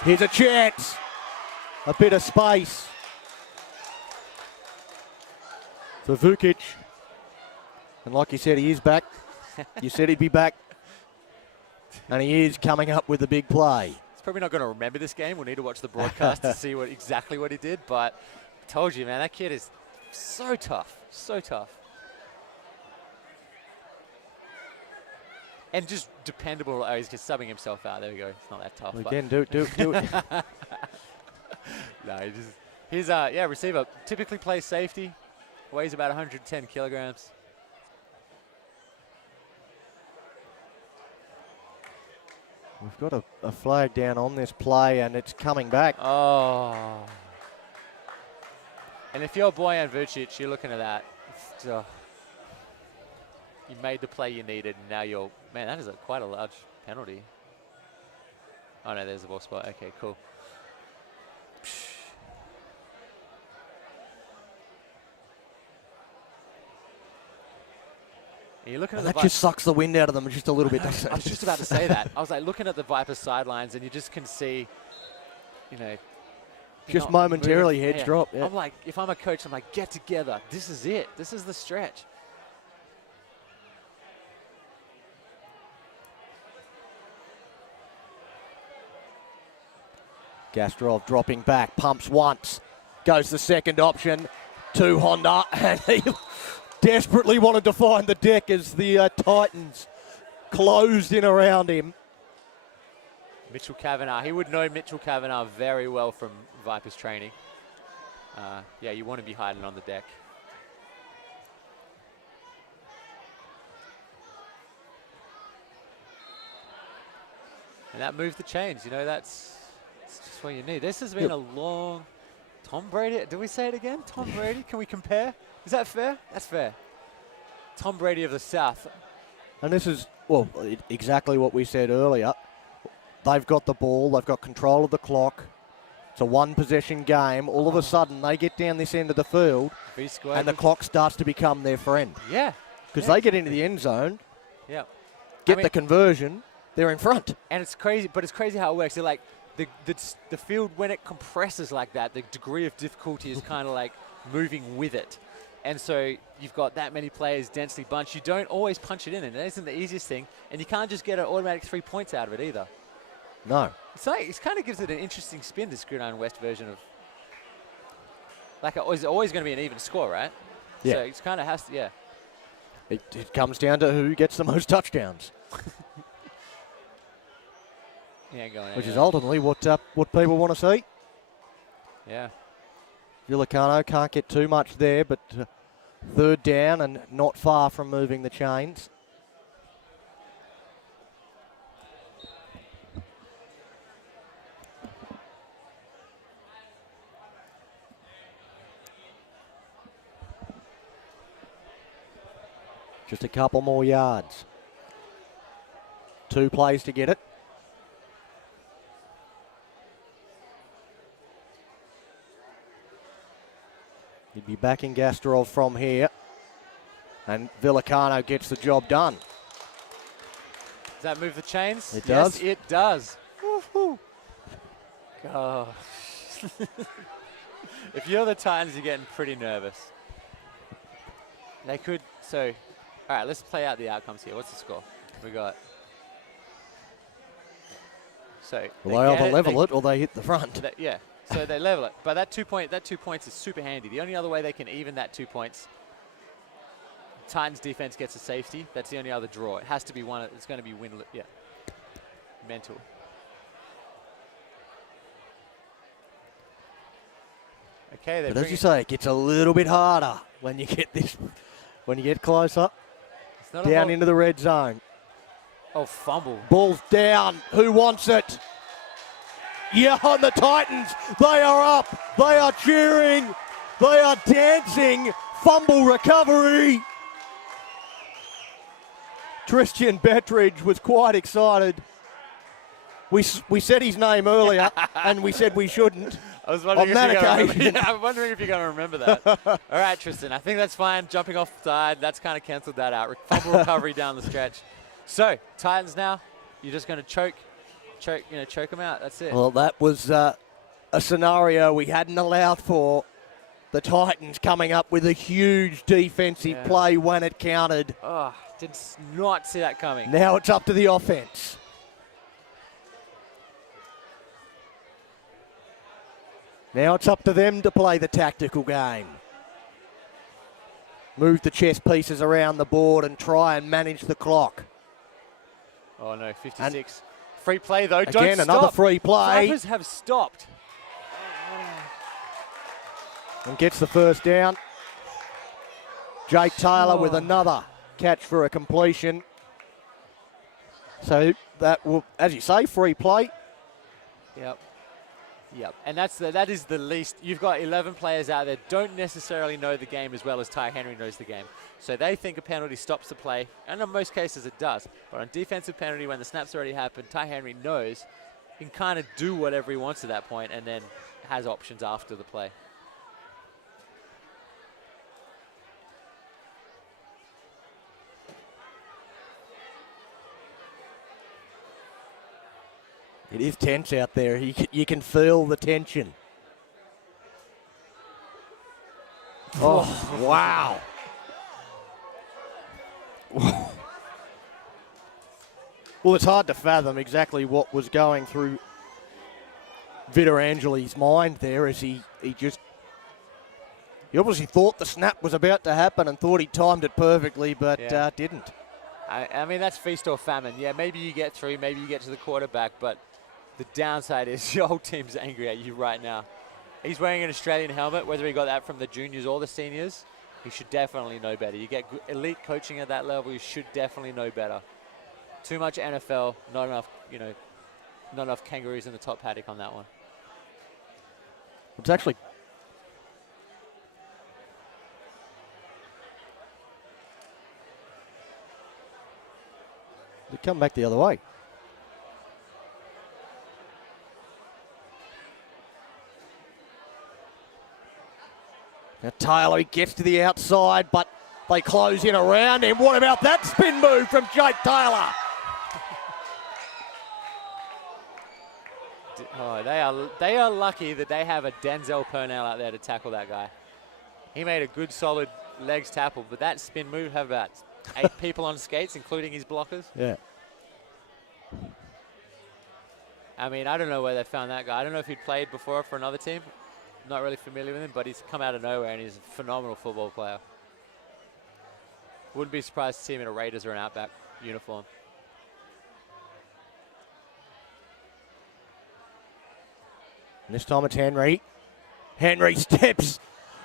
Here's a chance. A bit of space for Vukic. And like you said, he is back. You said he'd be back. And he is coming up with a big play. He's probably not going to remember this game. We'll need to watch the broadcast to see exactly what he did. But I told you, man, that kid is so tough. So tough. And just dependable. Oh, he's just subbing himself out. There we go. It's not that tough. Well, again, do it. No, he's receiver. Typically plays safety. Weighs about 110 kilograms. We've got a flag down on this play, and it's coming back. Oh. And if you're Bojan Vucic, you're looking at that. You made the play you needed, and now you're... Man, that is quite a large penalty. Oh, no, there's the ball spot. Okay, cool. And you're looking at that just sucks the wind out of them just a little bit, doesn't it? I was just about to say that. I was like looking at the Vipers sidelines, and you just can see, you know... Just momentarily heads drop. Yeah. I'm like, if I'm a coach, I'm like, get together. This is it. This is the stretch. Gastrov dropping back, pumps once, goes the second option to Honda, and he desperately wanted to find the deck as the Titans closed in around him. Mitchell Kavanagh, he would know Mitchell Kavanagh very well from Vipers training. Yeah, you want to be hiding on the deck. And that moved the chains, you know, that's just what you need. This has been a long... Tom Brady, did we say it again? Tom Brady, can we compare? Is that fair? That's fair. Tom Brady of the South. And this is, well, exactly what we said earlier. They've got the ball, they've got control of the clock. It's a one-possession game. All of a sudden, they get down this end of the field, and the clock starts to become their friend. Yeah. Because they get into the end zone, get the conversion, they're in front. And it's crazy, but it's crazy how it works. They're like, the field, when it compresses like that, the degree of difficulty is kind of like moving with it. And so you've got that many players densely bunched. You don't always punch it in, and it isn't the easiest thing. And you can't just get an automatic 3 points out of it either. No. It's like, it kind of gives it an interesting spin, this Gridiron West version of... Like, it's always going to be an even score, right? Yeah. So it kind of has to, It comes down to who gets the most touchdowns, He ain't going which is anywhere. ultimately what people want to see. Yeah. Villicano can't get too much there, but third down and not far from moving the chains. Just a couple more yards. 2 plays to get it. He'd be backing Gastrov from here. And Villicano gets the job done. Does that move the chains? It Yes, does. it does. Woo-hoo. Gosh. If you're the Titans, you're getting pretty nervous. They could, so, all right, let's play out the outcomes here. What's the score? We got, so. Well, they either level it or they hit the front. Yeah, so they level it. But that 2 points is super handy. The only other way they can even that 2 points, Titans defense gets a safety. That's the only other draw. It has to be one. It's going to be win. Yeah. Mental. Okay. But as you say, it gets a little bit harder when you get this, when you get closer, down into the red zone. Oh, fumble. Ball's down. Who wants it? Yeah, on the Titans. They are up. They are cheering. They are dancing. Fumble recovery. Tristan Bettridge was quite excited. We said his name earlier, and we said we shouldn't. I was wondering on that occasion. I'm wondering if you're going to remember that. All right, Tristan, I think that's fine. Jumping off the side, that's kind of cancelled that out. Fumble recovery down the stretch. So, Titans now, you're just going to choke them out. That's it. Well, that was a scenario we hadn't allowed for. The Titans coming up with a huge defensive play when it counted. Oh, did not see that coming. Now it's up to the offense. Now it's up to them to play the tactical game. Move the chess pieces around the board and try and manage the clock. Oh, no, 56. And free play, though. Again, Don't stop. another free play. Flappers have stopped. And gets the first down. Jake Taylor with another catch for a completion. So that will, as you say, free play. Yep. And that is the least. You've got 11 players out there don't necessarily know the game as well as Ty Henry knows the game. So they think a penalty stops the play, and in most cases it does. But on defensive penalty, when the snap's already happened, Ty Henry knows he can kind of do whatever he wants at that point and then has options after the play. It is tense out there. You can feel the tension. Oh, wow. Well, it's hard to fathom exactly what was going through Vittorangeli's mind there as he obviously thought the snap was about to happen and thought he timed it perfectly, but didn't. I mean, that's feast or famine. Yeah, maybe you get through, maybe you get to the quarterback, but the downside is your whole team's angry at you right now. He's wearing an Australian helmet, whether he got that from the juniors or the seniors. He should definitely know better. You get elite coaching at that level, you should definitely know better. Too much NFL, not enough, not enough kangaroos in the top paddock on that one. It's actually they come back the other way. Now Taylor, he gets to the outside, but they close in around him. What about that spin move from Jake Taylor? Oh, they are lucky that they have a Denzel Purnell out there to tackle that guy. He made a good, solid legs tackle, but that spin move have about 8 people on skates, including his blockers. Yeah. I mean, I don't know where they found that guy. I don't know if he'd played before for another team. Not really familiar with him, but he's come out of nowhere and he's a phenomenal football player. Wouldn't be surprised to see him in a Raiders or an Outback uniform. And this time it's Henry. Henry steps.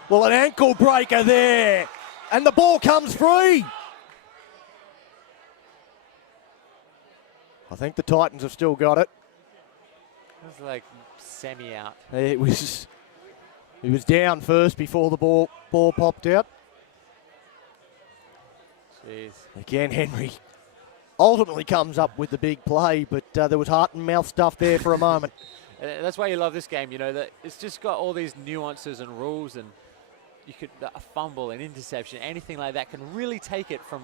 Well, an ankle breaker there. And the ball comes free. I think the Titans have still got it. It was like semi-out. He was down first before the ball popped out. Jeez. Again, Henry ultimately comes up with the big play, but there was heart and mouth stuff there for a moment. That's why you love this game, you know, that it's just got all these nuances and rules, and you could a fumble, an interception, anything like that can really take it from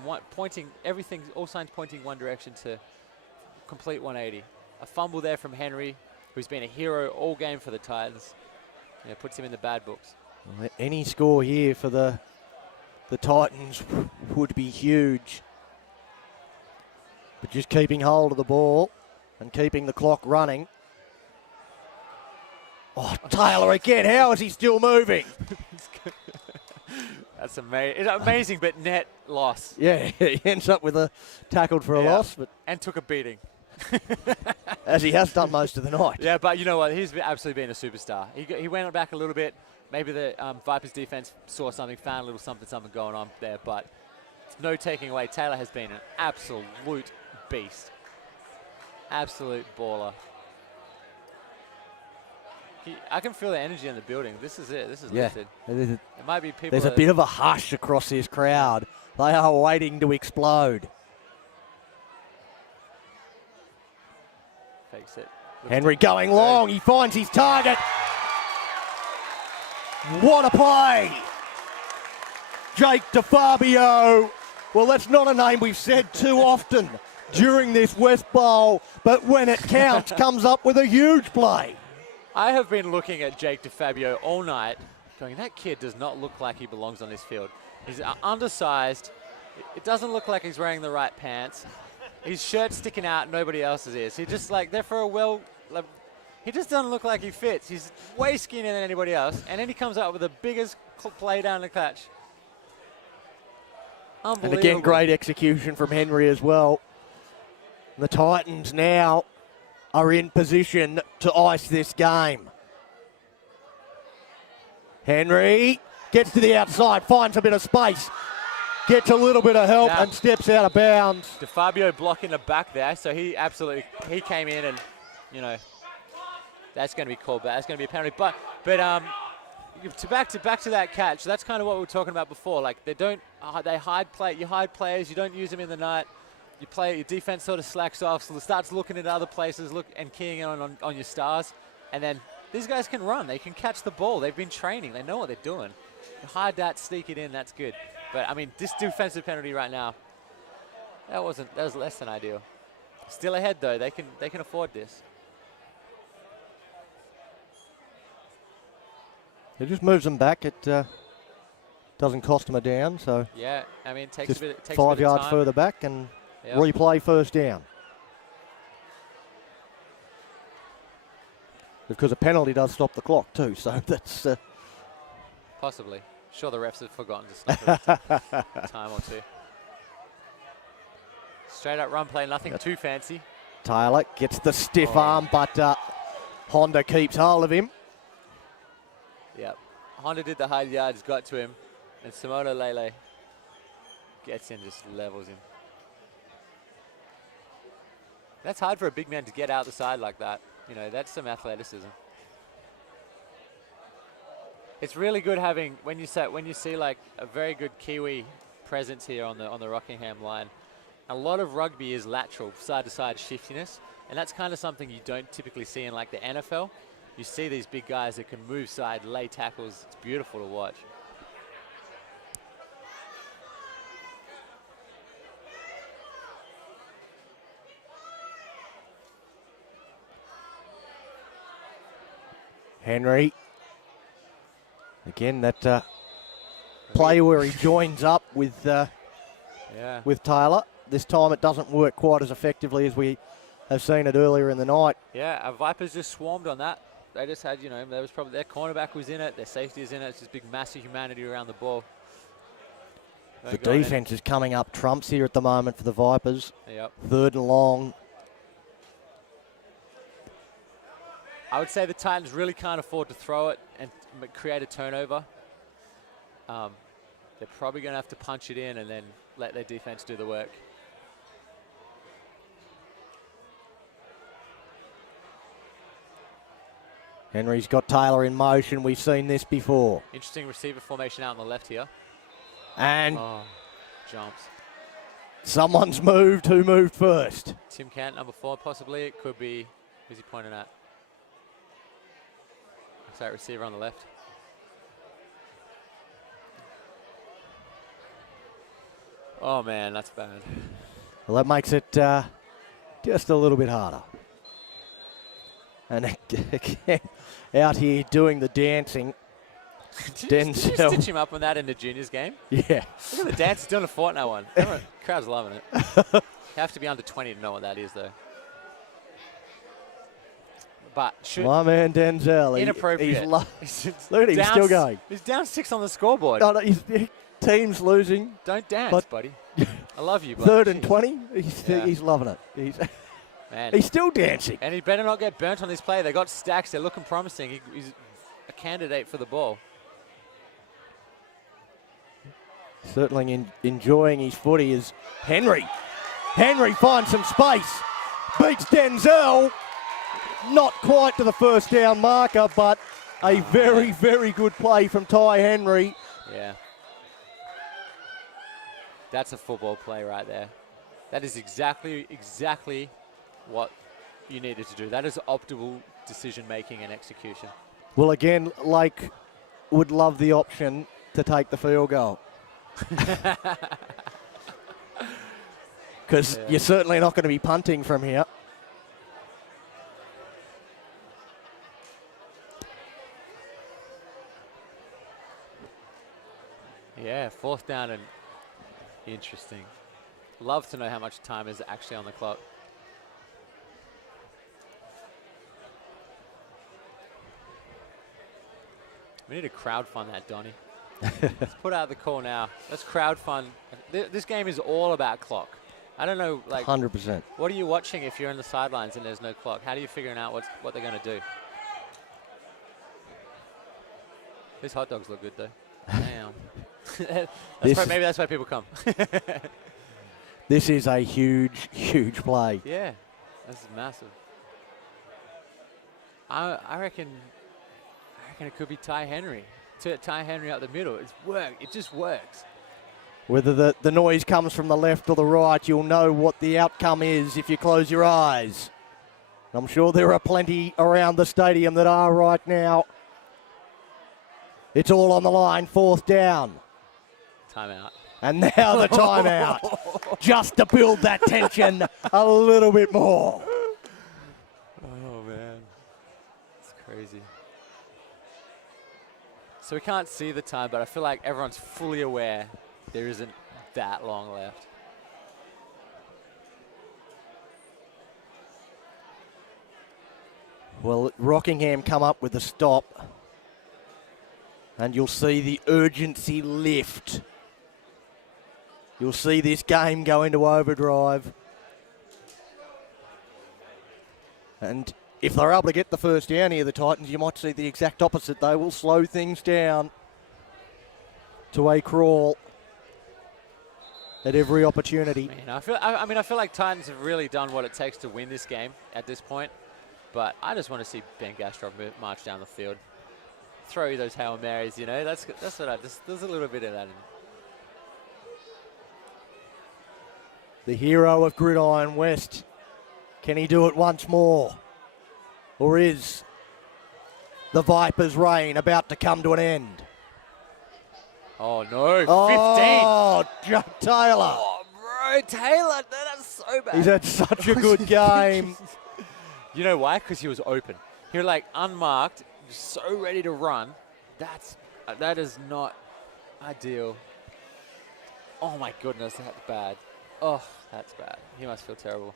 everything, all signs pointing one direction to complete 180. A fumble there from Henry, who's been a hero all game for the Titans, puts him in the bad books. Well, any score here for the Titans would be huge. But just keeping hold of the ball and keeping the clock running. Oh, Taylor again. How is he still moving? That's amazing. It's amazing, but net loss. Yeah, he ends up with a tackled for a loss. And took a beating. As he has done most of the night. Yeah, but you know what? He's absolutely been a superstar. He went back a little bit. Maybe the Vipers defense saw something, found a little something going on there, but it's no taking away. Taylor has been an absolute beast. Absolute baller. I can feel the energy in the building. This is it. This is lifted. It might be people. There's a bit of a hush across this crowd. They are waiting to explode. Fakes it. Henry going long. He finds his target. What a play. Jake DeFabio. Well, that's not a name we've said too often during this West Bowl, but when it counts, comes up with a huge play. I have been looking at Jake DeFabio all night, going, that kid does not look like he belongs on this field. He's undersized. It doesn't look like he's wearing the right pants. His shirt's sticking out, nobody else's is. He just he just doesn't look like he fits. He's way skinnier than anybody else, and then he comes out with the biggest play down the clutch. Unbelievable. And again, great execution from Henry as well. The Titans now are in position to ice this game. Henry gets to the outside, finds a bit of space, gets a little bit of help and steps out of bounds. DeFabio blocking the back there, so he came in and, that's going to be called back. That's going to be a penalty. But back to that catch. That's kind of what we were talking about before. Like they hide players. You don't use them in the night. Your defense sort of slacks off, so it starts looking at other places, and keying in on your stars. And then these guys can run. They can catch the ball. They've been training. They know what they're doing. You hide that, sneak it in. That's good. But I mean, this defensive penalty right now, that was less than ideal. Still ahead though. They can afford this. It just moves them back. It doesn't cost them a down. So yeah, I mean, it takes just a bit. It takes 5 a bit of yards time. further back and replay first down. Because a penalty does stop the clock too. So that's possibly. Sure, the refs have forgotten to stop it a time or two. Straight up run play, nothing too fancy. Taylor gets the stiff arm, but Honda keeps hold of him. Yep. Honda did the hard yards, got to him, and Simona Lele gets in, just levels him. That's hard for a big man to get out the side like that. That's some athleticism. It's really good having when you see like a very good Kiwi presence here on the Rockingham line. A lot of rugby is lateral, side to side shiftiness, and that's kind of something you don't typically see in like the NFL. You see these big guys that can move side, lay tackles. It's beautiful to watch. Henry. Again, that play where he joins up with Taylor. This time it doesn't work quite as effectively as we have seen it earlier in the night. Yeah, our Vipers just swarmed on that. They just had, there was probably their cornerback was in it, their safety is in it. It's just big, massive humanity around the ball. The defense is coming up trumps here at the moment for the Vipers. Yep. 3rd and long. I would say the Titans really can't afford to throw it and create a turnover. They're probably going to have to punch it in and then let their defense do the work. Henry's got Taylor in motion. We've seen this before. Interesting receiver formation out on the left here. And Jumps. someone's moved. Who moved first? Tim Kent, number 4, possibly. It could be. Who's he pointing at? Looks like receiver on the left. Oh, man, that's bad. Well, that makes it just a little bit harder. And again, out here doing the dancing. Did you stitch him up on that in the juniors game? Yeah. Look at the dance. He's doing a Fortnite one. Everyone, crowd's loving it. You have to be under 20 to know what that is, though. But my man Denzel, inappropriate. Look at him, he's still going. He's down 6 on the scoreboard. No, team's losing. Don't dance, buddy. I love you, buddy. 3rd and 20. He's loving it. He's still dancing. And he better not get burnt on this play. They got stacks. They're looking promising. He's a candidate for the ball. Certainly enjoying his footy is Henry. Henry finds some space. Beats Denzel. Not quite to the first down marker, but a very, very good play from Ty Henry. Yeah. That's a football play right there. That is exactly what you needed to do. That is optimal decision-making and execution. Well, again, Lake would love the option to take the field goal. Because you're certainly not going to be punting from here. Yeah, 4th down and interesting. Love to know how much time is actually on the clock. We need to crowdfund that, Donnie. Let's put out the call now. Let's crowdfund. This game is all about clock. I don't know, like 100%. What are you watching if you're in the sidelines and there's no clock? How are you figuring out what they're going to do? These hot dogs look good, though. Damn. Maybe that's why people come. This is a huge, huge play. Yeah, this is massive. I reckon it could be Ty Henry. Ty Henry up the middle. It just works. Whether the noise comes from the left or the right, you'll know what the outcome is if you close your eyes. I'm sure there are plenty around the stadium that are right now. It's all on the line, 4th down. Timeout. And now the timeout, just to build that tension a little bit more. Oh, man. It's crazy. So we can't see the time, but I feel like everyone's fully aware there isn't that long left. Well, Rockingham come up with a stop. And you'll see the urgency lift. You'll see this game go into overdrive. And if they're able to get the first down here, the Titans, you might see the exact opposite. They will slow things down to a crawl at every opportunity. Man, I feel like Titans have really done what it takes to win this game at this point. But I just want to see Ben Gastrov march down the field. Throw you those Hail Marys, you know. That's what there's a little bit of that in. The hero of Gridiron West. Can he do it once more? Or is the Vipers' reign about to come to an end? Oh, no. 15. Oh, Jack Taylor. Oh, bro, Taylor. That's so bad. He's had such a good game. You know why? Because he was open. He was like unmarked, so ready to run. That is not ideal. Oh, my goodness. That's bad. Oh, that's bad. He must feel terrible.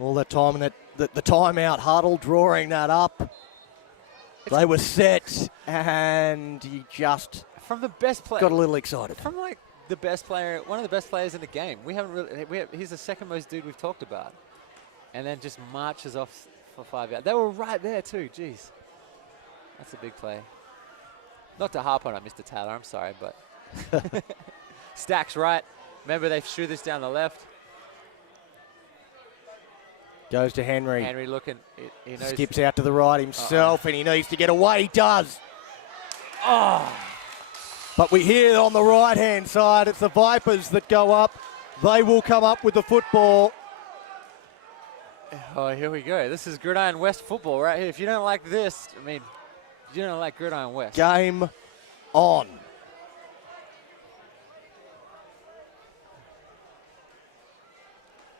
All that time and the timeout huddle drawing that up. They were set and he just from the best player. Got a little excited. From like the best player, one of the best players in the game. We haven't really, he's the second most dude we've talked about. And then just marches off for 5 yards. They were right there too, jeez. That's a big play. Not to harp on it, Mr. Taylor, I'm sorry, but. Stacks right. Remember, they threw this down the left. Goes to Henry. Henry looking, he knows. Skips out to the right himself, and he needs to get away. He does. Oh. But we hear on the right-hand side, it's the Vipers that go up. They will come up with the football. Oh, here we go. This is Gridiron West football right here. If you don't like this, I mean, you don't like Gridiron West. Game on.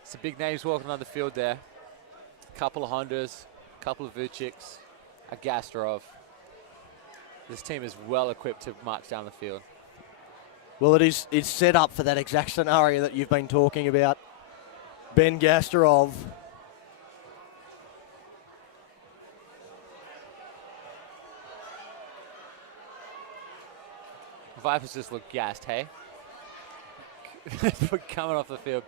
Some big names walking on the field there. A couple of Hondas, a couple of Vucics, a Gastrov. This team is well equipped to march down the field. Well, it's set up for that exact scenario that you've been talking about. Ben Gastrov. Vipers just look gassed, hey? Coming off the field.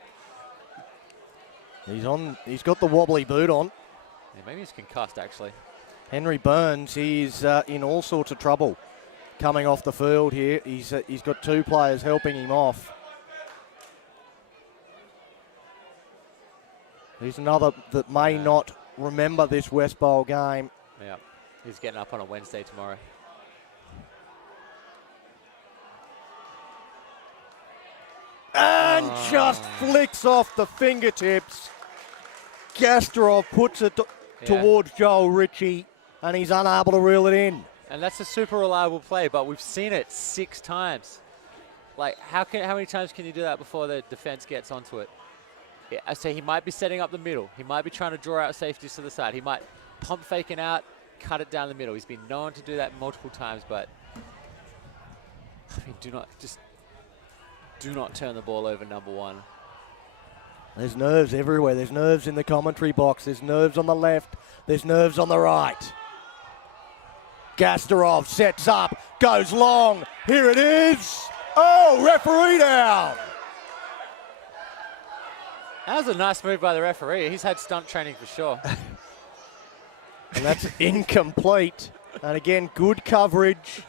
He's got the wobbly boot on. Yeah, maybe he's concussed, actually. Henry Burns, he's in all sorts of trouble coming off the field here. He's got 2 players helping him off. He's another that may not remember this West Bowl game. Yeah, he's getting up on a Wednesday tomorrow. And just flicks off the fingertips. Gastrov puts it towards Joel Ritchie, and he's unable to reel it in. And that's a super reliable play, but we've seen it 6 times. Like, how many times can you do that before the defense gets onto it? Yeah, I say he might be setting up the middle. He might be trying to draw out safeties to the side. He might pump faking out, cut it down the middle. He's been known to do that multiple times, but I mean, do not turn the ball over, number 1. There's nerves everywhere. There's nerves in the commentary box. There's nerves on the left. There's nerves on the right. Gastrov sets up, goes long. Here it is. Oh, referee down. That was a nice move by the referee. He's had stunt training for sure. And that's incomplete. And again, good coverage.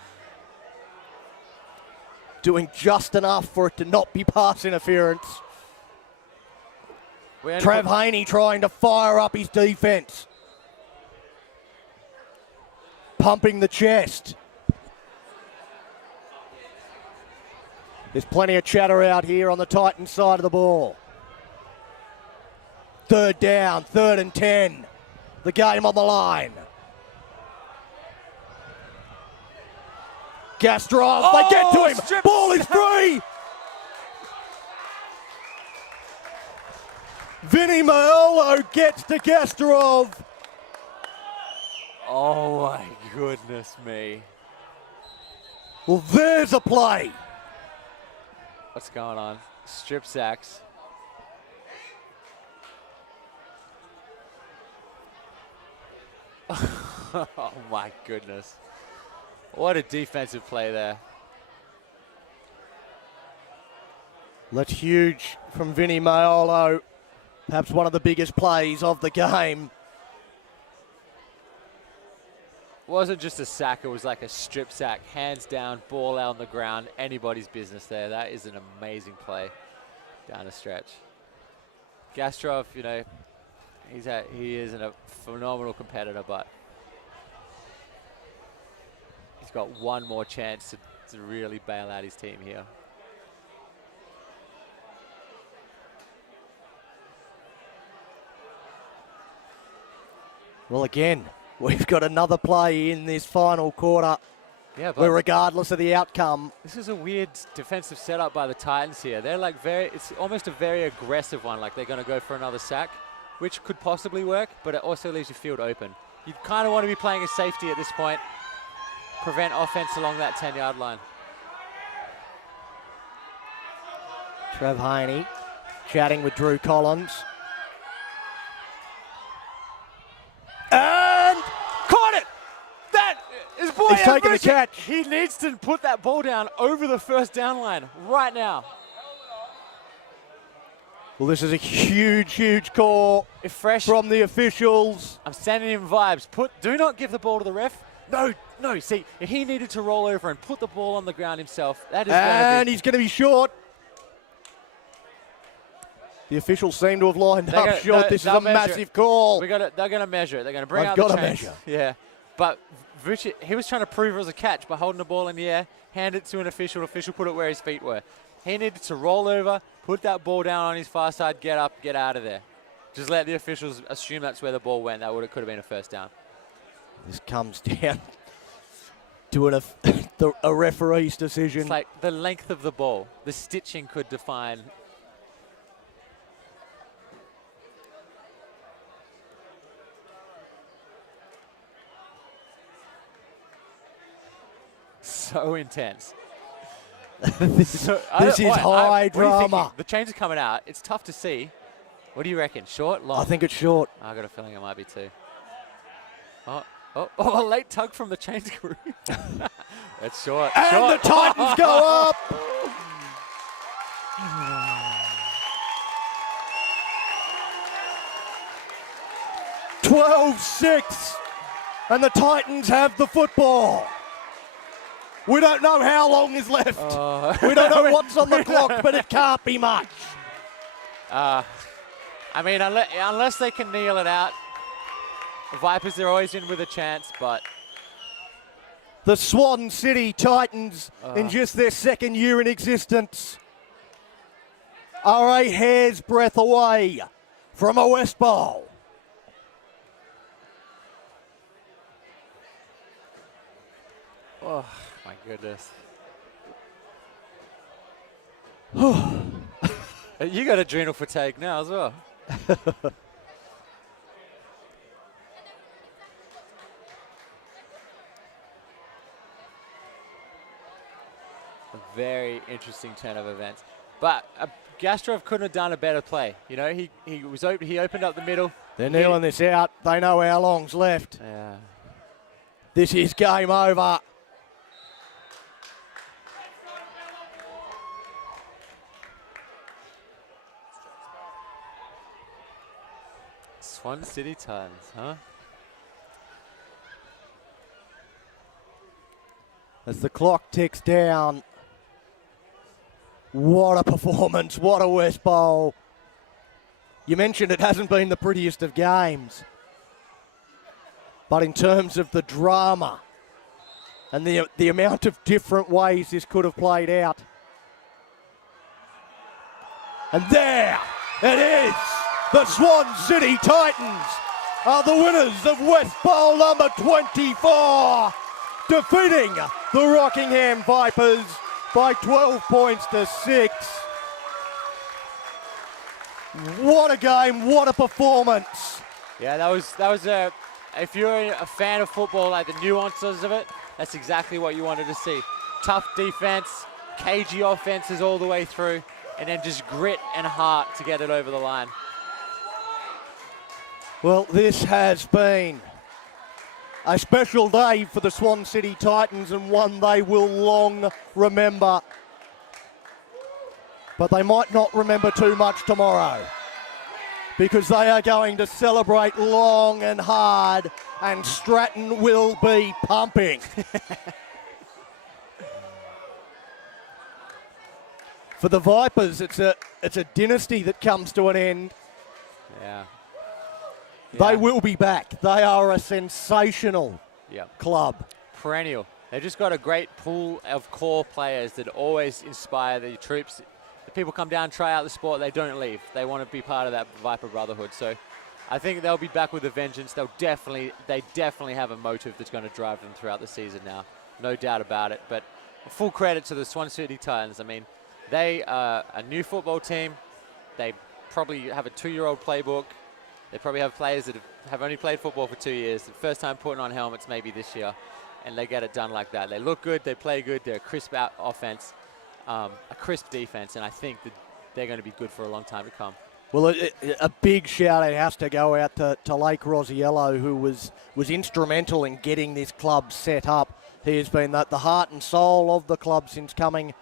Doing just enough for it to not be pass interference. Trav Haney trying to fire up his defense. Pumping the chest. There's plenty of chatter out here on the Titans side of the ball. 3rd down, 3rd and 10. The game on the line. Gastrov, they get to him. Ball is free. Vinny Maiolo gets to Gastrov. Oh my goodness me. Well, there's a play. What's going on? Strip sacks. Oh my goodness. What a defensive play there. That's huge from Vinny Maiolo. Perhaps one of the biggest plays of the game. Wasn't just a sack, it was like a strip sack. Hands down, ball out on the ground. Anybody's business there. That is an amazing play down the stretch. Gastrov, you know, he is a phenomenal competitor, but he's got one more chance to really bail out his team here. Well, again, we've got another play in this final quarter. Yeah, but where regardless of the outcome. This is a weird defensive setup by the Titans here. They're like it's almost a very aggressive one, like they're going to go for another sack, which could possibly work, but it also leaves your field open. You kind of want to be playing a safety at this point. Prevent offense along that 10-yard line. Trav Haney chatting with Drew Collins. And caught it! That is boy. He's He's taking the catch. He needs to put that ball down over the first down line right now. Well, this is a huge, huge call from the officials. I'm sending him vibes. Do not give the ball to the ref. No, see, if he needed to roll over and put the ball on the ground himself, that is and he's going to be short. The officials seem to have lined up short. This is a massive call. They're going to measure it. They're going to bring out the chains. Measure. Yeah, but he was trying to prove it was a catch by holding the ball in the air, hand it to an official. Official put it where his feet were. He needed to roll over, put that ball down on his far side, get up, get out of there. Just let the officials assume that's where the ball went. That could have been a first down. This comes down to a referee's decision. It's like the length of the ball. The stitching could define. So intense. This is high drama. The chains are coming out. It's tough to see. What do you reckon? Short, long? I think it's short. I got a feeling it might be too. A late tug from the chains crew. It's short. And the Titans go up. (12-6), and the Titans have the football. We don't know how long is left. We don't know what's on the clock, but it can't be much. I mean, unless they can kneel it out, the Vipers are always in with a chance, but... The Swan City Titans, in just their second year in existence, are a hair's breadth away from a West Bowl. Oh, my goodness. You got adrenal fatigue now as well. A very interesting turn of events. But Gastrov couldn't have done a better play. You know, he opened up the middle. They're kneeling this out. They know how long's left. Yeah. This is game over. Swan City Titans, huh? As the clock ticks down, what a performance, what a West Bowl. You mentioned it hasn't been the prettiest of games, but in terms of the drama and the amount of different ways this could have played out. And there it is. The Swan City Titans are the winners of West Bowl number 24, defeating the Rockingham Vipers by 12 points to 6. What a game, what a performance. Yeah, that was if you're a fan of football, like the nuances of it, that's exactly what you wanted to see. Tough defense, cagey offenses all the way through, and then just grit and heart to get it over the line. Well, this has been a special day for the Swan City Titans, and one they will long remember. But they might not remember too much tomorrow, because they are going to celebrate long and hard, and Stratton will be pumping. For the Vipers, it's a dynasty that comes to an end. Yeah. They will be back. They are a sensational club. Perennial. They've just got a great pool of core players that always inspire the troops. The people come down, try out the sport, they don't leave. They want to be part of that Viper Brotherhood. So I think they'll be back with a vengeance. They definitely have a motive that's going to drive them throughout the season now. No doubt about it. But full credit to the Swan City Titans. I mean, they are a new football team. They probably have a 2-year-old playbook. They probably have players that have only played football for 2 years. The first time putting on helmets maybe this year. And they get it done like that. They look good. They play good. They're a crisp offense, a crisp defense. And I think that they're going to be good for a long time to come. Well, a big shout out has to go out to Lake Rosiello, who was instrumental in getting this club set up He has been the heart and soul of the club since coming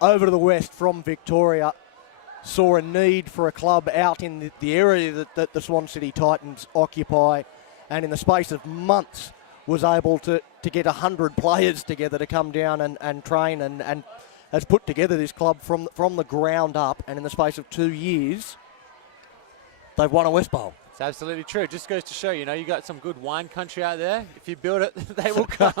over to the West from Victoria. Saw a need for a club out in the area that the Swan City Titans occupy, and in the space of months was able to get 100 players together to come down and train and has put together this club from the ground up, and in the space of 2 years, they've won a West Bowl. It's absolutely true. It just goes to show, you got some good wine country out there. If you build it, they will come.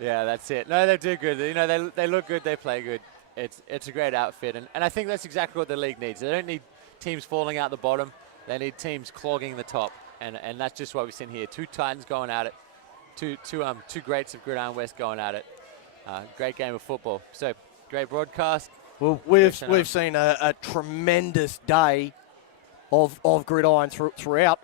Yeah, that's it. No, they do good. They look good. They play good. It's a great outfit, and I think that's exactly what the league needs. They don't need teams falling out the bottom. They need teams clogging the top, and that's just what we've seen here. 2 Titans going at it, two greats of Gridiron West going at it. Great game of football. So great broadcast. Well, we've seen a tremendous day of gridiron throughout.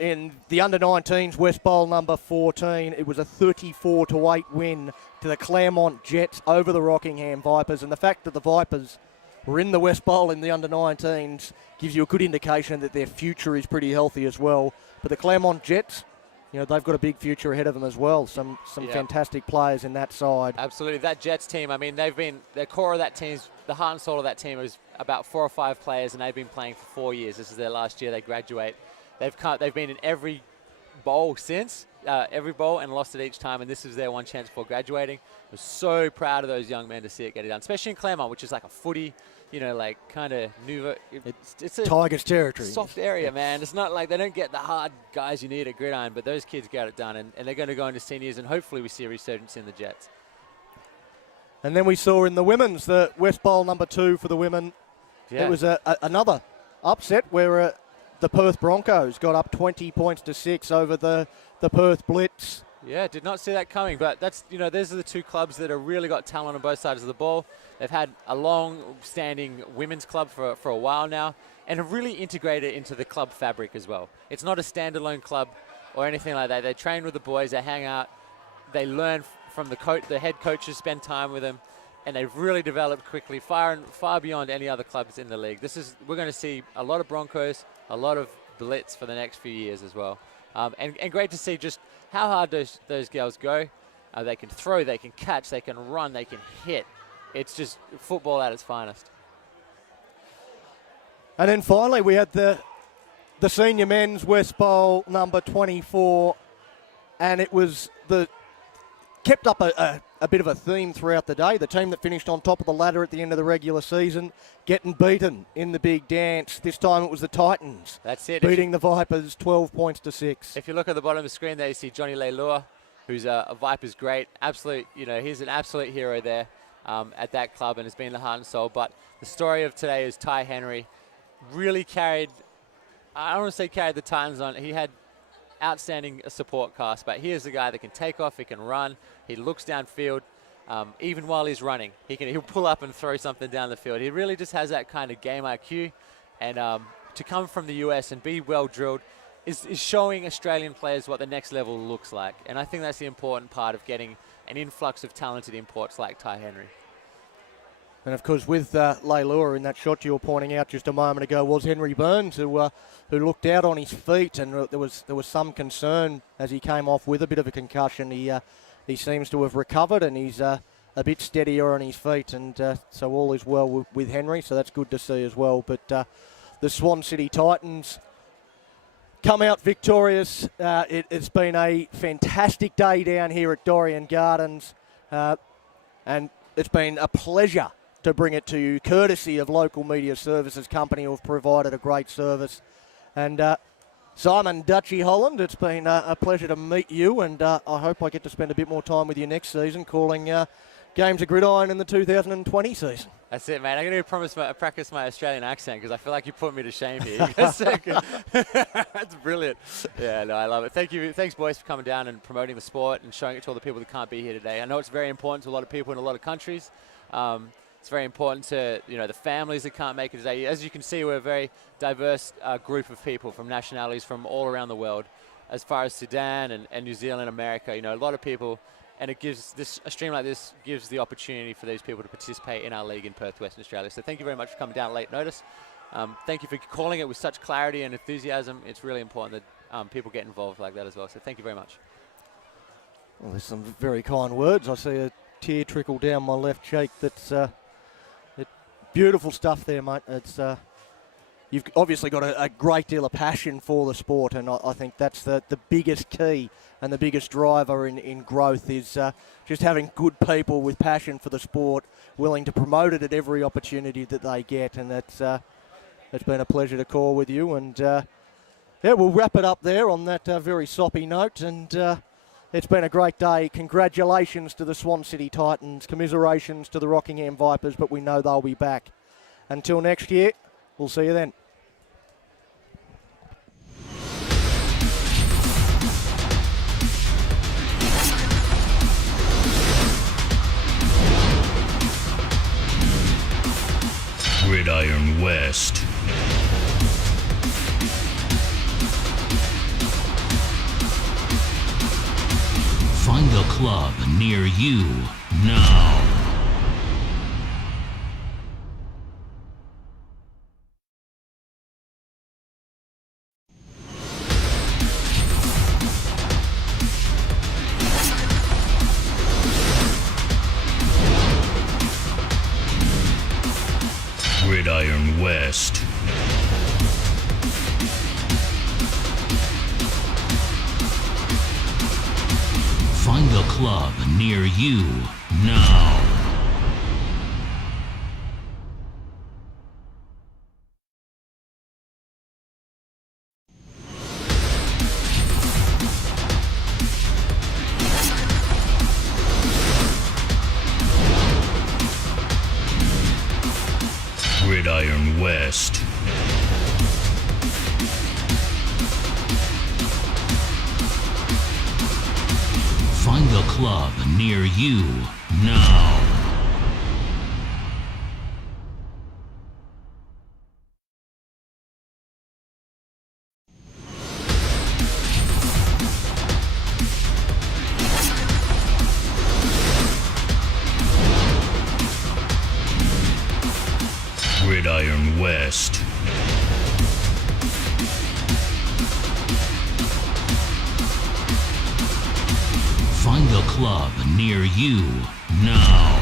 In the under-19s West Bowl number 14, it was a 34-8 win to the Claremont Jets over the Rockingham Vipers, and the fact that the Vipers were in the West Bowl in the under-19s gives you a good indication that their future is pretty healthy as well. But the Claremont Jets, they've got a big future ahead of them as well. Some fantastic players in that side. Absolutely. That Jets team, I mean, the core of that team, the heart and soul of that team is about 4 or 5 players, and they've been playing for 4 years. This is their last year. They graduate. They've been in every bowl since, every bowl, and lost it each time, and this is their one chance before graduating. I was so proud of those young men to see it get it done, especially in Claremont, which is like a footy, kind of new. It's a Tigers territory. Soft area, man. It's not like they don't get the hard guys you need at Gridiron, but those kids get it done, and they're going to go into seniors, and hopefully we see a resurgence in the Jets. And then we saw in the women's, the West Bowl number 2 for the women. Yeah. It was another upset where the Perth Broncos got up 20 points to 6 over the Perth Blitz. Yeah, did not see that coming, but that's, those are the 2 clubs that have really got talent on both sides of the ball. They've had a long-standing women's club for a while now, and have really integrated into the club fabric as well. It's not a standalone club or anything like that. They train with the boys, they hang out, they learn from the head coaches, spend time with them, and they've really developed quickly, far beyond any other clubs in the league. We're going to see a lot of Broncos, a lot of Blitz for the next few years as well. And great to see just how hard those girls go. They can throw, they can catch, they can run, they can hit. It's just football at its finest. And then finally we had the senior men's West Bowl number 24, and it was kept up a bit of a theme throughout the day. The team that finished on top of the ladder at the end of the regular season getting beaten in the big dance. This time it was the Titans. That's it. Beating the Vipers 12 points to 6. If you look at the bottom of the screen there, you see Johnny Leilua, who's a Vipers great. Absolute, he's an absolute hero there at that club and has been the heart and soul. But the story of today is Ty Henry really carried, I don't want to say carried the Titans on. He had outstanding support cast, but he is the guy that can take off, he can run, he looks downfield, even while he's running. He'll pull up and throw something down the field. He really just has that kind of game IQ, and to come from the US and be well drilled is showing Australian players what the next level looks like, and I think that's the important part of getting an influx of talented imports like Ty Henry. And of course, with Leilua in that shot you were pointing out just a moment ago was Henry Burns, who looked out on his feet, and there was some concern as he came off with a bit of a concussion. He seems to have recovered, and he's a bit steadier on his feet, and so all is well with Henry. So that's good to see as well. But the Swan City Titans come out victorious. It's been a fantastic day down here at Dorrien Gardens, and it's been a pleasure to bring it to you, courtesy of Local Media Services Company, who have provided a great service. And Simon Dutchy Holland, it's been a pleasure to meet you, and I hope I get to spend a bit more time with you next season calling games of gridiron in the 2020 season. That's it, mate. I'm going to practice my Australian accent because I feel like you put me to shame here. That's brilliant. Yeah, no, I love it. Thank you. Thanks, boys, for coming down and promoting the sport and showing it to all the people that can't be here today. I know it's very important to a lot of people in a lot of countries. It's very important to the families that can't make it today. As you can see, we're a very diverse group of people from nationalities from all around the world. As far as Sudan and New Zealand, America, a lot of people, and it gives a stream like this gives the opportunity for these people to participate in our league in Perth, Western Australia. So thank you very much for coming down at late notice. Thank you for calling it with such clarity and enthusiasm. It's really important that people get involved like that as well. So thank you very much. Well, there's some very kind words. I see a tear trickle down my left cheek. That's beautiful stuff there, mate. It's you've obviously got a great deal of passion for the sport, and I think that's the biggest key and the biggest driver in growth is just having good people with passion for the sport, willing to promote it at every opportunity that they get, and it's been a pleasure to call with you. And yeah, we'll wrap it up there on that very soppy note, and it's been a great day. Congratulations to the Swan City Titans, commiserations to the Rockingham Vipers, but we know they'll be back. Until next year, we'll see you then. Gridiron West. Find the club near you now. Gridiron West. Find the club near you now. Gridiron West. Find the club near you now. Gridiron West. Find the club near you now.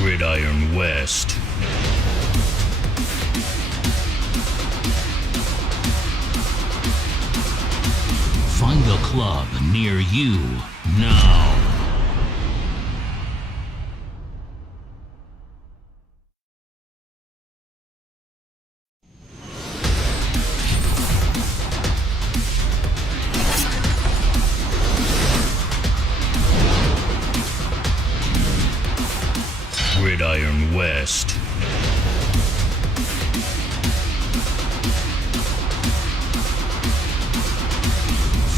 Gridiron West. Find the club near you now. Gridiron West.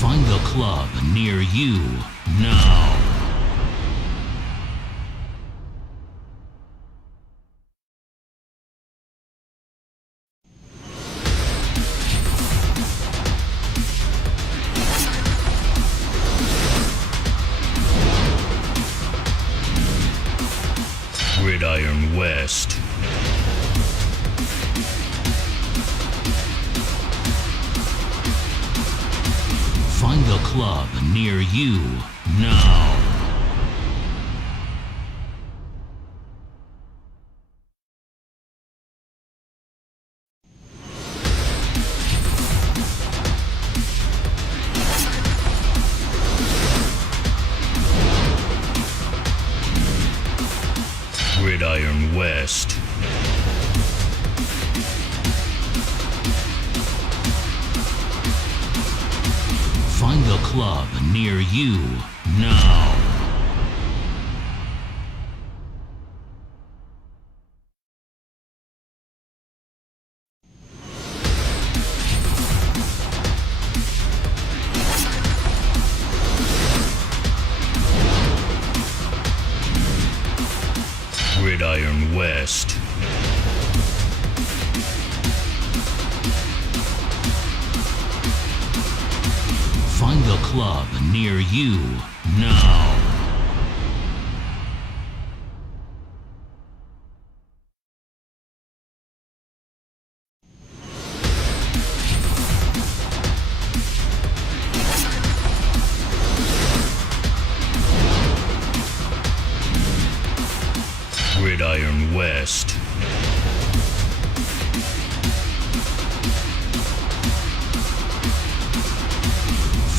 Find the club near you now. Gridiron West. Find the club near you now. Gridiron West. Find the club near you now. Gridiron West. Find club near you now. Gridiron West.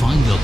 Find the